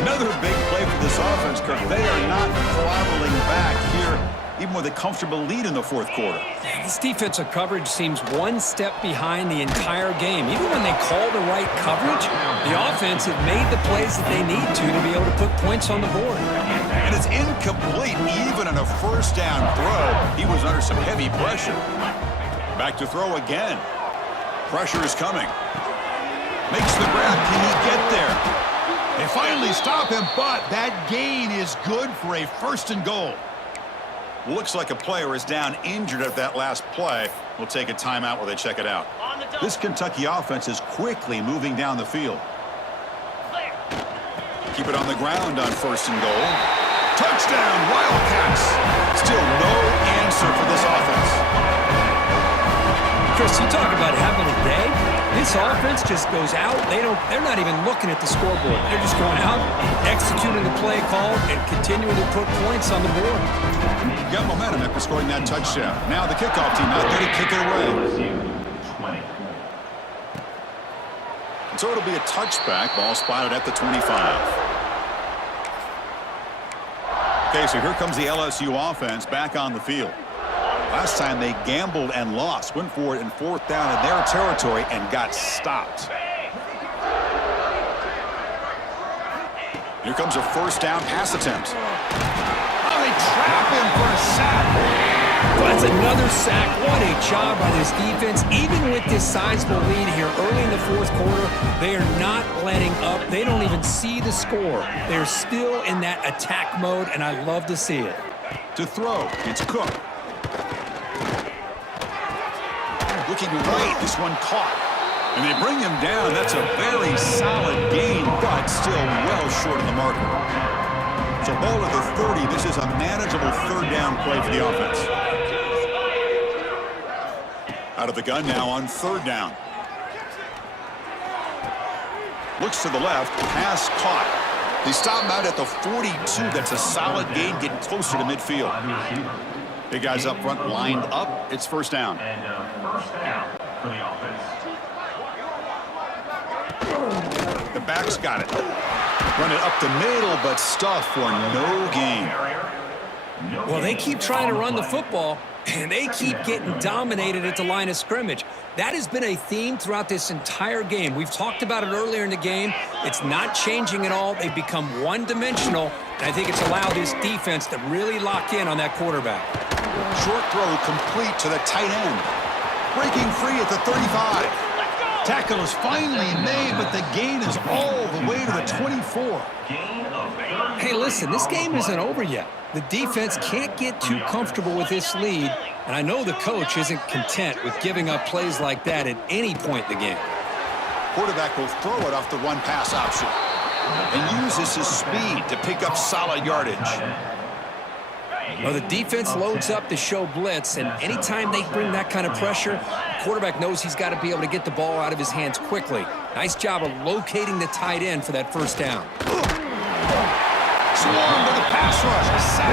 Another big play for this offense, Kirk. They are not throttling back here, even with a comfortable lead in the fourth quarter. This defensive coverage seems one step behind the entire game. Even when they call the right coverage, the offense has made the plays that they need to be able to put points on the board. And it's incomplete even on a first down throw. He was under some heavy pressure. Back to throw again. Pressure is coming. Makes the grab. Can he get there? They finally stop him, but that gain is good for a first and goal. Looks like a player is down injured at that last play. We'll take a timeout while they check it out. This Kentucky offense is quickly moving down the field. Keep it on the ground on first and goal. Touchdown, Wildcats. Still no answer for this offense. Chris, you talk about having a day. This offense just goes out. They're not even looking at the scoreboard. They're just going out, executing the play call, and continuing to put points on the board. Got momentum after scoring that touchdown. Now the kickoff team out there to kick it away. And so it'll be a touchback. Ball spotted at the 25. Okay, so here comes the LSU offense back on the field. Last time they gambled and lost. Went for it in fourth down in their territory and got stopped. Here comes a first down pass attempt. Oh, they trap him for a sack. Well, that's another sack. What a job by this defense. Even with this sizable lead here early in the fourth quarter, they are not letting up. They don't even see the score. They're still in that attack mode, and I love to see it. To throw, it's Cook. Looking right, this one caught. And they bring him down. That's a very solid gain, but still well short of the marker. So ball at the 30. This is a manageable third down play for the offense. Out of the gun now on third down. Looks to the left. Pass caught. They stop him out at the 42. That's a solid gain, getting closer to midfield. Big guys up front lined up. It's first down. And first down for the offense. The back's got it. Run it up the middle, but stuff for no gain. Well, they keep trying to run the football, and they keep getting dominated at the line of scrimmage. That has been a theme throughout this entire game. We've talked about it earlier in the game. It's not changing at all. They've become one-dimensional, and I think it's allowed this defense to really lock in on that quarterback. Short throw complete to the tight end. Breaking free at the 35. Tackle is finally made, but the gain is all the way to the 24. Hey, listen, this game isn't over yet. The defense can't get too comfortable with this lead, and I know the coach isn't content with giving up plays like that at any point in the game. Quarterback will throw it off the run-pass option and uses his speed to pick up solid yardage. Well, the defense loads up to show blitz, and anytime they bring that kind of pressure, the quarterback knows he's got to be able to get the ball out of his hands quickly. Nice job of locating the tight end for that first down. Swarm to the pass rush. A sack.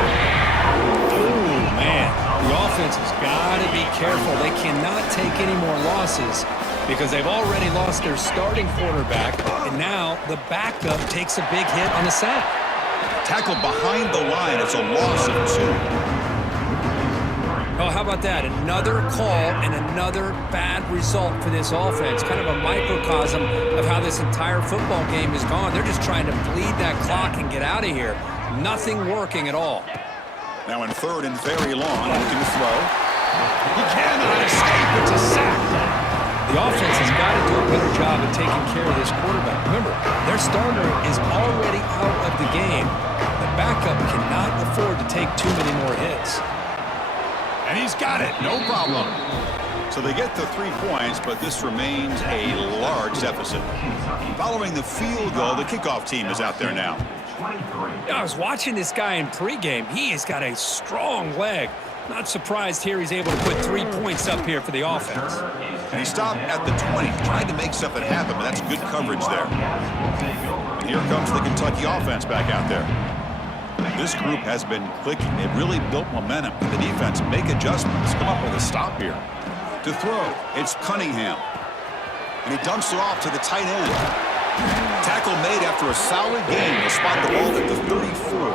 Oh, man. The offense has got to be careful. They cannot take any more losses. because they've already lost their starting quarterback, and now the backup takes a big hit on the sack. Tackled behind the line. It's a loss of 2. Oh, how about that? Another call and another bad result for this offense. Kind of a microcosm of how this entire football game is gone. They're just trying to bleed that clock and get out of here. Nothing working at all. Now in 3rd and very long, looking to throw. He cannot escape. It's a sack. The offense has got to do a better job of taking care of this quarterback. Remember, their starter is already out of the game. The backup cannot afford to take too many more hits. And he's got it, no problem. So they get the 3 points, but this remains a large deficit. Following the field goal, the kickoff team is out there now. I was watching this guy in pregame. He has got a strong leg. Not surprised here he's able to put 3 points up here for the offense. And he stopped at the 20, trying to make something happen, but that's good coverage there. And here comes the Kentucky offense back out there. This group has been clicking. They've really built momentum. And the defense make adjustments. Come up with a stop here. To throw, it's Cunningham. And he dumps it off to the tight end. Tackle made after a solid game. They'll spot the ball at the 34.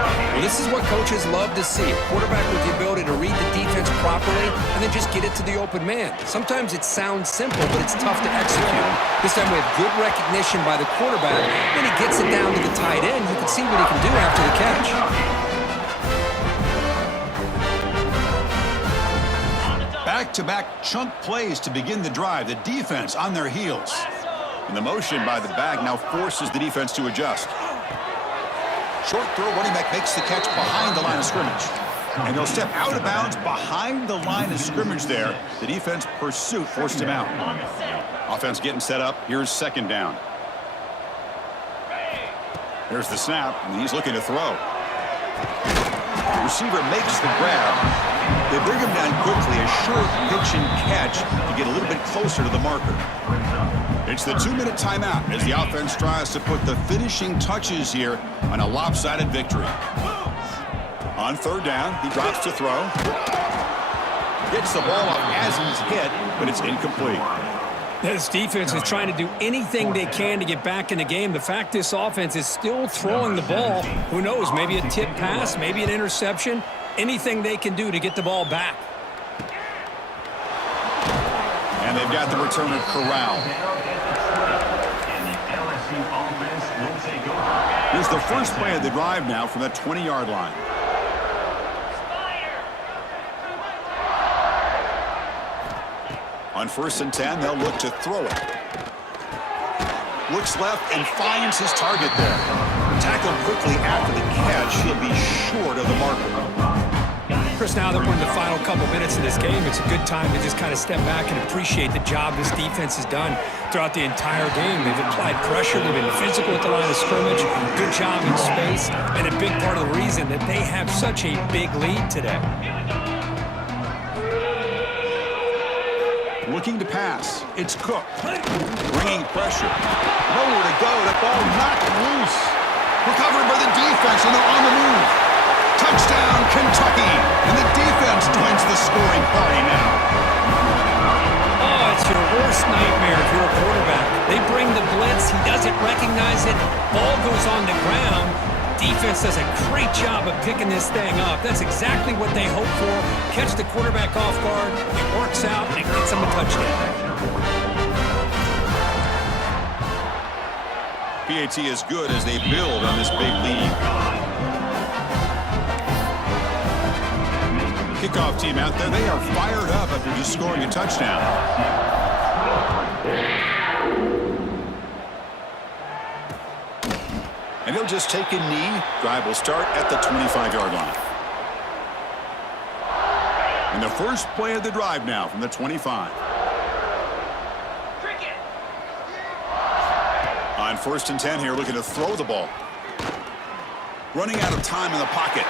Well, this is what coaches love to see. A quarterback with the ability to read the defense properly and then just get it to the open man. Sometimes it sounds simple, but it's tough to execute. This time we have good recognition by the quarterback. Then he gets it down to the tight end. You can see what he can do after the catch. Back-to-back chunk plays to begin the drive. The defense on their heels. And the motion by the back now forces the defense to adjust. Short throw, running back makes the catch behind the line of scrimmage. And he'll step out of bounds behind the line of scrimmage there. The defense pursuit forced him out. Offense getting set up. Here's 2nd down. There's the snap, and he's looking to throw. Receiver makes the grab. They bring him down quickly. A short pitch and catch to get a little bit closer to the marker. It's the 2-minute timeout as the offense tries to put the finishing touches here on a lopsided victory. On 3rd down, he drops to throw. Gets the ball off as he's hit, but it's incomplete. This defense is trying to do anything they can to get back in the game. The fact this offense is still throwing the ball, who knows, maybe a tip pass, maybe an interception, anything they can do to get the ball back. And they've got the return of Corral. Here's the first play of the drive now from that 20-yard line. On 1st and 10, they'll look to throw it. Looks left and finds his target there. Tackled quickly after the catch. He'll be short of the marker. Chris, now that we're in the final couple minutes of this game, it's a good time to just kind of step back and appreciate the job this defense has done throughout the entire game. They've applied pressure. They've been physical at the line of scrimmage. Good job in space. And a big part of the reason that they have such a big lead today. Looking to pass. It's Cook. Bringing pressure. Nowhere to go. That ball knocked loose. Recovered by the defense, and they're on the move. Touchdown, Kentucky. And the defense joins the scoring party now. Oh, it's your worst nightmare if you're a quarterback. They bring the blitz. He doesn't recognize it. Ball goes on the ground. Defense does a great job of picking this thing up. That's exactly what they hope for. Catch the quarterback off guard. It works out, and it gets them a touchdown. PAT is good as they build on this big lead. Kickoff team out there, they are fired up after just scoring a touchdown. And he'll just take a knee. Drive will start at the 25-yard line. And the first play of the drive now from the 25. On 1st and 10 here, looking to throw the ball. Running out of time in the pocket.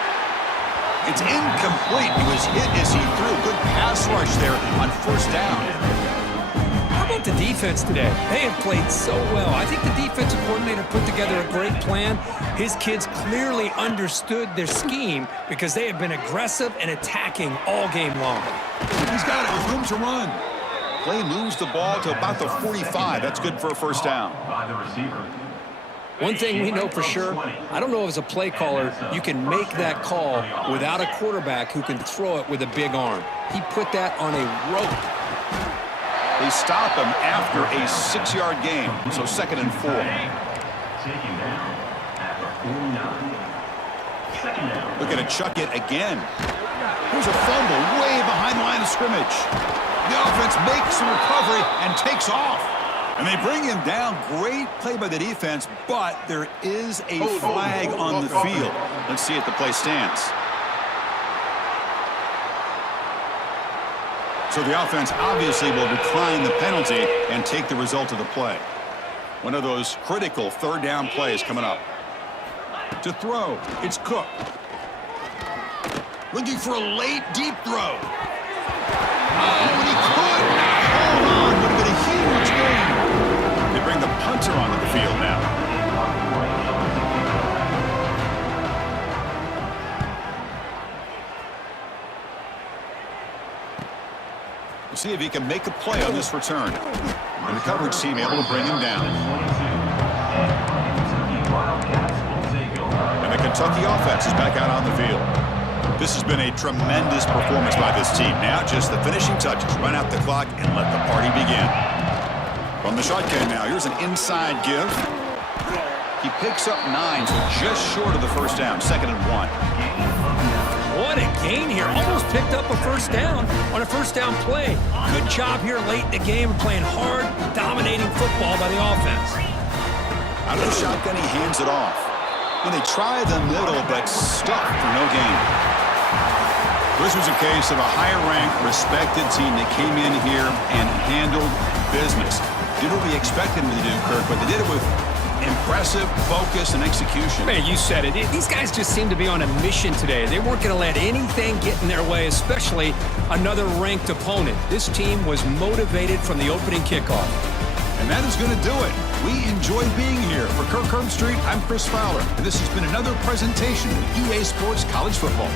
It's incomplete. He was hit as he threw. Good pass rush there on 1st down. How about the defense today? They have played so well. I think the defensive coordinator put together a great plan. His kids clearly understood their scheme because they have been aggressive and attacking all game long. He's got it with room to run. Play moves the ball to about the 45. That's good for a first down. By the receiver. One thing we know for sure, I don't know as a play caller, you can make that call without a quarterback who can throw it with a big arm. He put that on a rope. They stop him after a 6-yard gain, so 2nd and 4. Taking down at the 49. Second down. Looking to chuck it again. Here's a fumble way behind the line of scrimmage. The offense makes a recovery and takes off. And they bring him down. Great play by the defense, but there is a flag on the field. Let's see if the play stands. So the offense obviously will decline the penalty and take the result of the play. One of those critical 3rd down plays coming up. To throw, it's Cook. Looking for a late deep throw. Oh, and he could hold on. Would have been a huge gain. They bring the punter onto the field now. We'll see if he can make a play on this return. And the coverage team able to bring him down. And the Kentucky offense is back out on the field. This has been a tremendous performance by this team. Now just the finishing touches. Run out the clock and let the party begin. From the shotgun now, here's an inside give. He picks up 9, so just short of the first down. 2nd and 1. What a gain here. Almost picked up a first down on a first down play. Good job here late in the game of playing hard, dominating football by the offense. Out of the shotgun, he hands it off. And they try the middle, but stuck for no gain. This was a case of a higher-ranked, respected team that came in here and handled business. Did what we expected them to do, Kirk, but they did it with impressive focus and execution. Man, you said it. These guys just seem to be on a mission today. They weren't going to let anything get in their way, especially another ranked opponent. This team was motivated from the opening kickoff. And that is going to do it. We enjoy being here. For Kirk Herbstreit, I'm Chris Fowler, and this has been another presentation of EA Sports College Football.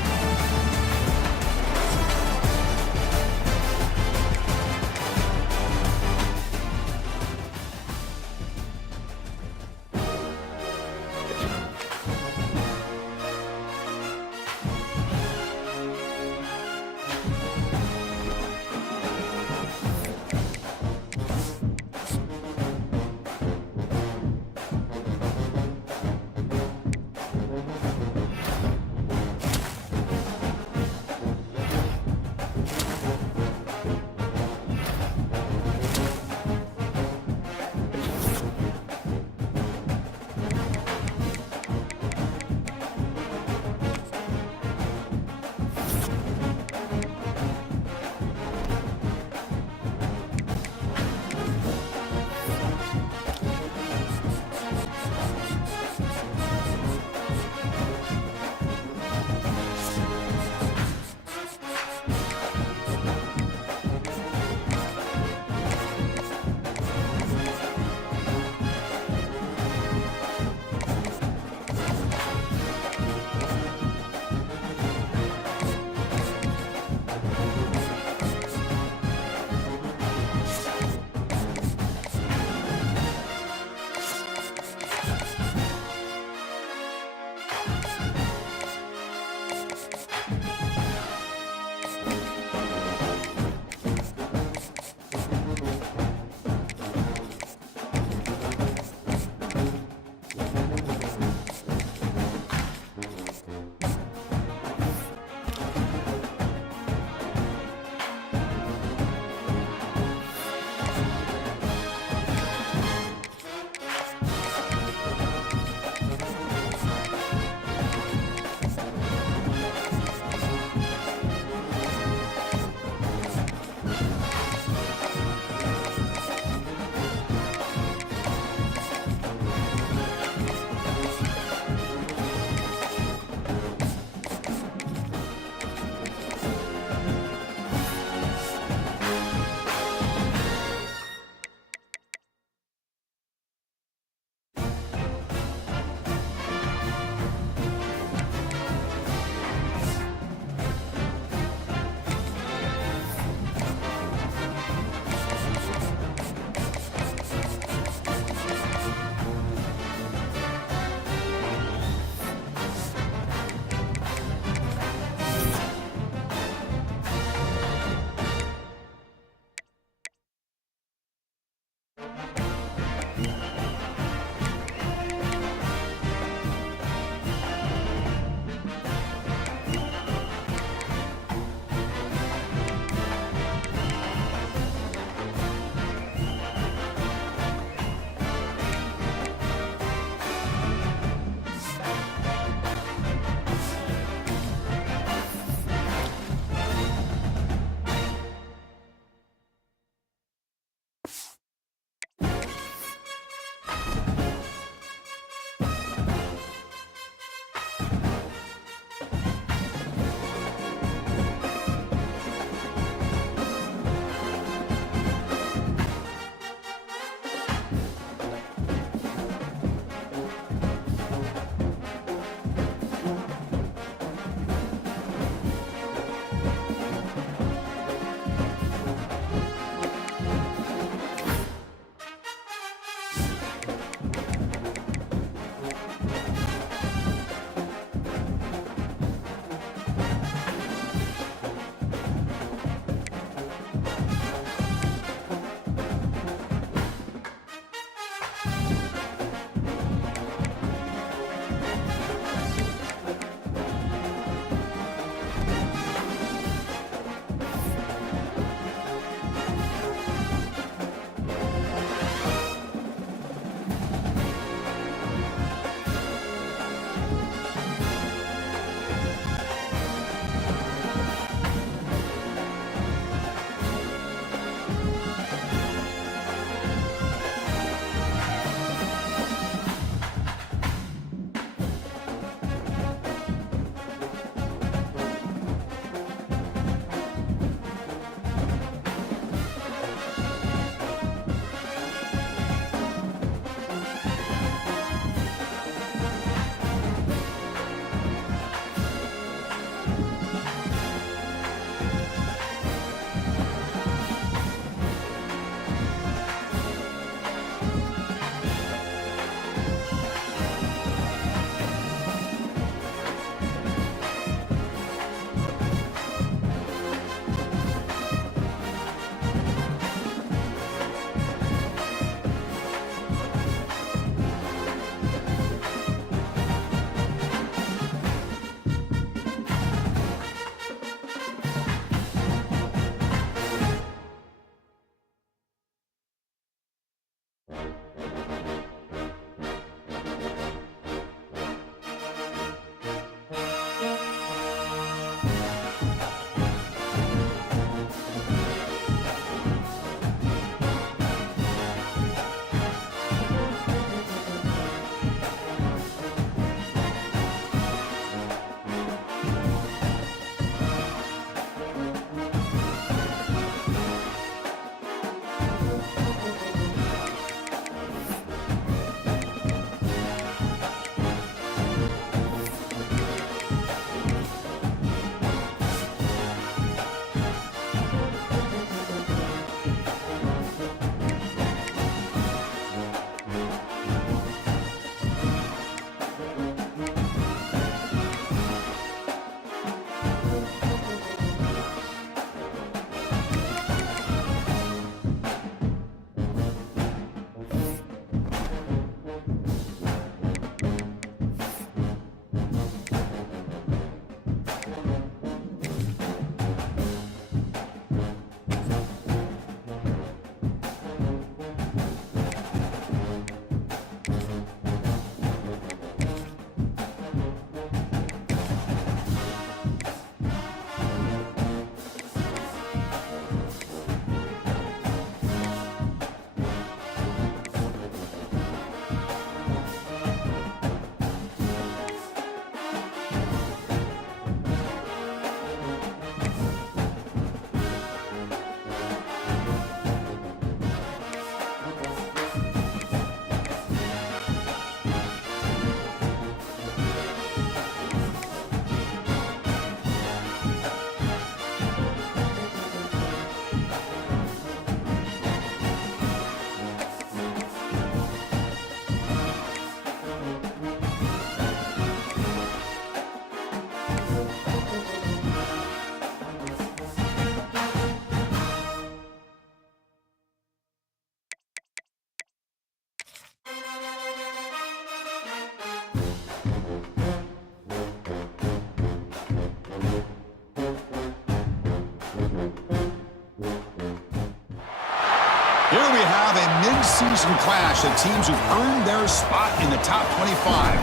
have a mid-season clash of teams who've earned their spot in the top 25,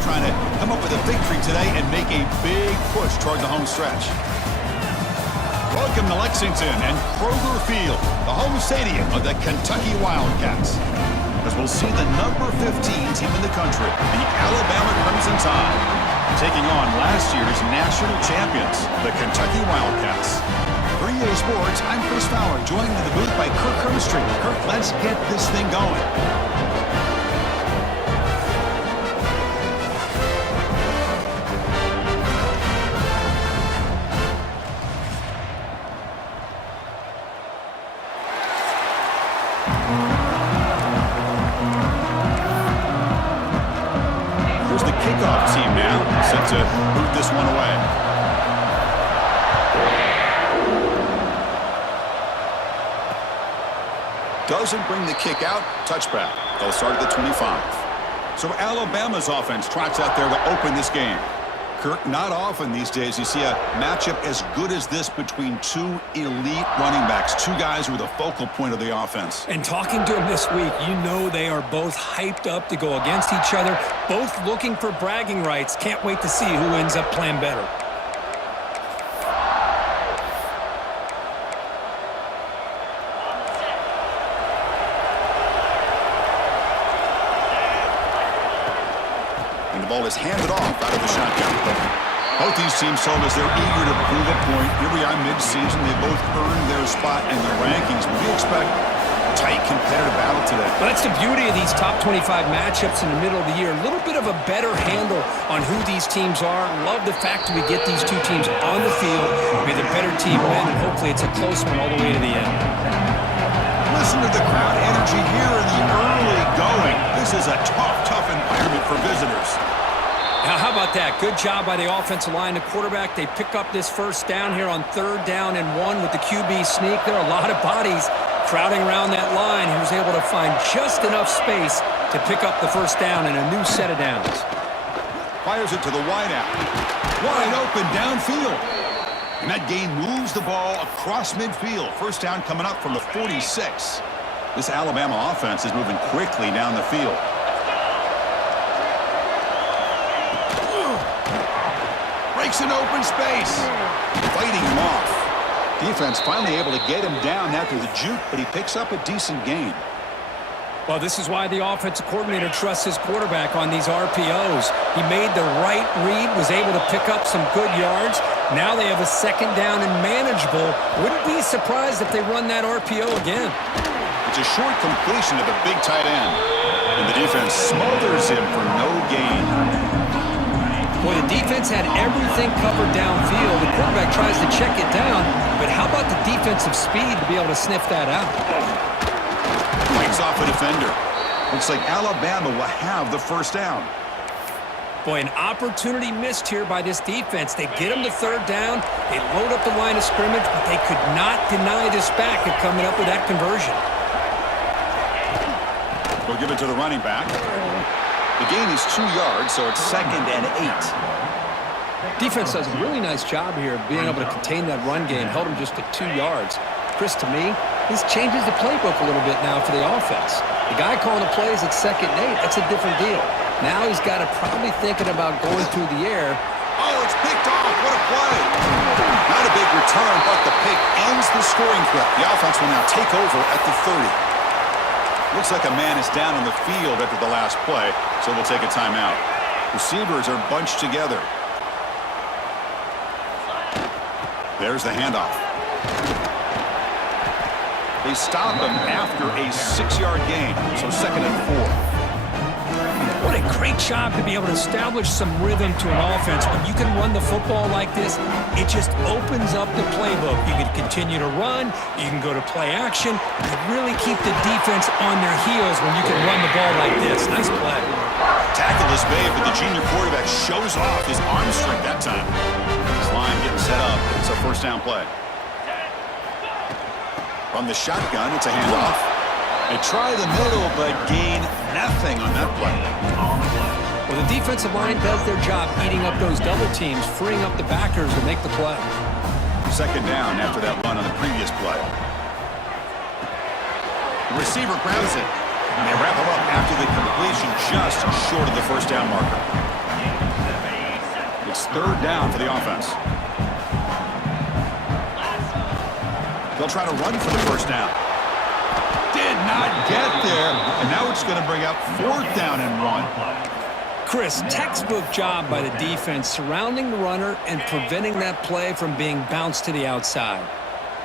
trying to come up with a victory today and make a big push toward the home stretch. Welcome to Lexington and Kroger Field, the home stadium of the Kentucky Wildcats, as we'll see the number 15 team in the country, the Alabama Crimson Tide, taking on last year's national champions, the Kentucky Wildcats. For EA Sports, I'm Chris Fowler, joined in the booth by Kirk Herbstreit. Kirk, let's get this thing going. Here's the kickoff team now, set to move this one away. Doesn't bring the kick out. Touchback. They'll start at the 25. So Alabama's offense trots out there to open this game. Kirk, not often these days you see a matchup as good as this between two elite running backs, two guys who are the focal point of the offense. And talking to them this week, you know they are both hyped up to go against each other, both looking for bragging rights. Can't wait to see who ends up playing better. Ball is handed off out of the shotgun. Both these teams told us they're eager to prove a point. Here we are mid-season. They both earned their spot in the rankings. We expect a tight, competitive battle today. Well, that's the beauty of these top 25 matchups in the middle of the year. A little bit of a better handle on who these teams are. Love the fact that we get these two teams on the field. May the better team win, and hopefully it's a close one all the way to the end. Listen to the crowd energy here in the early going. This is a tough environment for visitors. Now, how about that? Good job by the offensive line. The quarterback, they pick up this first down here on 3rd down and 1 with the QB sneak. There are a lot of bodies crowding around that line. He was able to find just enough space to pick up the first down and a new set of downs. Fires it to the wideout. Wide open downfield. And that gain moves the ball across midfield. First down coming up from the 46. This Alabama offense is moving quickly down the field. Breaks an open space. Fighting him off. Defense finally able to get him down after the juke, but he picks up a decent gain. Well, this is why the offensive coordinator trusts his quarterback on these RPOs. He made the right read, was able to pick up some good yards. Now they have a 2nd down and manageable. Wouldn't be surprised if they run that RPO again. It's a short completion to the big tight end. And the defense smothers him for no gain. Well, the defense had everything covered downfield. The quarterback tries to check it down, but how about the defensive speed to be able to sniff that out? Breaks off a defender. Looks like Alabama will have the first down. Boy, an opportunity missed here by this defense. They get them to 3rd down. They load up the line of scrimmage, but they could not deny this back of coming up with that conversion. We'll give it to the running back. The gain is 2 yards, so it's 2nd and 8. Defense does a really nice job here of being able to contain that run game. Held him just at 2 yards. Chris, to me, this changes the playbook a little bit now for the offense. The guy calling the plays at 2nd and 8, that's a different deal. Now he's got to probably thinking about going through the air. Oh, it's picked off. What a play. Not a big return, but the pick ends the scoring clip. The offense will now take over at the 30. Looks like a man is down on the field after the last play, so we'll take a timeout. Receivers are bunched together. There's the handoff. They stop him after a 6-yard gain, so 2nd and 4. What a great job to be able to establish some rhythm to an offense. When you can run the football like this, it just opens up the playbook. You can continue to run. You can go to play action. You really keep the defense on their heels when you can run the ball like this. Nice play. Tackle is made, but the junior quarterback shows off his arm strength that time. His line getting set up. It's a first down play. From the shotgun, it's a handoff. They try the middle, but gain nothing on that play. Well, the defensive line does their job eating up those double teams, freeing up the backers to make the play. 2nd down after that run on the previous play. The receiver grabs it. And they wrap him up after the completion just short of the first down marker. It's third down for the offense. They'll try to run for the first down. Did not get there. And now it's going to bring up fourth down and 1. Chris, textbook job by the defense surrounding the runner and preventing that play from being bounced to the outside.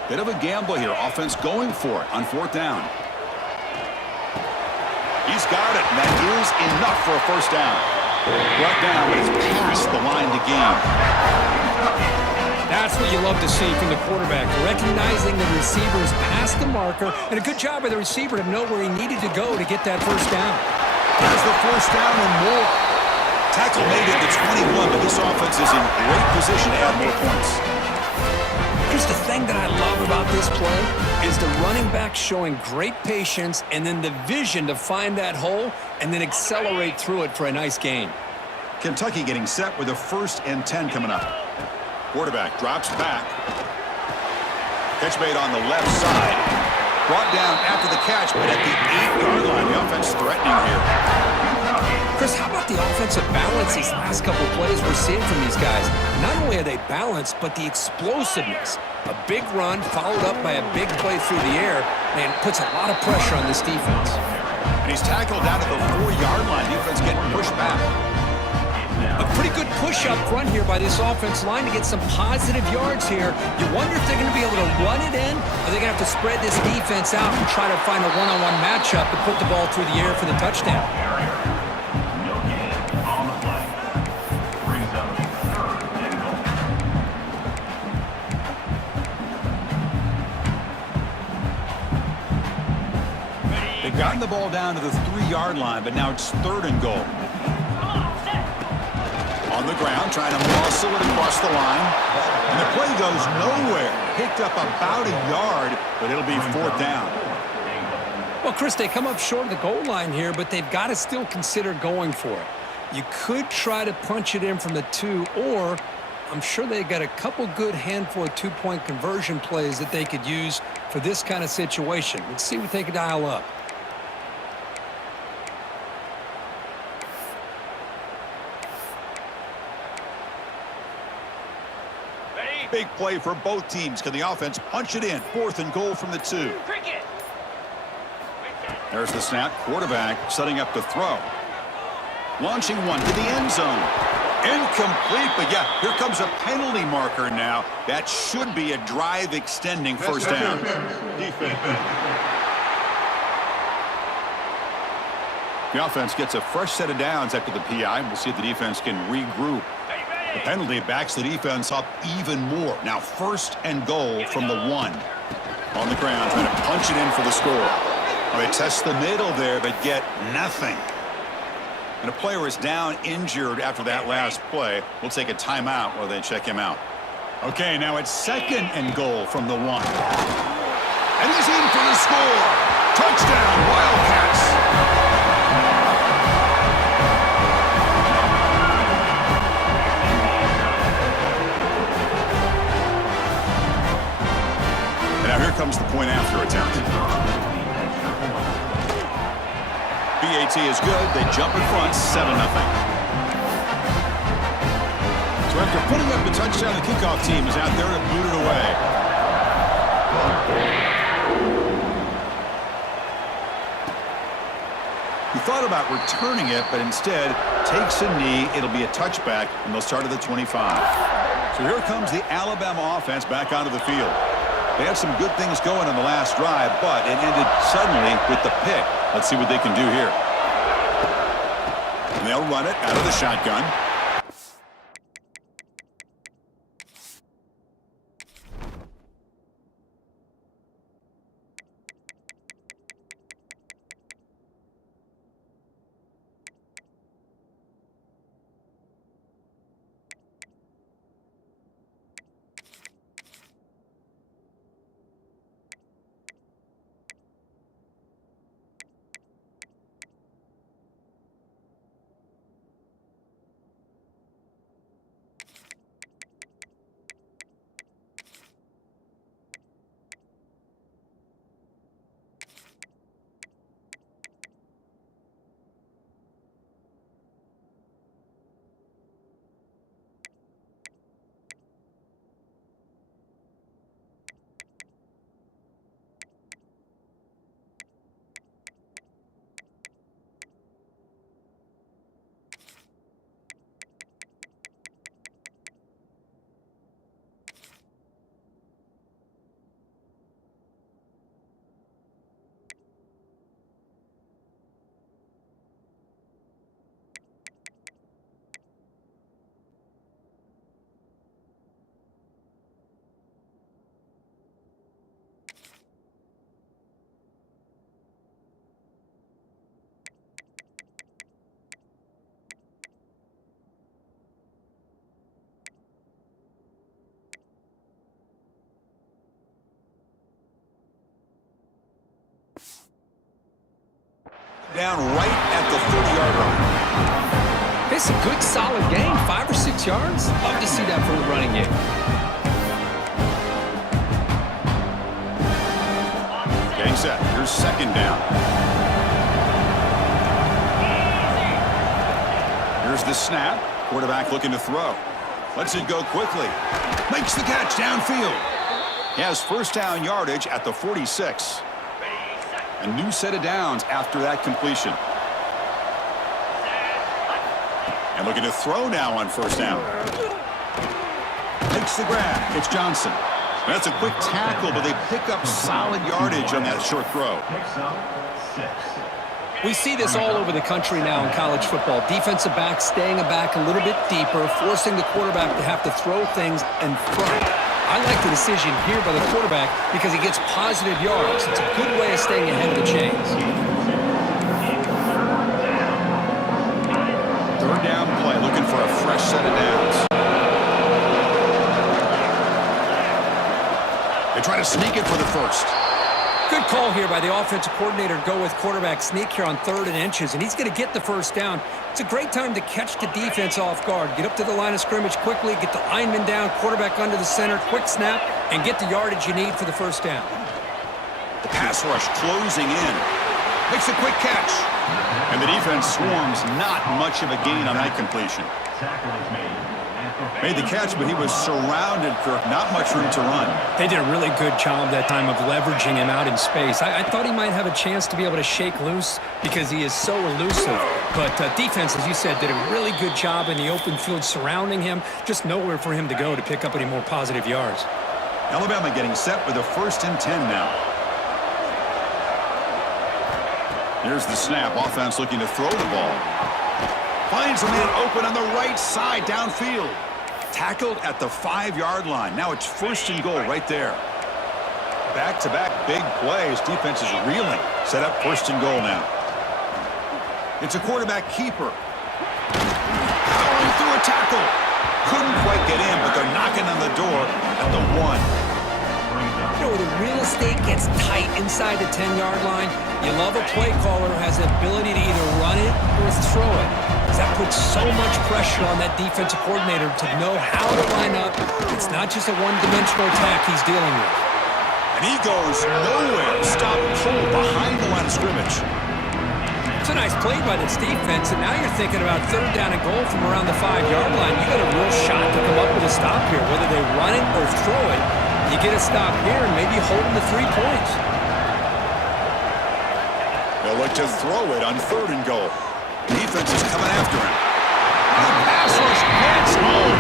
Bit of a gamble here. Offense going for it on fourth down. He's got it, and that is enough for a first down. Brought down, but it's past the line to gain. That's what you love to see from the quarterback, recognizing the receiver's past the marker, and a good job by the receiver to know where he needed to go to get that first down. There's the first down and more. Tackle made it to 21, but this offense is in great position to add more points. Here's the thing that I love about this play is the running back showing great patience and then the vision to find that hole and then accelerate through it for a nice gain. Kentucky getting set with a 1st and 10 coming up. Quarterback drops back. Catch made on the left side. Brought down after the catch, but at the 8-yard line. The offense threatening here. Chris, how about the offensive balance these last couple plays we're seeing from these guys? Not only are they balanced, but the explosiveness. A big run followed up by a big play through the air, man, puts a lot of pressure on this defense. And he's tackled down at the 4-yard line. Defense getting pushed back. A pretty good push up front here by this offense line to get some positive yards here. You wonder if they're going to be able to run it in, or they're going to have to spread this defense out and try to find a one-on-one matchup to put the ball through the air for the touchdown. They've gotten the ball down to the 3-yard line, but now it's 3rd and goal. On the ground, trying to muscle it across the line. And the play goes nowhere. Picked up about a yard, but it'll be 4th down. Well, Chris, they come up short of the goal line here, but they've got to still consider going for it. You could try to punch it in from the 2, or I'm sure they've got a couple good handful of 2-point conversion plays that they could use for this kind of situation. Let's see what they can dial up. Big play for both teams. Can the offense punch it in? 4th and goal from the 2. There's the snap. Quarterback setting up to throw. Launching one to the end zone. Incomplete, but yeah, here comes a penalty marker now. That should be a drive extending first down. The offense gets a fresh set of downs after the PI. We'll see if the defense can regroup. The penalty backs the defense up even more. Now 1st and goal from the 1. On the ground, trying to punch it in for the score. Well, they test the middle there, but get nothing. And a player is down injured after that last play. We'll take a timeout while they check him out. Okay, now it's 2nd and goal from the 1. And he's in for the score. Touchdown, Wildcats. Now here comes the point after attempt. BAT is good. They jump in front, 7-0. So after putting up the touchdown, the kickoff team is out there to boot it away. He thought about returning it, but instead takes a knee. It'll be a touchback, and they'll start at the 25. So here comes the Alabama offense back onto the field. They had some good things going on the last drive, but it ended suddenly with the pick. Let's see what they can do here. And they'll run it out of the shotgun. down right at the 30-yard line. It's a good, solid gain, 5 or 6 yards. Love to see that from the running game. Getting set. Here's second down. Here's the snap. Quarterback looking to throw. Lets it go quickly. Makes the catch downfield. He has first down yardage at the 46. A new set of downs after that completion. And looking to throw now on first down. Makes the grab. It's Johnson. That's a quick tackle, but they pick up solid yardage on that short throw. Picks up 6. We see this all over the country now in college football. Defensive backs staying back a little bit deeper, forcing the quarterback to have to throw things in front. I like the decision here by the quarterback because he gets positive yards. It's a good way of staying ahead of the chains. Third down play, looking for a fresh set of downs. They try to sneak it for the first. Good call here by the offensive coordinator to go with quarterback sneak here on 3rd and inches, and he's going to get the first down. It's a great time to catch the defense off guard. Get up to the line of scrimmage quickly, get the lineman down, quarterback under the center, quick snap, and get the yardage you need for the first down. The pass rush closing in. Makes a quick catch. And the defense swarms, not much of a gain on that completion. Tackle is made. Made the catch, but he was surrounded, Kirk. Not much room to run. They did a really good job that time of leveraging him out in space. I thought he might have a chance to be able to shake loose because he is so elusive. But defense, as you said, did a really good job in the open field surrounding him. Just nowhere for him to go to pick up any more positive yards. Alabama getting set with a 1st and 10 now. Here's the snap. Offense looking to throw the ball. Finds a man open on the right side downfield. Tackled at the 5-yard line. Now it's 1st and goal right there. Back-to-back big plays. Defense is reeling. Set up 1st and goal now. It's a quarterback keeper. Powering through a tackle. Couldn't quite get in, but they're knocking on the door at the 1. You know, where the real estate gets tight inside the 10-yard line, you love a play caller who has the ability to either run it or throw it. That puts so much pressure on that defensive coordinator to know how to line up. It's not just a one-dimensional attack he's dealing with. And he goes nowhere. Stop pull behind the line of scrimmage. It's a nice play by this defense, and now you're thinking about 3rd down and goal from around the 5-yard line. You got a real shot to come up with a stop here. Whether they run it or throw it, you get a stop here and maybe hold them to 3 points. They'll look to throw it on 3rd and goal. Defense is coming after him. The pass rush gets home.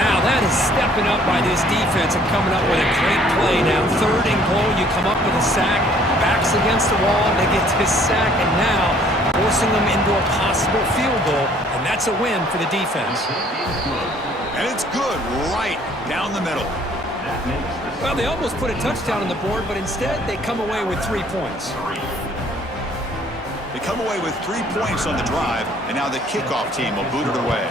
Now that is stepping up by this defense and coming up with a great play. Now 3rd and goal, you come up with a sack, backs against the wall, they get this sack, and now forcing them into a possible field goal, and that's a win for the defense. And it's good right down the middle. Well, they almost put a touchdown on the board, but instead they come away with 3 points. They come away with 3 points on the drive, and now the kickoff team will boot it away.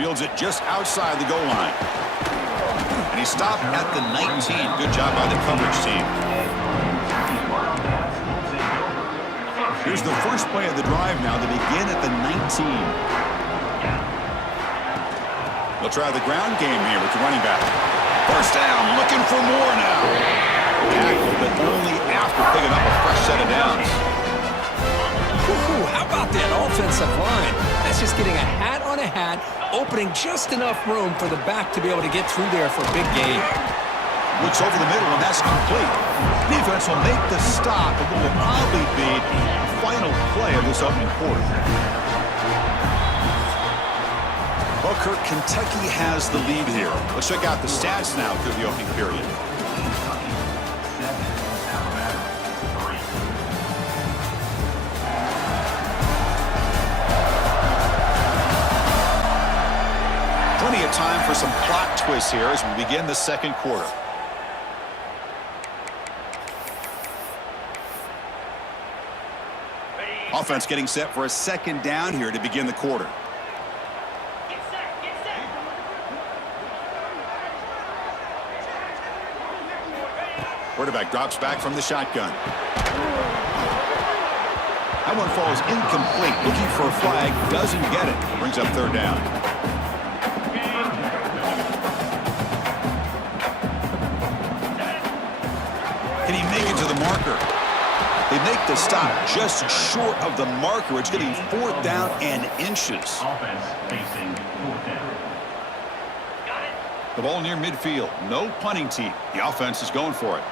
Fields it just outside the goal line. And he stopped at the 19. Good job by the coverage team. Here's the first play of the drive now. They begin at the 19. They'll try the ground game here with the running back. First down, looking for more now. Tackle, but only after picking up a fresh set of downs. How about that offensive line? That's just getting a hat on a hat, opening just enough room for the back to be able to get through there for a big gain. Looks over the middle, and that's complete. Defense will make the stop, and what will probably be the final play of this opening quarter. Well, Kirk, Kentucky has the lead here. Let's check out the stats now through the opening period. Kentucky 7, Alabama 3. Plenty of time for some plot twists here as we begin the second quarter. Offense getting set for a 2nd down here to begin the quarter. Quarterback drops back from the shotgun. That one falls incomplete. Looking for a flag. Doesn't get it. Brings up third down. Can he make it to the marker? They make the stop just short of the marker. It's getting fourth down and inches. Offense facing fourth down. The ball near midfield. No punting team. The offense is going for it.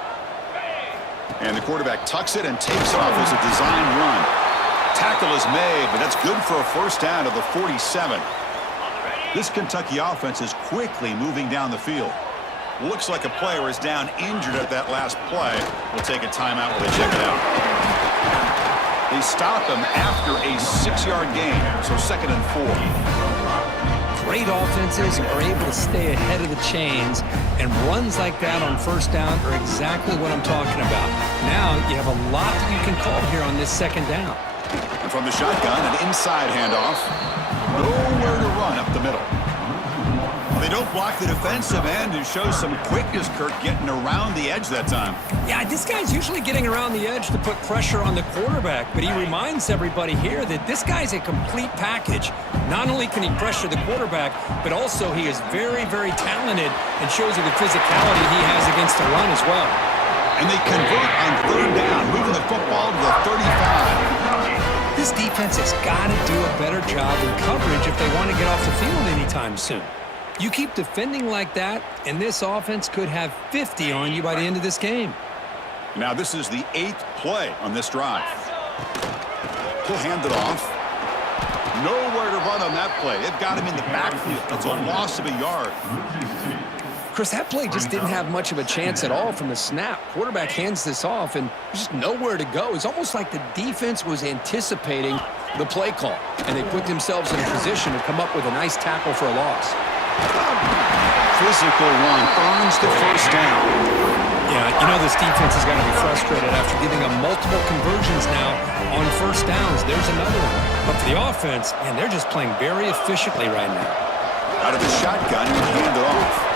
And the quarterback tucks it and takes off as a design run. Tackle is made, but that's good for a first down to the 47. This Kentucky offense is quickly moving down the field. Looks like a player is down injured at that last play. We'll take a timeout while they check it out. They stop him after a 6-yard gain, so 2nd and 4. Great offenses are able to stay ahead of the chains, and runs like that on first down are exactly what I'm talking about. Now you have a lot that you can call here on this 2nd down. And from the shotgun, an inside handoff. Nowhere to run up the middle. They don't block the defensive end and show some quickness, Kirk, getting around the edge that time. Yeah, this guy's usually getting around the edge to put pressure on the quarterback, but he reminds everybody here that this guy's a complete package. Not only can he pressure the quarterback, but also he is very, very talented and shows you the physicality he has against the run as well. And they convert on third down, moving the football to the 35. This defense has got to do a better job in coverage if they want to get off the field anytime soon. You keep defending like that, and this offense could have 50 on you by the end of this game. Now this is the 8th play on this drive. He'll hand it off. Nowhere to run on that play. They've got him in the backfield. It's a loss of a yard. Chris, that play just didn't have much of a chance at all from the snap. Quarterback hands this off, and there's just nowhere to go. It's almost like the defense was anticipating the play call, and they put themselves in a position to come up with a nice tackle for a loss. Physical run earns the first down. Yeah, you know this defense has got to be frustrated after giving them multiple conversions now on first downs. There's another one. But for the offense, man, they're just playing very efficiently right now. Out of the shotgun, you hand it off.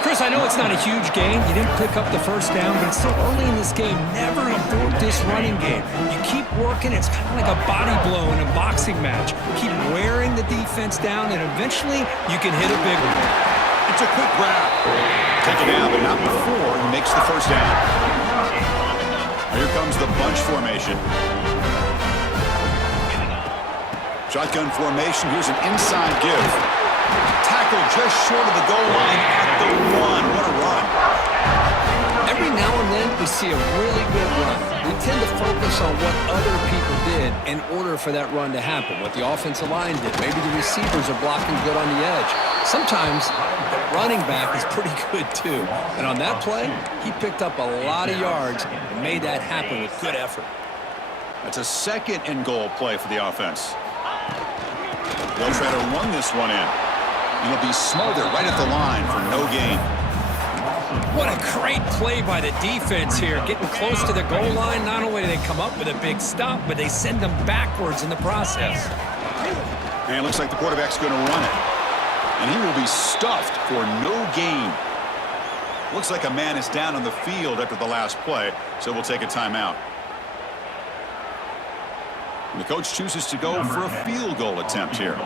Chris, I know it's not a huge gain. You didn't pick up the first down, but it's still early in this game. Never abort this running game. You keep working. It's kind of like a body blow in a boxing match. Keep wearing the defense down, and eventually you can hit a big one. It's a quick grab. Take it down, but not before he makes the first down. Here comes the bunch formation. Shotgun formation. Here's an inside give. Tackle just short of the goal line at the 1. What a run. Every now and then we see a really good run. We tend to focus on what other people did in order for that run to happen, what the offensive line did. Maybe the receivers are blocking good on the edge. Sometimes the running back is pretty good too. And on that play, he picked up a lot of yards and made that happen with good effort. That's a 2nd and goal play for the offense. They'll try to run this one in. It'll be smothered right at the line for no gain. What a great play by the defense here. Getting close to the goal line, not only do they come up with a big stop, but they send them backwards in the process. And it looks like the quarterback's going to run it. And he will be stuffed for no gain. Looks like a man is down on the field after the last play, so we'll take a timeout. And the coach chooses to go for a field goal attempt here.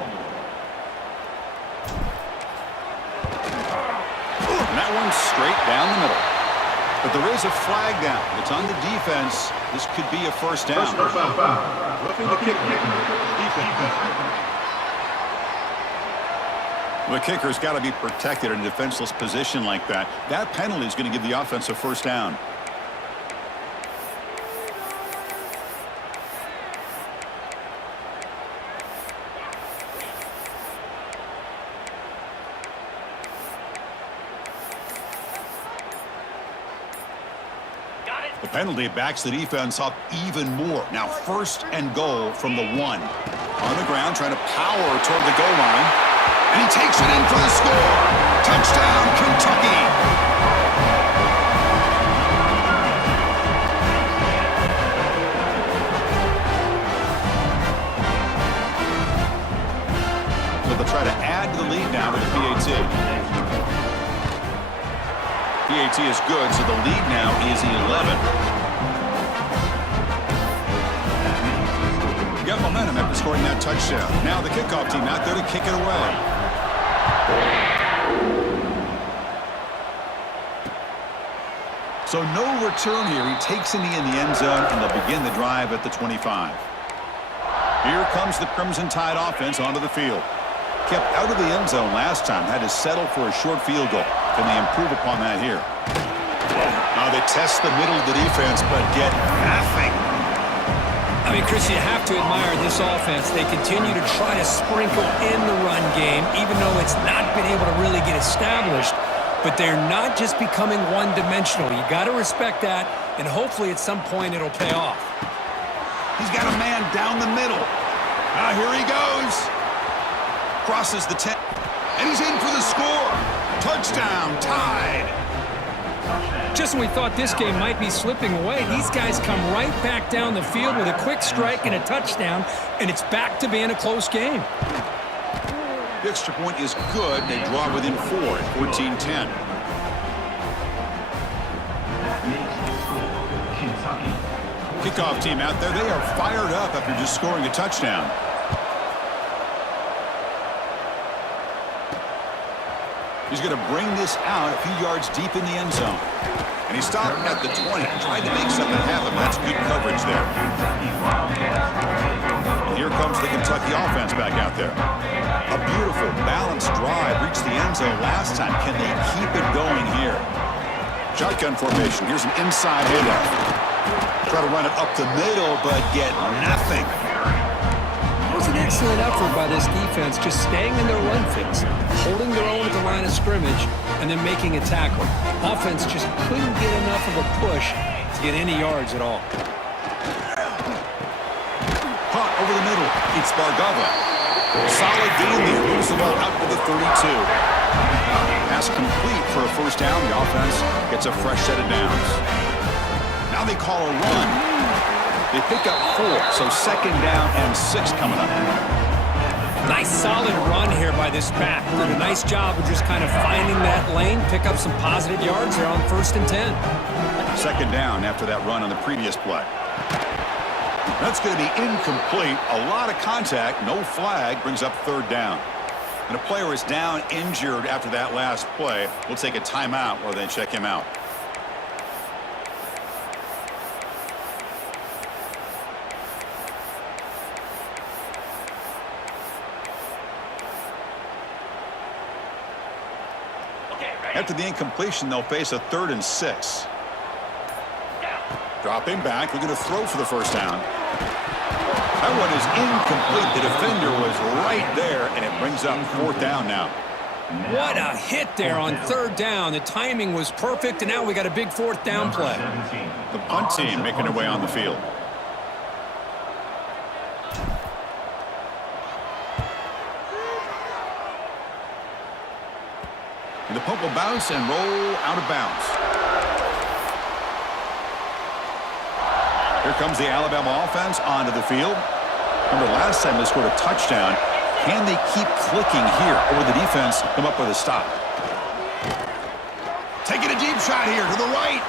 And that one's straight down the middle. But there is a flag down. It's on the defense. This could be a first down. First down. Roughing the kicker. Defense. The kicker's got to be protected in a defenseless position like that. That penalty is going to give the offense a first down. The penalty backs the defense up even more. Now 1st and goal from the 1. On the ground, trying to power toward the goal line. And he takes it in for the score. Touchdown, Kentucky. So they'll try to add to the lead now with the PAT. PAT is good, so so the lead now is 11. Got momentum after scoring that touchdown. Now the kickoff team out there to kick it away. So no return here. He takes in the end zone, and they'll begin the drive at the 25. Here comes the Crimson Tide offense onto the field. Kept out of the end zone last time, had to settle for a short field goal. Can they improve upon that here? Now they test the middle of the defense, but get nothing. I mean, Chris, you have to admire this offense. They continue to try to sprinkle in the run game, even though it's not been able to really get established. But they're not just becoming one-dimensional. You got to respect that, and hopefully at some point it'll pay off. He's got a man down the middle. Now here he goes. Crosses the 10, and he's in for the score. Touchdown, Tide. Just when we thought this game might be slipping away, these guys come right back down the field with a quick strike and a touchdown, and it's back to being a close game. The extra point is good. They draw within 4 at 14-10. Kickoff team out there. They are fired up after just scoring a touchdown. He's going to bring this out a few yards deep in the end zone. And he stopped at the 20. Tried to make something happen. That's good coverage there. And here comes the Kentucky offense back out there. A beautiful, balanced drive. Reached the end zone last time. Can they keep it going here? Shotgun formation. Here's an inside handoff. Try to run it up the middle, but get nothing. It was an excellent effort by this defense, just staying in their run fix, holding their own at the line of scrimmage, and then making a tackle. Offense just couldn't get enough of a push to get any yards at all. Caught over the middle. It's Bargava. Solid gain there. Moves the ball out to the 32. Pass complete for a first down. The offense gets a fresh set of downs. Now they call a run. They pick up 4, so second down and 6 coming up. Nice solid run here by this back. Did a nice job of just kind of finding that lane, pick up some positive yards there on 1st and 10. Second down after that run on the previous play. That's going to be incomplete. A lot of contact, no flag, brings up 3rd down. And a player is down injured after that last play. We'll take a timeout while they check him out. After the incompletion, they'll face a 3rd and 6. Dropping back, they're going to throw for the first down. That one is incomplete. The defender was right there, and it brings up 4th down now. What a hit there on 3rd down. The timing was perfect, and now we got a big 4th down play. The punt team making their way on the field. And the punt will bounce and roll out of bounds. Here comes the Alabama offense onto the field. Remember last time they scored a touchdown. Can they keep clicking here, or will the defense come up with a stop? Taking a deep shot here to the right.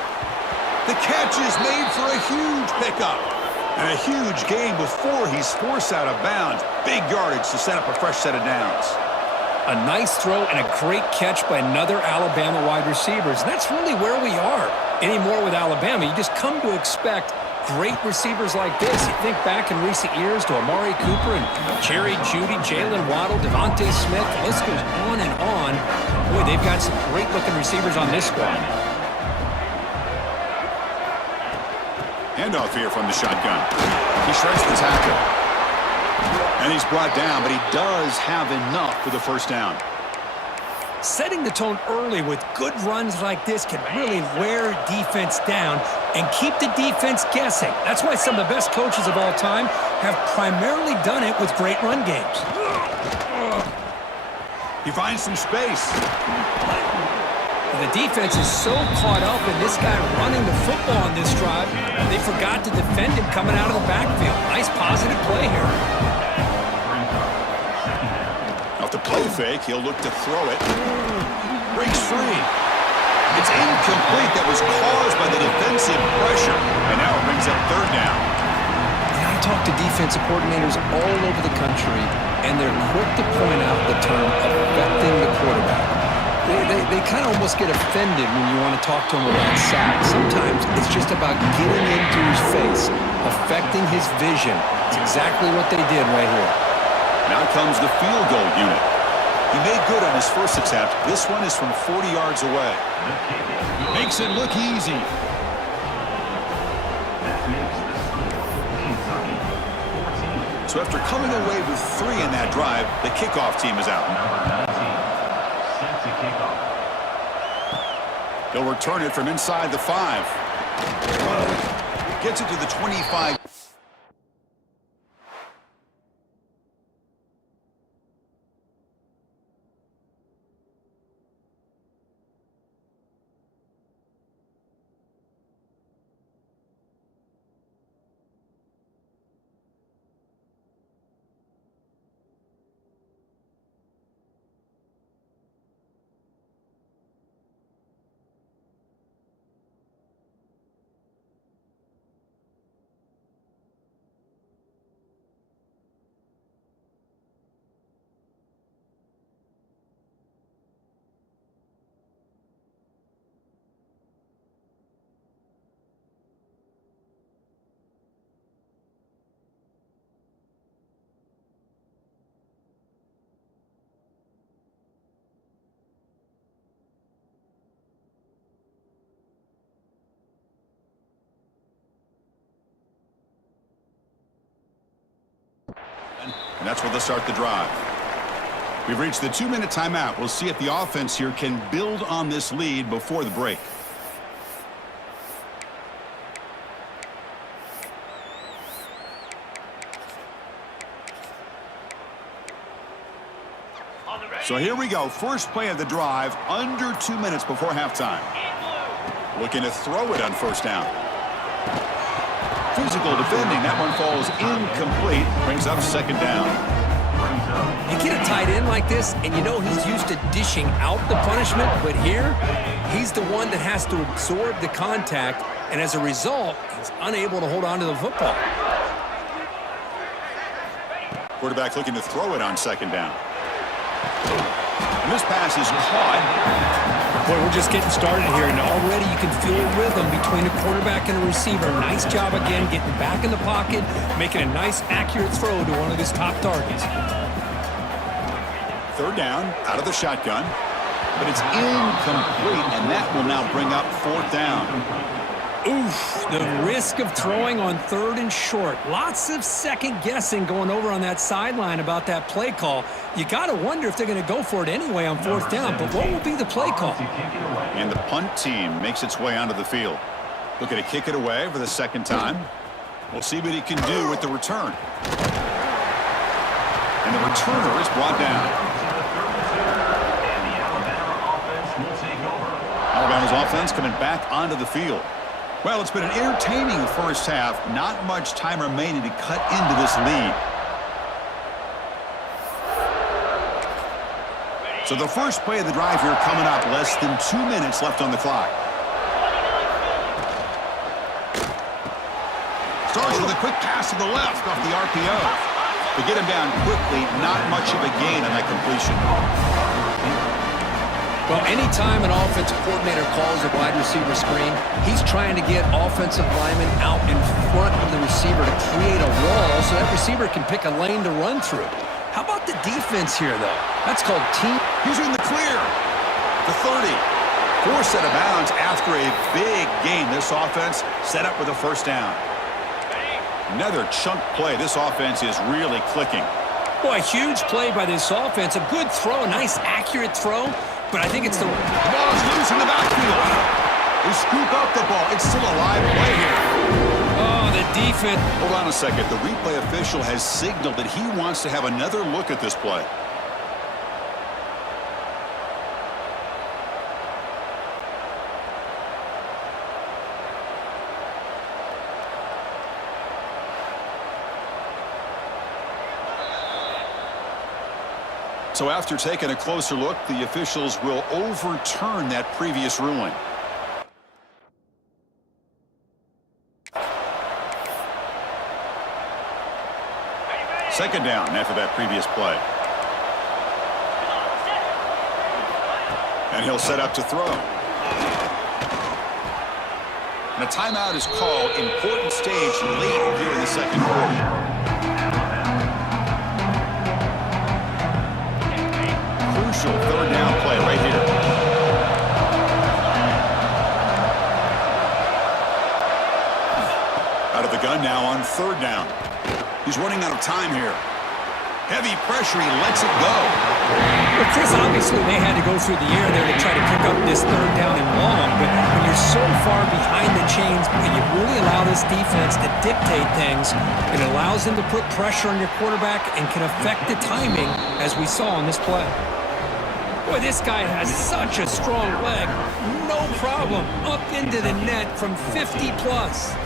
The catch is made for a huge pickup. And a huge gain before he's forced out of bounds. Big yardage to set up a fresh set of downs. A nice throw and a great catch by another Alabama wide receivers. And that's really where we are anymore with Alabama. You just come to expect great receivers like this. You think back in recent years to Amari Cooper and Jerry Jeudy, Jalen Waddle, Devontae Smith. The list goes on and on. Boy, they've got some great-looking receivers on this squad. Handoff here from the shotgun. He shreds the tackle. And he's brought down, but he does have enough for the first down. Setting the tone early with good runs like this can really wear defense down and keep the defense guessing. That's why some of the best coaches of all time have primarily done it with great run games. He finds some space. The defense is so caught up in this guy running the football on this drive, they forgot to defend him coming out of the backfield. Nice positive play here. Off the play fake, he'll look to throw it. Breaks free. It's incomplete. That was caused by the defensive pressure. And now it brings up third down. And I talk to defensive coordinators all over the country, and they're quick to point out the term affecting the quarterback. They kind of almost get offended when you want to talk to them about sacks. Sometimes it's just about getting into his face, affecting his vision. It's exactly what they did right here. Now comes the field goal unit. He made good on his first attempt. This one is from 40 yards away. Makes it look easy. That makes the score Kentucky 14. So after coming away with 3 in that drive, the kickoff team is out. Number 19 set to kick off. They'll return it from inside the 5. Gets it to the 25. And that's where they'll start the drive. We've reached the 2-minute timeout. We'll see if the offense here can build on this lead before the break. So here we go. First play of the drive, under 2 minutes before halftime. Looking to throw it on first down. Physical defending. That one falls incomplete. Brings up second down. You get a tight end like this, and you know he's used to dishing out the punishment, but here, he's the one that has to absorb the contact, and as a result, he's unable to hold on to the football. Quarterback looking to throw it on second down. And this pass is caught. Boy, we're just getting started here, and already you can feel a rhythm between a quarterback and a receiver. Nice job again, getting back in the pocket, making a nice, accurate throw to one of his top targets. Third down, out of the shotgun. But it's incomplete, and that will now bring up fourth down. Oof, the risk of throwing on third and short. Lots of second guessing going over on that sideline about that play call. You got to wonder if they're going to go for it anyway on fourth down, but what will be the play call? And the punt team makes its way onto the field. Looking to kick it away for the second time. We'll see what he can do with the return. And the returner is brought down. Alabama's offense coming back onto the field. Well, it's been an entertaining first half. Not much time remaining to cut into this lead. So the first play of the drive here coming up. Less than 2 minutes left on the clock. Starts with a quick pass to the left off the RPO. To get him down quickly, not much of a gain on that completion. Well, anytime an offensive coordinator calls a wide receiver screen, he's trying to get offensive linemen out in front of the receiver to create a wall so that receiver can pick a lane to run through. How about the defense here, though? That's called team. He's in the clear. The 30. Forced out of bounds after a big gain. This offense set up with a first down. Another chunk play. This offense is really clicking. Boy, a huge play by this offense. A good throw, a nice, accurate throw. But I think it's the ball is loose in the backfield. They scoop up the ball. It's still a live play here. Oh, the defense. Hold on a second. The replay official has signaled that he wants to have another look at this play. So after taking a closer look, the officials will overturn that previous ruling. Second down after that previous play. And he'll set up to throw. And a timeout is called. Important stage late here in the second quarter. Crucial third down play right here. Out of the gun now on third down. He's running out of time here. Heavy pressure, he lets it go. Well, Chris, obviously they had to go through the air there to try to pick up this third down and long, but when you're so far behind the chains, you really allow this defense to dictate things. It allows them to put pressure on your quarterback and can affect the timing, as we saw on this play. Boy, this guy has such a strong leg. No problem. Up into the net from 50 plus.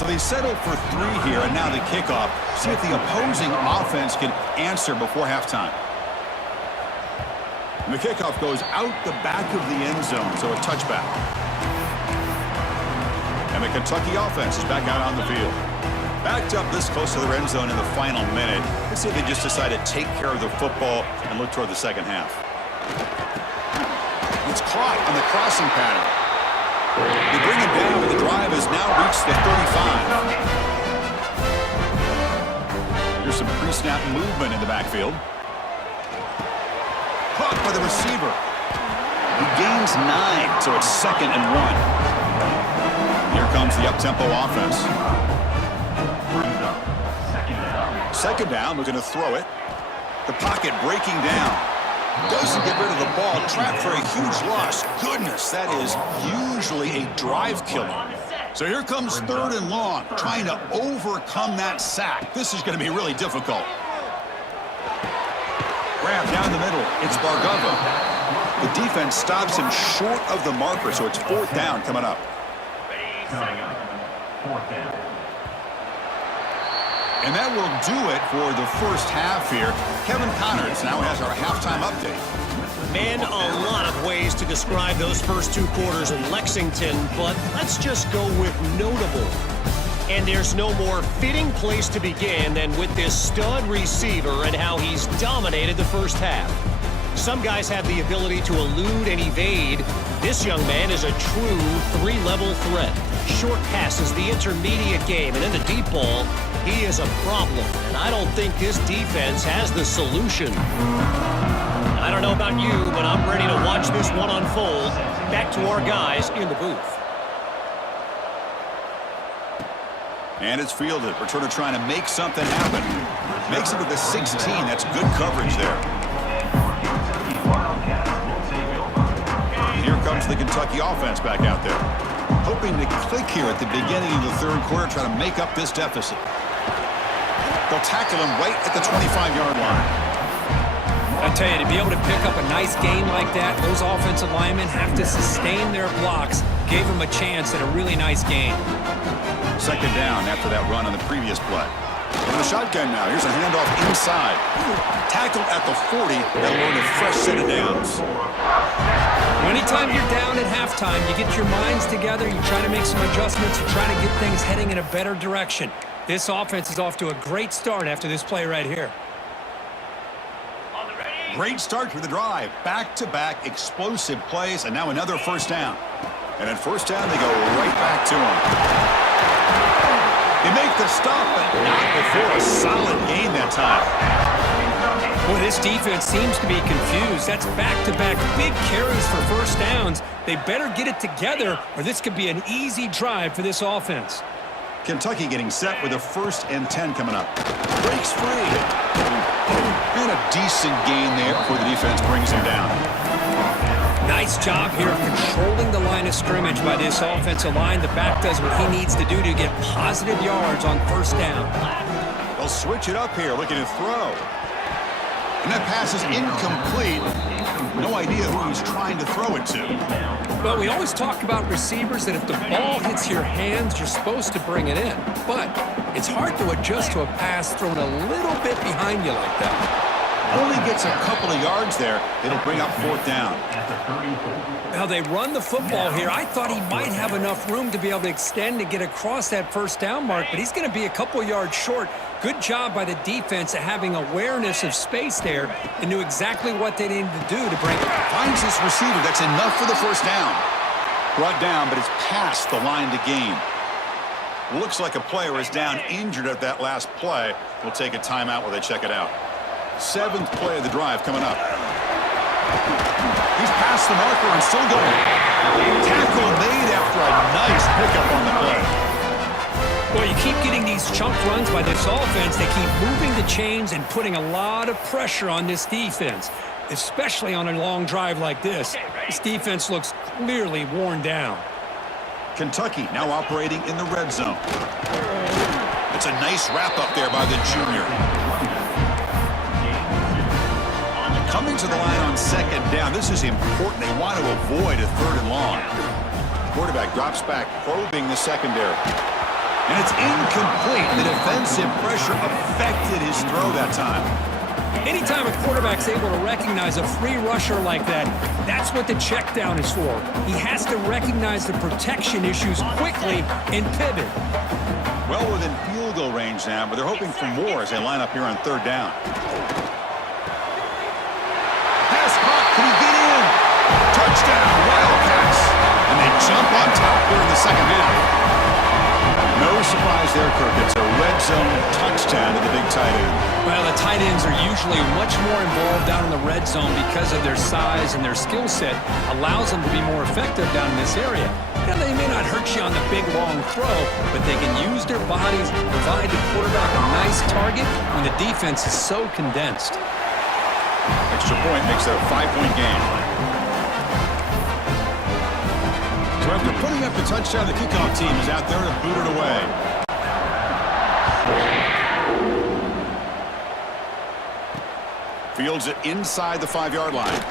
So they settle for 3 here, and now the kickoff. See if the opposing offense can answer before halftime. And the kickoff goes out the back of the end zone, so a touchback. And the Kentucky offense is back out on the field. Backed up this close to the end zone in the final minute. Let's see if they just decide to take care of the football and look toward the second half. It's caught on the crossing pattern. They bring it down, but the drive has now reached the 35. Here's some pre-snap movement in the backfield. Caught by the receiver. He gains 9, so it's 2nd and 1. Here comes the up-tempo offense. Second down, looking to throw it. The pocket breaking down. Doesn't get rid of the ball. Trapped for a huge loss. Goodness, that is usually a drive killer. So here comes 3rd and long, trying to overcome that sack. This is going to be really difficult. Grab down the middle. It's Bargava. The defense stops him short of the marker, so it's 4th down coming up. 4th down. And that will do it for the first half here. Kevin Connors now has our halftime update. Man, a lot of ways to describe those first 2 quarters in Lexington, but let's just go with notable. And there's no more fitting place to begin than with this stud receiver and how he's dominated the first half. Some guys have the ability to elude and evade. This young man is a true 3-level threat. Short passes, the intermediate game, and in the deep ball, he is a problem. And I don't think this defense has the solution. I don't know about you, but I'm ready to watch this one unfold. Back to our guys in the booth. And it's fielded. Returner trying to make something happen. Makes it to the 16. That's good coverage there. Here comes the Kentucky offense back out there. Hoping to click here at the beginning of the 3rd quarter, trying to make up this deficit. They'll tackle him right at the 25-yard line. I tell you, to be able to pick up a nice gain like that, those offensive linemen have to sustain their blocks. Gave them a chance at a really nice gain. 2nd down after that run on the previous play. In the shotgun now. Here's a handoff inside. Tackled at the 40. That'll earn a fresh set of downs. Anytime you're down at halftime, you get your minds together, you try to make some adjustments, you try to get things heading in a better direction. This offense is off to a great start after this play right here. Great start to the drive. Back-to-back explosive plays, and now another first down. And at first down, they go right back to him. They make the stop, but not before a solid gain that time. Boy, this defense seems to be confused. That's back-to-back big carries for first downs. They better get it together, or this could be an easy drive for this offense. Kentucky getting set with a 1st and 10 coming up. Breaks free. And a decent gain there before the defense brings him down. Nice job here of controlling the line of scrimmage by this offensive line. The back does what he needs to do to get positive yards on first down. They'll switch it up here, looking to throw. And that pass is incomplete. No idea who he's trying to throw it to. Well, we always talk about receivers that if the ball hits your hands, you're supposed to bring it in. But It's hard to adjust to a pass thrown a little bit behind you like that. Only gets a couple of yards there. It'll bring up 4th down. Now they run the football here. I thought he might have enough room to be able to extend and get across that 1st down mark, but he's going to be a couple yards short. Good job by the defense at having awareness of space there and knew exactly what they needed to do to break it. Finds this receiver. That's enough for the 1st down. Brought down, but it's past the line to gain. Looks like a player is down injured at that last play. We'll take a timeout while they check it out. 7th play of the drive coming up. He's past the marker and still going. Tackle made after a nice pickup on the play. Well, you keep getting these chunk runs by this offense. They keep moving the chains and putting a lot of pressure on this defense, especially on a long drive like this. This defense looks clearly worn down. Kentucky now operating in the red zone. It's a nice wrap up there by the junior. Coming to the line on 2nd down. This is important. They want to avoid a 3rd and long. Quarterback drops back, probing the secondary. And it's incomplete. The defensive pressure affected his throw that time. Anytime a quarterback's able to recognize a free rusher like that, that's what the check down is for. He has to recognize the protection issues quickly and pivot. Well within field goal range now, but they're hoping for more as they line up here on 3rd down. Pass caught. Can he get in? Touchdown, Wildcats. And they jump on top here in the 2nd half. No surprise there, Kirk. It's a red zone touchdown to the big tight end. Well, the tight ends are usually much more involved down in the red zone because of their size and their skill set allows them to be more effective down in this area. Now, they may not hurt you on the big, long throw, but they can use their bodies to provide the quarterback a nice target when the defense is so condensed. Extra point makes it a 5-point game. So after putting up the touchdown, the kickoff team is out there to boot it away. Fields it inside the 5-yard line.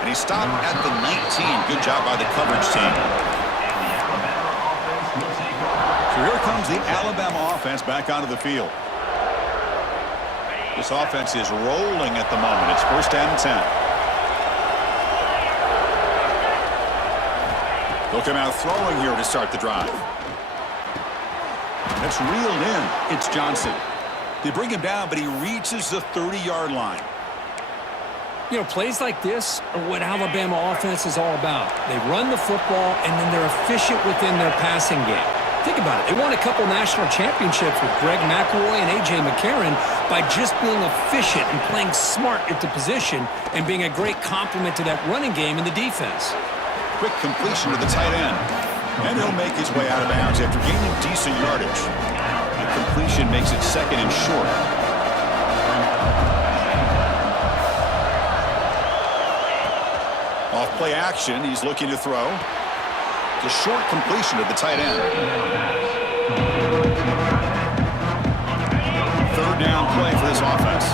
And he stopped at the 19. Good job by the coverage team. So here comes the Alabama offense back onto the field. This offense is rolling at the moment. It's 1st and 10. They'll come out throwing here to start the drive. That's reeled in. It's Johnson. They bring him down, but he reaches the 30-yard line. You know, plays like this are what Alabama offense is all about. They run the football, and then they're efficient within their passing game. Think about it. They won a couple national championships with Greg McElroy and A.J. McCarron by just being efficient and playing smart at the position and being a great complement to that running game in the defense. Quick completion to the tight end. And he'll make his way out of bounds after gaining decent yardage. The completion makes it 2nd and short. Off play action, he's looking to throw. It's a short completion to the tight end. 3rd down play for this offense.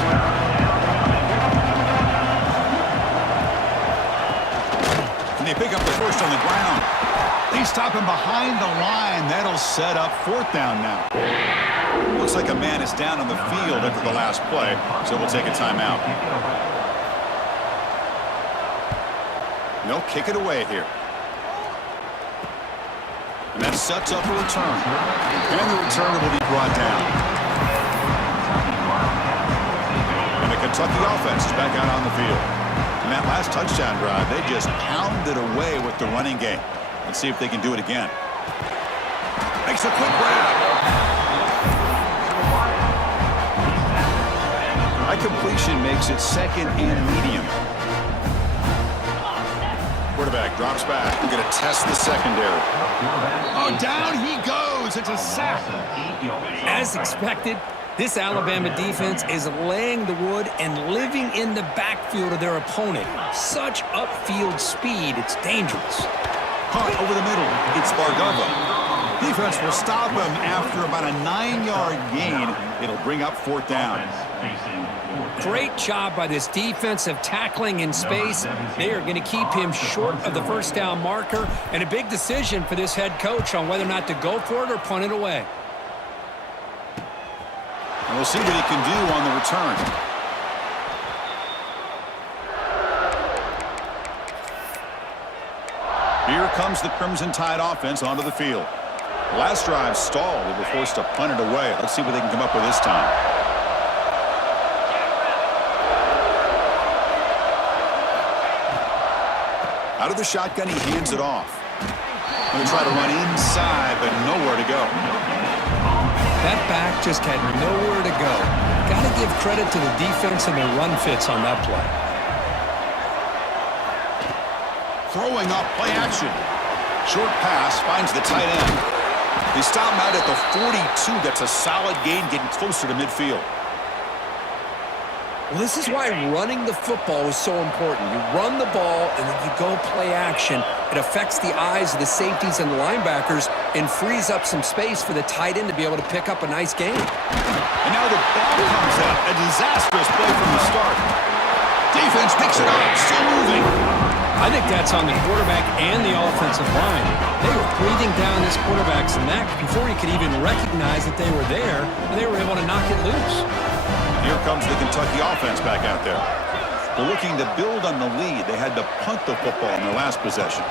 They pick up the 1st on the ground. They stop him behind the line. That'll set up 4th down now. Looks like a man is down on the field after the last play, so we'll take a timeout. They'll kick it away here. And that sets up a return. And the returner will be brought down. And the Kentucky offense is back out on the field. In that last touchdown drive, they just pounded away with the running game. Let's see if they can do it again. Makes a quick grab. High completion makes it 2nd and medium. Quarterback drops back. We're going to test the secondary. Oh, down he goes. It's a sack. As expected, this Alabama defense is laying the wood and living in the backfield of their opponent. Such upfield speed, it's dangerous. Caught over the middle. It's Bargova. Defense will stop him after about a 9-yard gain. It'll bring up 4th down. Great job by this defensive tackling in space. They are going to keep him short of the 1st down marker, and a big decision for this head coach on whether or not to go for it or punt it away. We'll see what he can do on the return. Here comes the Crimson Tide offense onto the field. Last drive stalled. They were forced to punt it away. Let's see what they can come up with this time. Out of the shotgun, he hands it off. Going to try to run inside, but nowhere to go. That back just had nowhere to go. Got to give credit to the defense and their run fits on that play. Throwing up play action. Short pass finds the tight end. They stop him out at the 42. That's a solid gain, getting closer to midfield. Well, this is why running the football is so important. You run the ball, and then you go play action. It affects the eyes of the safeties and the linebackers and frees up some space for the tight end to be able to pick up a nice gain. And now the ball comes out. A disastrous play from the start. Defense picks it up, still moving. I think that's on the quarterback and the offensive line. They were breathing down this quarterback's neck before he could even recognize that they were there, and they were able to knock it loose. Here comes the Kentucky offense back out there. They're looking to build on the lead. They had to punt the football in their last possession.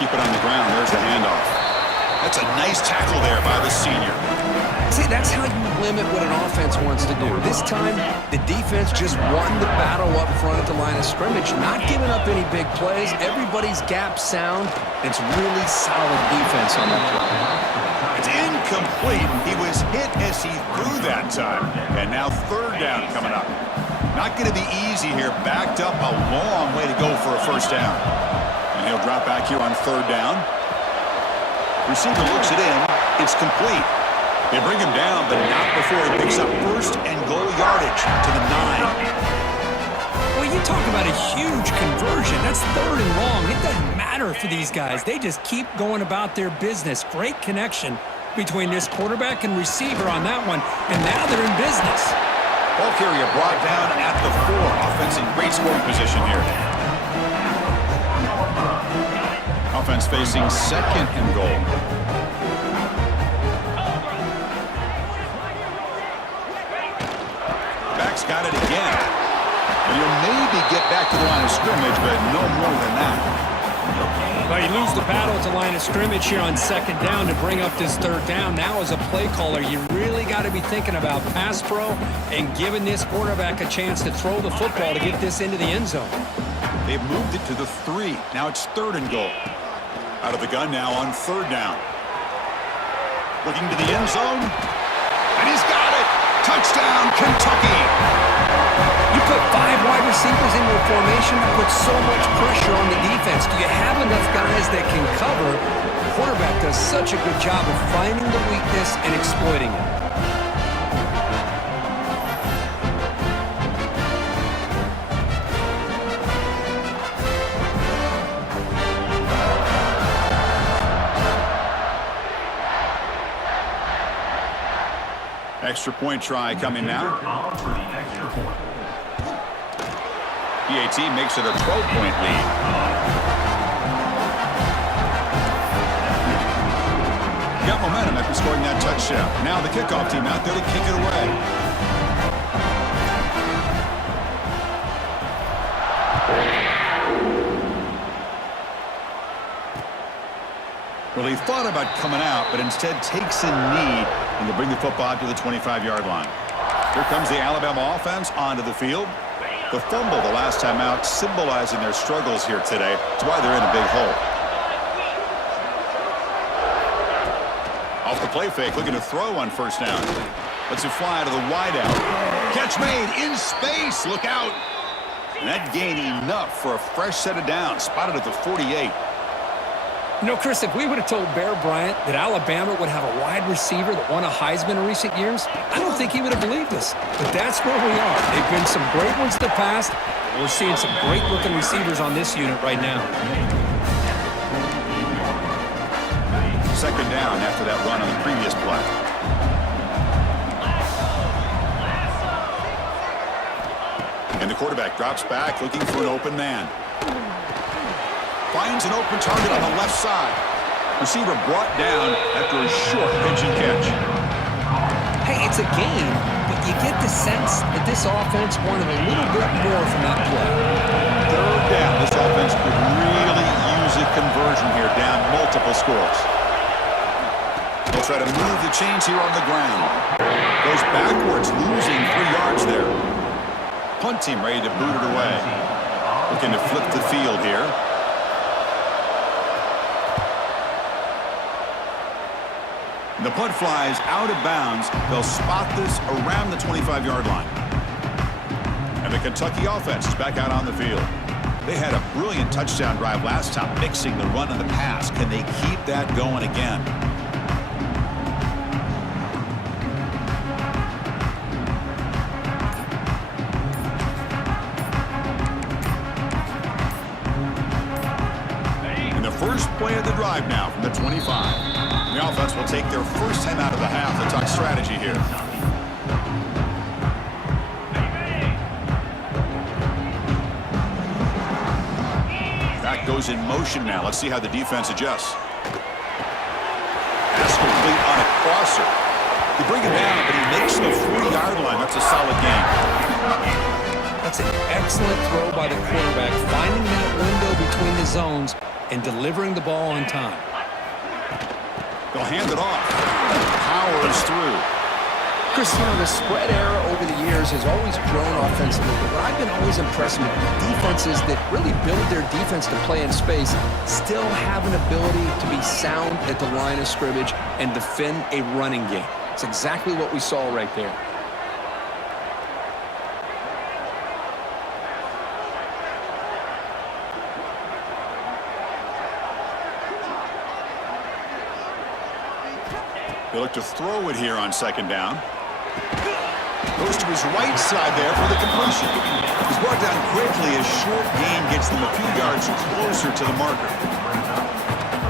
Keep it on the ground. There's the handoff. That's a nice tackle there by the senior. See, that's how you limit what an offense wants to do. This time, the defense just won the battle up front at the line of scrimmage, not giving up any big plays. Everybody's gap sound. It's really solid defense on that play. It's incomplete. He was hit as he threw that time. And now third down coming up. Not going to be easy here. Backed up a long way to go for a first down. And he'll drop back here on third down. Receiver looks it in. It's complete. They bring him down, but not before he picks up first and goal yardage to the 9. Well, you talk about a huge conversion. That's third and long. It doesn't matter for these guys. They just keep going about their business. Great connection between this quarterback and receiver on that one, and now they're in business. Ball carrier brought down at the 4. Offense in great scoring position here. Offense facing second and goal. Back's got it again. And you'll maybe get back to the line of scrimmage, but no more than that. Well, you lose the battle at the line of scrimmage here on second down to bring up this third down. Now as a play caller, you really got to be thinking about pass pro and giving this quarterback a chance to throw the football to get this into the end zone. They've moved it to the 3. Now it's third and goal. Out of the gun now on third down. Looking to the end zone. And he's got it. Touchdown, Kentucky. You put 5 wide receivers in your formation, that puts so much pressure on the defense. Do you have enough guys that can cover? The quarterback does such a good job of finding the weakness and exploiting it. Extra point try coming now. PAT makes it a 12-point lead. Got momentum after scoring that touchdown. Now the kickoff team out there to kick it away. Well, he thought about coming out, but instead takes a knee and to bring the football out to the 25-yard line. Here comes the Alabama offense onto the field. The fumble the last time out symbolizing their struggles here today. That's why they're in a big hole. Off the play fake, looking to throw on first down. Lets it fly to the wideout. Catch made in space. Look out. And that gained enough for a fresh set of downs. Spotted at the 48. You know, Chris, if we would have told Bear Bryant that Alabama would have a wide receiver that won a Heisman in recent years, I don't think he would have believed us. But that's where we are. They've been some great ones in the past. We're seeing some great-looking receivers on this unit right now. Second down after that run on the previous play. And the quarterback drops back looking for an open man. Finds an open target on the left side. Receiver brought down after a short pitch and catch. Hey, it's a game, but you get the sense that this offense wanted a little bit more from that play. Third down. This offense could really use a conversion here, down multiple scores. They'll try to move the chains here on the ground. Goes backwards, losing 3 yards there. Punt team ready to boot it away. Looking to flip the field here. The punt flies out of bounds. They'll spot this around the 25-yard line. And the Kentucky offense is back out on the field. They had a brilliant touchdown drive last time, mixing the run and the pass. Can they keep that going again? And the first play of the drive now from the 25. The offense will take their first time out of the half to talk strategy here. That goes in motion now. Let's see how the defense adjusts. Pass complete on a crosser. They bring him down, but he makes the 40-yard line. That's a solid game. That's an excellent throw by the quarterback, finding that window between the zones and delivering the ball on time. They'll hand it off. Powers through. Chris, you know, the spread era over the years has always grown offensively, but what I've been always impressed with defenses that really build their defense to play in space still have an ability to be sound at the line of scrimmage and defend a running game. It's exactly what we saw right there. They look to throw it here on second down. Goes to his right side there for the completion. He's brought down quickly as short gain gets them a few yards closer to the marker.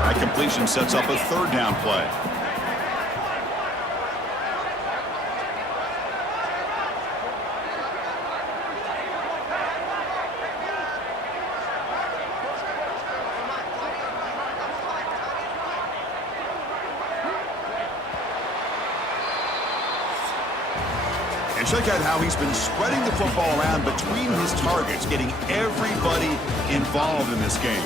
That completion sets up a third down play. And check out how he's been spreading the football around between his targets, getting everybody involved in this game.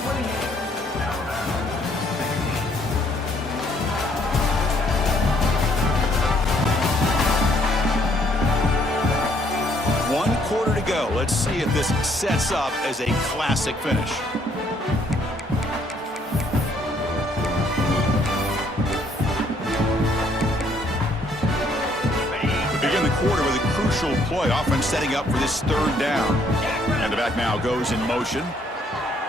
One quarter to go. Let's see if this sets up as a classic finish. Begin the quarter with a crucial play, offense setting up for this third down. And the back now goes in motion.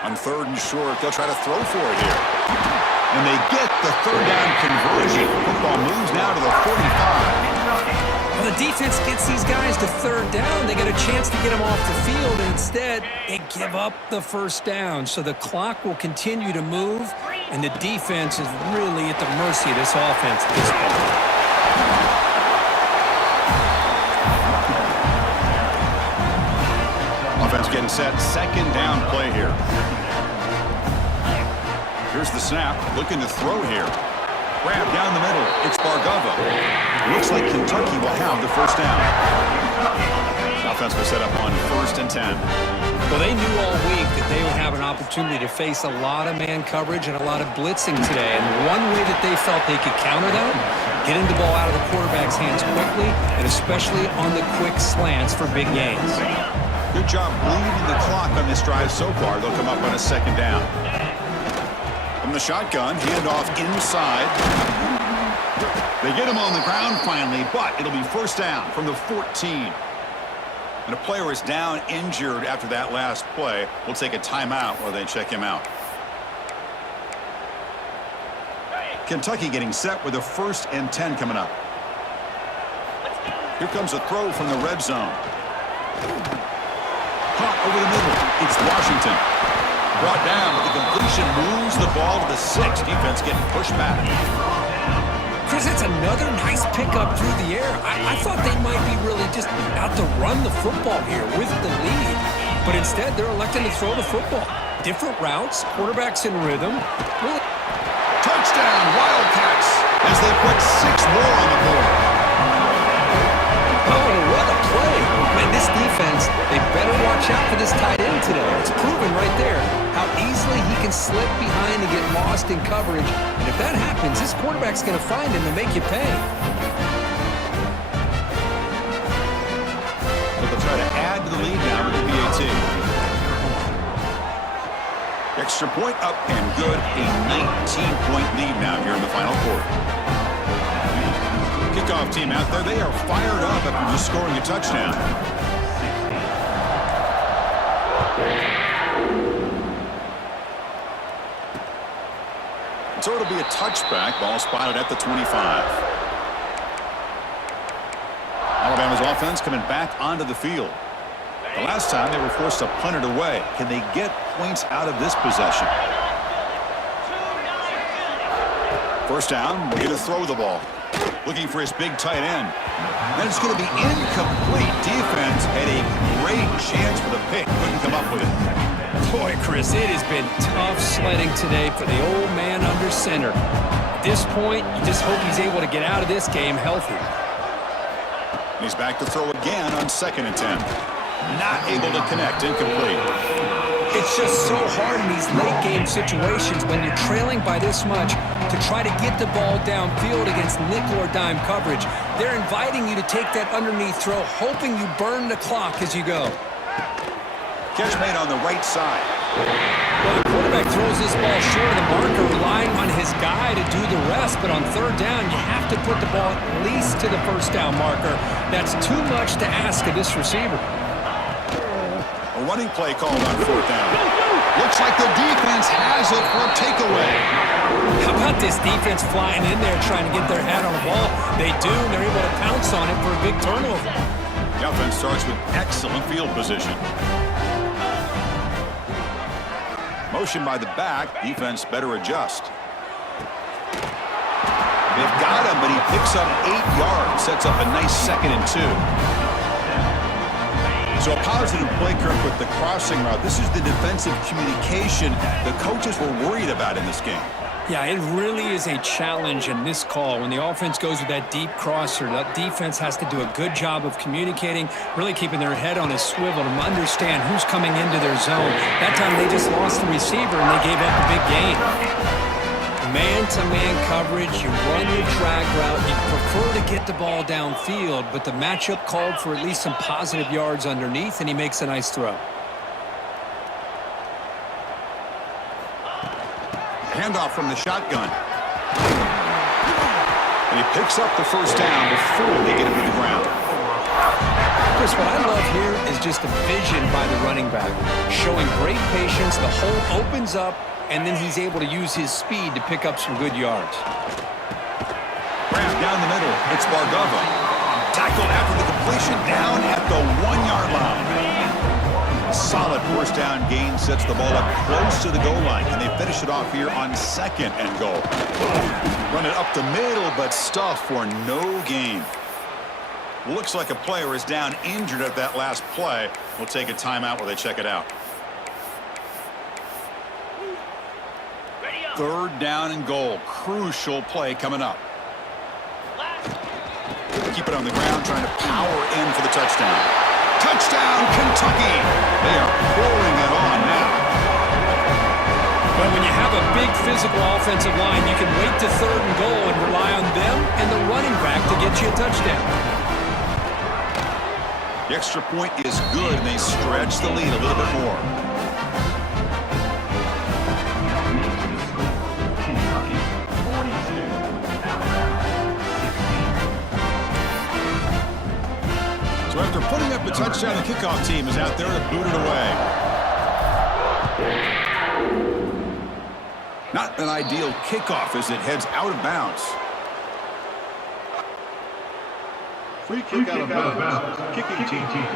On third and short, they'll try to throw for it here. And they get the third down conversion. Football moves now to the 45. Well, the defense gets these guys to third down. They get a chance to get them off the field, and instead they give up the first down. So the clock will continue to move, and the defense is really at the mercy of this offense at this point. Offense getting set, second down play here. Here's the snap, looking to throw here. Grab down the middle, it's Bargava. Looks like Kentucky will have the first down. Offense will set up on 1st and 10. Well, they knew all week that they would have an opportunity to face a lot of man coverage and a lot of blitzing today. And one way that they felt they could counter that, getting the ball out of the quarterback's hands quickly, and especially on the quick slants for big gains. Good job bleeding the clock on this drive so far. They'll come up on a second down. From the shotgun, handoff inside. They get him on the ground finally, but it'll be first down from the 14. And a player is down injured after that last play. We'll take a timeout while they check him out. Kentucky getting set with a 1st and 10 coming up. Here comes a throw from the red zone. Caught over the middle. It's Washington. Brought down, but the completion moves the ball to the 6. Defense getting pushed back. Chris, it's another nice pickup through the air. I thought they might be really just out to run the football here with the lead. But instead, they're electing to throw the football. Different routes, quarterbacks in rhythm. Really. Touchdown, Wildcats, as they put 6 more on the board. And this defense, they better watch out for this tight end today. It's proven right there how easily he can slip behind and get lost in coverage. And if that happens, this quarterback's going to find him and make you pay. But they'll try to add to the lead now with the PAT. Extra point up and good. A 19-point lead now here in the final quarter. Kickoff team out there. They are fired up after just scoring a touchdown. So it'll be a touchback. Ball spotted at the 25. Alabama's offense coming back onto the field. The last time they were forced to punt it away. Can they get points out of this possession? First down, we're going to throw the ball. Looking for his big tight end. Then it's going to be incomplete. Defense had a great chance for the pick. Couldn't come up with it. Boy, Chris, it has been tough sledding today for the old man under center. At this point, you just hope he's able to get out of this game healthy. He's back to throw again on 2nd and 10. Not able to connect. Incomplete. It's just so hard in these late game situations when you're trailing by this much to try to get the ball downfield against nickel or dime coverage. They're inviting you to take that underneath throw, hoping you burn the clock as you go. Catch made on the right side. Well, the quarterback throws this ball short of the marker, relying on his guy to do the rest. But on 3rd down, you have to put the ball at least to the 1st down marker. That's too much to ask of this receiver. A running play called on 4th down. Looks like the defense has it for a takeaway. How about this defense flying in there trying to get their head on the ball? They do, and they're able to pounce on it for a big turnover. The offense starts with excellent field position. Motion by the back. Defense better adjust. They've got him, but he picks up 8 yards. Sets up a nice 2nd and 2. So a positive play, Kirk, with the crossing route. This is the defensive communication the coaches were worried about in this game. Yeah, it really is a challenge in this call. When the offense goes with that deep crosser, the defense has to do a good job of communicating, really keeping their head on a swivel to understand who's coming into their zone. That time they just lost the receiver and they gave up the big gain. Man-to-man coverage, you run your drag route, you prefer to get the ball downfield, but the matchup called for at least some positive yards underneath, and he makes a nice throw. Handoff from the shotgun. And he picks up the 1st down before they get him to the ground. Chris, what I love here is just the vision by the running back. Showing great patience, the hole opens up, and then he's able to use his speed to pick up some good yards. Grab down the middle. It's Bargava. Tackled after the completion down at the 1-yard line. Solid 1st down gain sets the ball up close to the goal line. Can they finish it off here on 2nd and goal? Run it up the middle, but stuff for no gain. Looks like a player is down injured at that last play. We'll take a timeout while they check it out. 3rd down and goal. Crucial play coming up. Keep it on the ground, trying to power in for the touchdown. Touchdown, Kentucky! They are pouring it on now. But when you have a big physical offensive line, you can wait to 3rd and goal and rely on them and the running back to get you a touchdown. The extra point is good, and they stretch the lead a little bit more. So after putting up a touchdown, the kickoff team is out there to boot it away. Not an ideal kickoff as it heads out of bounds. Free kick out of bounds. Kicking team.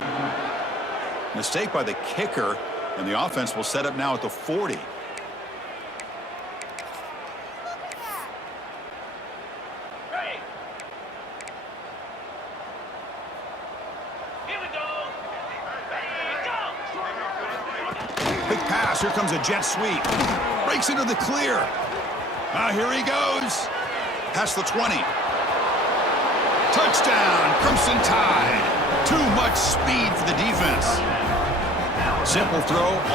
Mistake by the kicker, and the offense will set up now at the 40. Big pass. Here comes a jet sweep. Breaks into the clear. Here he goes. Past the 20. Touchdown, Crimson Tide. Too much speed for the defense. Simple throw.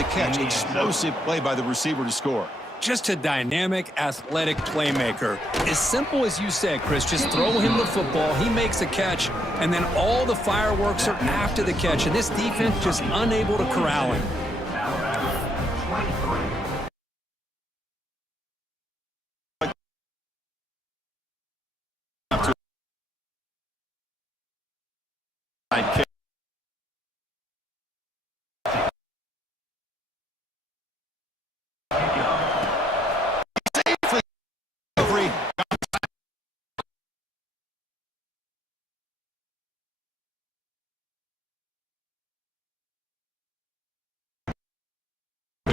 the catch. Explosive play by the receiver to score. Just a dynamic, athletic playmaker. As simple as you said, Chris, just throw him the football, he makes a catch, and then all the fireworks are after the catch. And this defense just unable to corral him.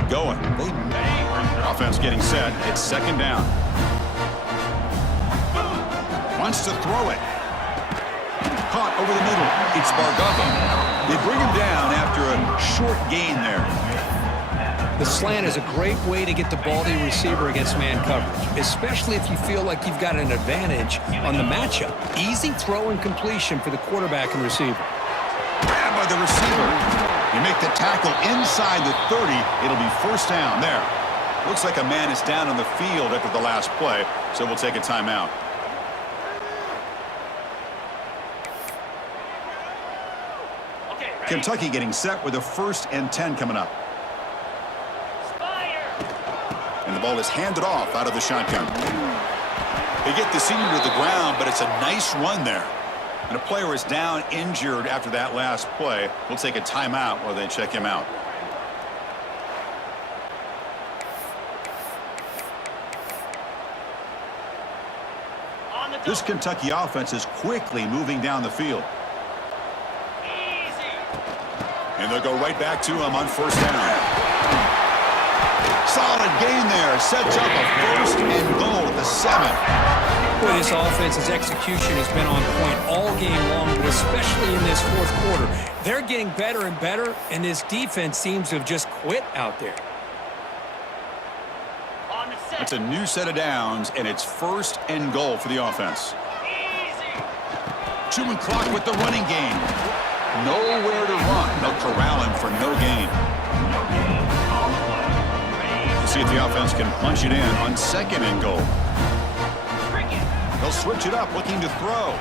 Going. Offense getting set. It's second down. Wants to throw it. Caught over the middle. It's Bargava. They bring him down after a short gain there. The slant is a great way to get the ball to your receiver against man coverage, especially if you feel like you've got an advantage on the matchup. Easy throw and completion for the quarterback and receiver. Grab by the receiver. You make the tackle inside the 30. It'll be first down there. Looks like a man is down on the field after the last play, so we'll take a timeout. Kentucky getting set with a 1st and 10 coming up. And the ball is handed off out of the shotgun. They get the senior to the ground, but it's a nice run there. And a player is down injured after that last play. We'll take a timeout while they check him out. This Kentucky offense is quickly moving down the field. And they'll go right back to him on first down. Solid gain there. Sets up a 1st and goal at the 7. Boy, this offense's execution has been on point all game long, but especially in this 4th quarter. They're getting better and better, and this defense seems to have just quit out there. It's a new set of downs, and it's 1st and goal for the offense. Chewing clock with the running game. Nowhere to run. They'll corral him for no gain. We'll see if the offense can punch it in on 2nd and goal. They'll switch it up, looking to throw.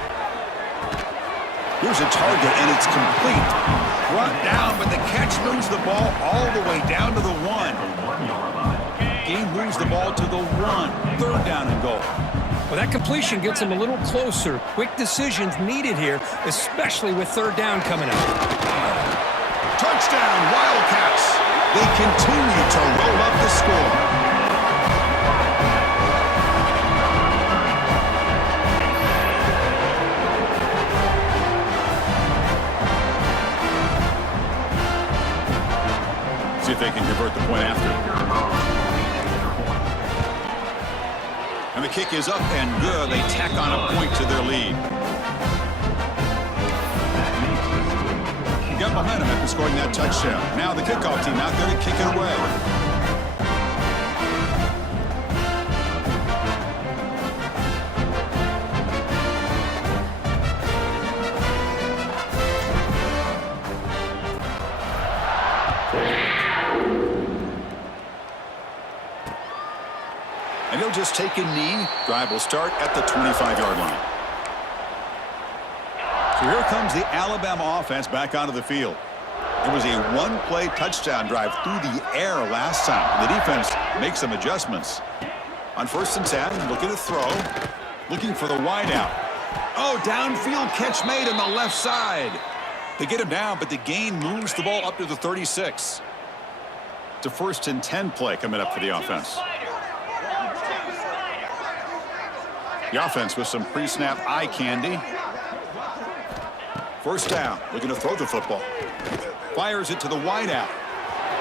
Here's a target, and it's complete. Brought down, but the catch moves the ball all the way down to the 1. Game moves the ball to the 1. 3rd down and goal. Well, that completion gets them a little closer. Quick decisions needed here, especially with 3rd down coming up. Touchdown, Wildcats. They continue to roll up the score. See if they can convert the point after. And the kick is up and good. They tack on a point to their lead. Got behind him after scoring that touchdown. Now the kickoff team out there to kick it away. And he'll just take a knee. Drive will start at the 25-yard line. So here comes the Alabama offense back onto the field. It was a one-play touchdown drive through the air last time. The defense makes some adjustments. On 1st and 10, looking to throw. Looking for the wideout. Oh, downfield catch made on the left side. They get him down, but the gain moves the ball up to the 36. It's a 1st and 10 play coming up for the offense. The offense with some pre-snap eye candy. 1st down, looking to throw the football. Fires it to the wideout.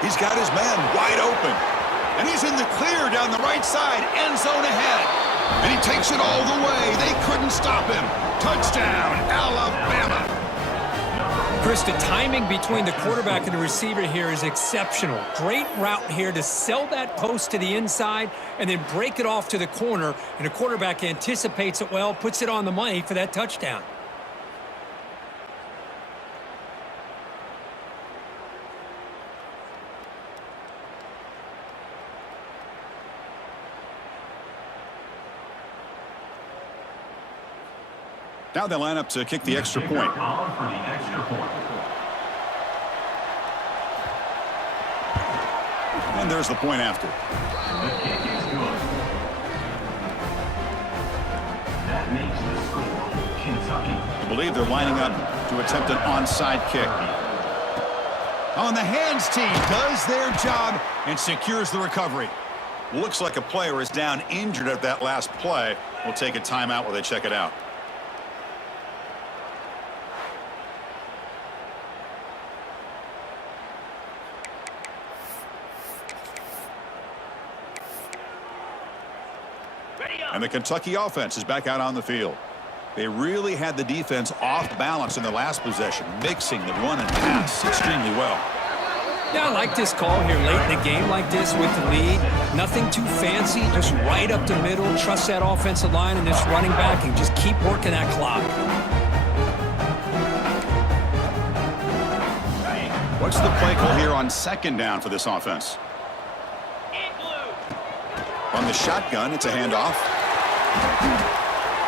He's got his man wide open. And he's in the clear down the right side, end zone ahead. And he takes it all the way. They couldn't stop him. Touchdown, Alabama. Chris, the timing between the quarterback and the receiver here is exceptional. Great route here to sell that post to the inside and then break it off to the corner. And the quarterback anticipates it well, puts it on the money for that touchdown. Now they line up to kick the extra point. On for the extra point. And there's the point after. The kick is good. That makes the score Kentucky. I believe they're lining up to attempt an onside kick. On the hands team does their job and secures the recovery. Looks like a player is down injured at that last play. We'll take a timeout while they check it out. And the Kentucky offense is back out on the field. They really had the defense off balance in the last possession, mixing the run and pass extremely well. Yeah, I like this call here late in the game like this with the lead. Nothing too fancy, just right up the middle. Trust that offensive line and this running back and just keep working that clock. What's the play call here on second down for this offense? On the shotgun, it's a handoff.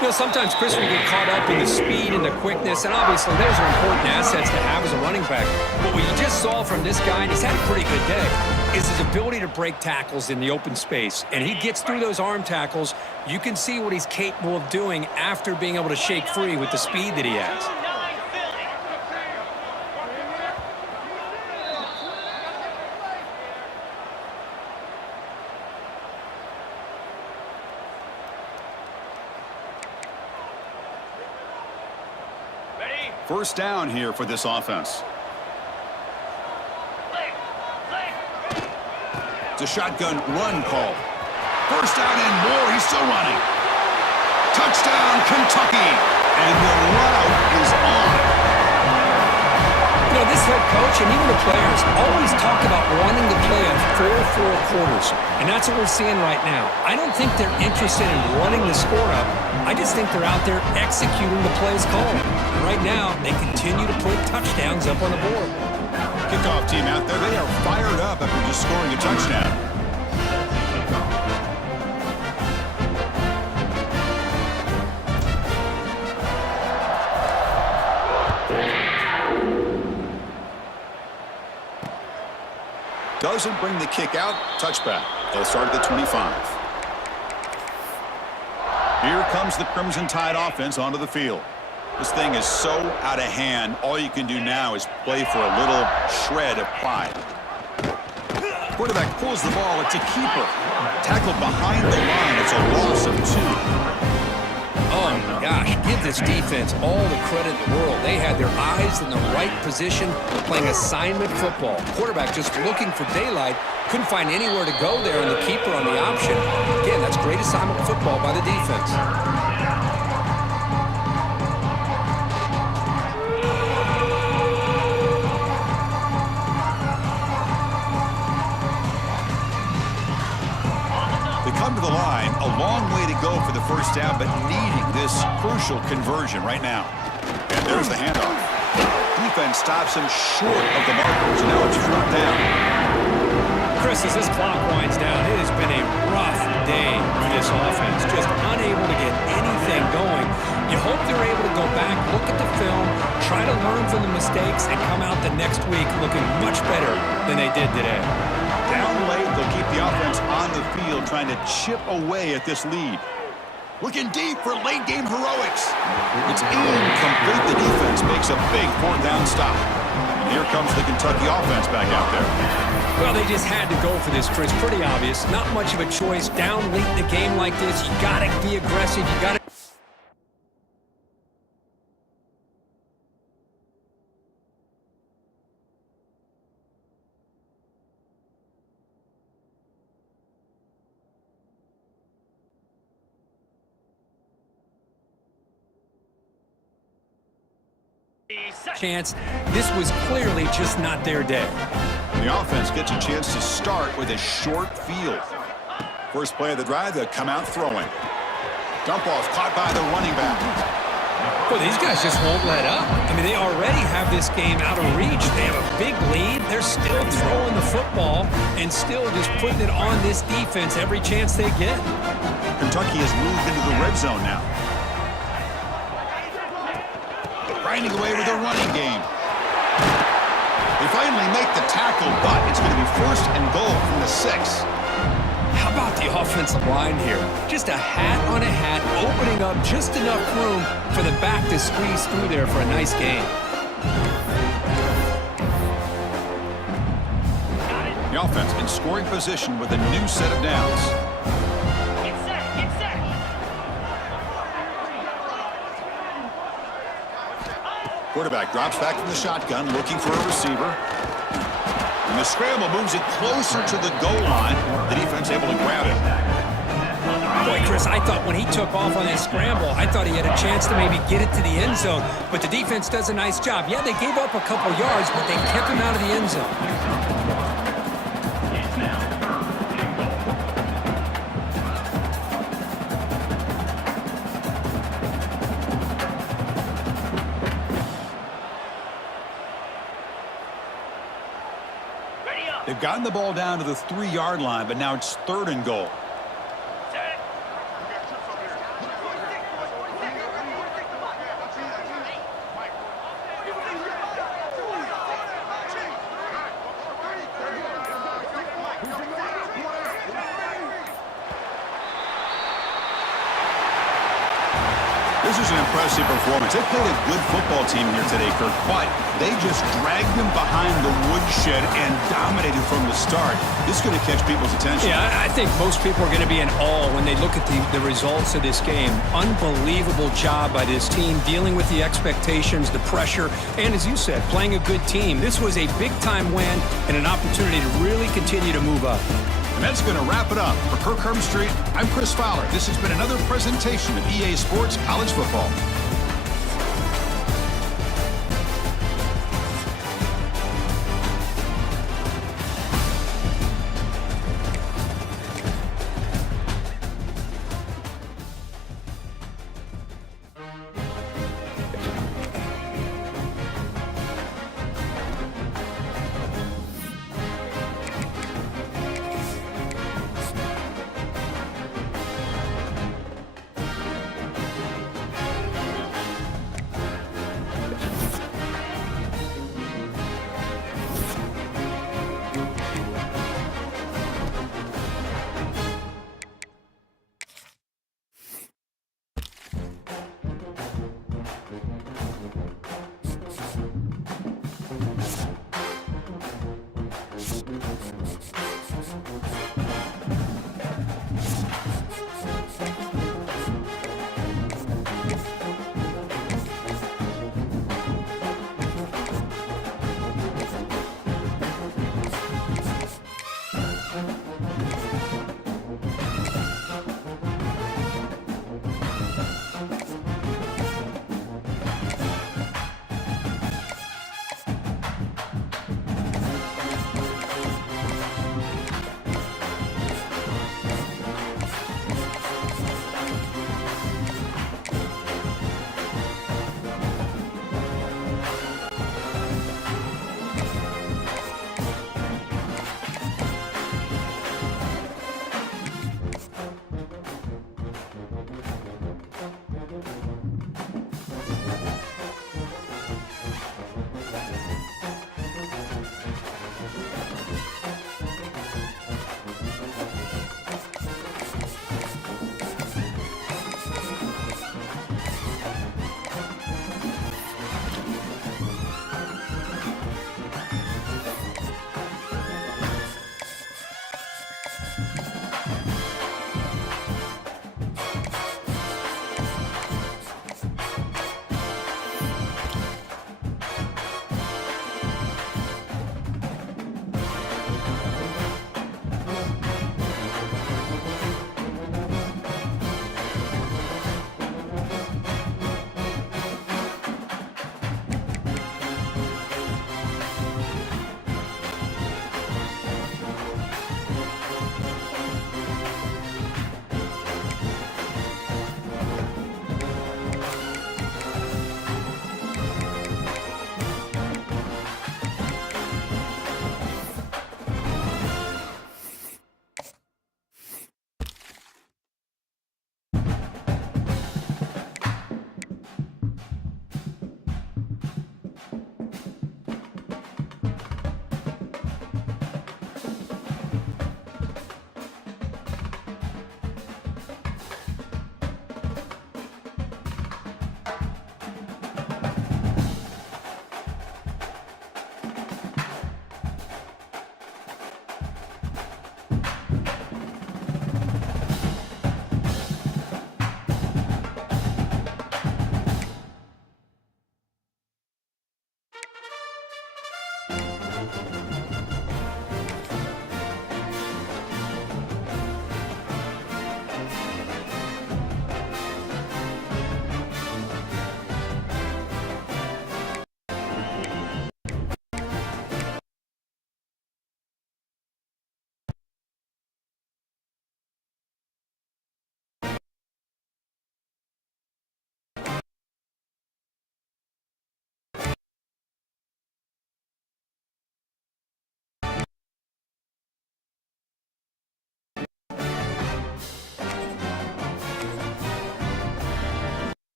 You know, sometimes, Chris, we get caught up in the speed and the quickness, and obviously those are important assets to have as a running back. But what you just saw from this guy, and he's had a pretty good day, is his ability to break tackles in the open space. And he gets through those arm tackles. You can see what he's capable of doing after being able to shake free with the speed that he has. First down here for this offense. It's a shotgun run call. First down and more. He's still running. Touchdown, Kentucky. And the route is on. You know, this head coach and even the players always talk about wanting to play on 4-4 quarters. And that's what we're seeing right now. I don't think they're interested in running the score up. I just think they're out there executing the plays called. And right now, they continue to put touchdowns up on the board. Kickoff team out there, they are fired up after just scoring a touchdown. Doesn't bring the kick out. Touchback. They'll start at the 25. Here comes the Crimson Tide offense onto the field. This thing is so out of hand, all you can do now is play for a little shred of pride. Quarterback pulls the ball. It's a keeper. Tackled behind the line. It's a loss of 2. Oh, my gosh. Give this defense all the credit in the world. They had their eyes in the right position, playing assignment football. Quarterback just looking for daylight. Couldn't find anywhere to go there, and the keeper on the option. Again, that's great assignment football by the defense. They come to the line, a long way to go for the first down, but needing this crucial conversion right now. And there's the handoff. Defense stops him short of the markers, and now it's front down. Chris, as this clock winds down, it has been a rough day for this offense. Just unable to get anything going. You hope they're able to go back, look at the film, try to learn from the mistakes, and come out the next week looking much better than they did today. Down late, they'll keep the offense on the field, trying to chip away at this lead. Looking deep for late-game heroics. It's incomplete. The defense makes a big fourth down stop. And here comes the Kentucky offense back out there. Well, they just had to go for this, Chris. Pretty obvious. Not much of a choice. Down late in the game like this, you got to be aggressive. You got to... chance. This was clearly just not their day. The offense gets a chance to start with a short field. First play of the drive, they'll come out throwing. Dump off caught by the running back. Well, these guys just won't let up. I mean, they already have this game out of reach. They have a big lead. They're still throwing the football and still just putting it on this defense every chance they get. Kentucky has moved into the red zone now. finding a way with a running game. They finally make the tackle, but it's going to be first and goal from the 6. How about the offensive line here? Just a hat on a hat, opening up just enough room for the back to squeeze through there for a nice gain. The offense in scoring position with a new set of downs. Get set. Quarterback drops back from the shotgun, looking for a receiver. And the scramble moves it closer to the goal line. The defense able to grab it. Boy, Chris, I thought when he took off on that scramble, I thought he had a chance to maybe get it to the end zone. But the defense does a nice job. Yeah, they gave up a couple yards, but they kept him out of the end zone. They've gotten the ball down to the 3-yard line, but now it's 3rd and goal. This is an impressive performance. They played a good football team here today, Kirk, but they just dragged them behind the woodshed and dominated from the start. This is going to catch people's attention. Yeah, I think most people are going to be in awe when they look at the results of this game. Unbelievable job by this team, dealing with the expectations, the pressure, and as you said, playing a good team. This was a big-time win and an opportunity to really continue to move up. And that's going to wrap it up. For Kirk Herbstreit, I'm Chris Fowler. This has been another presentation of EA Sports College Football.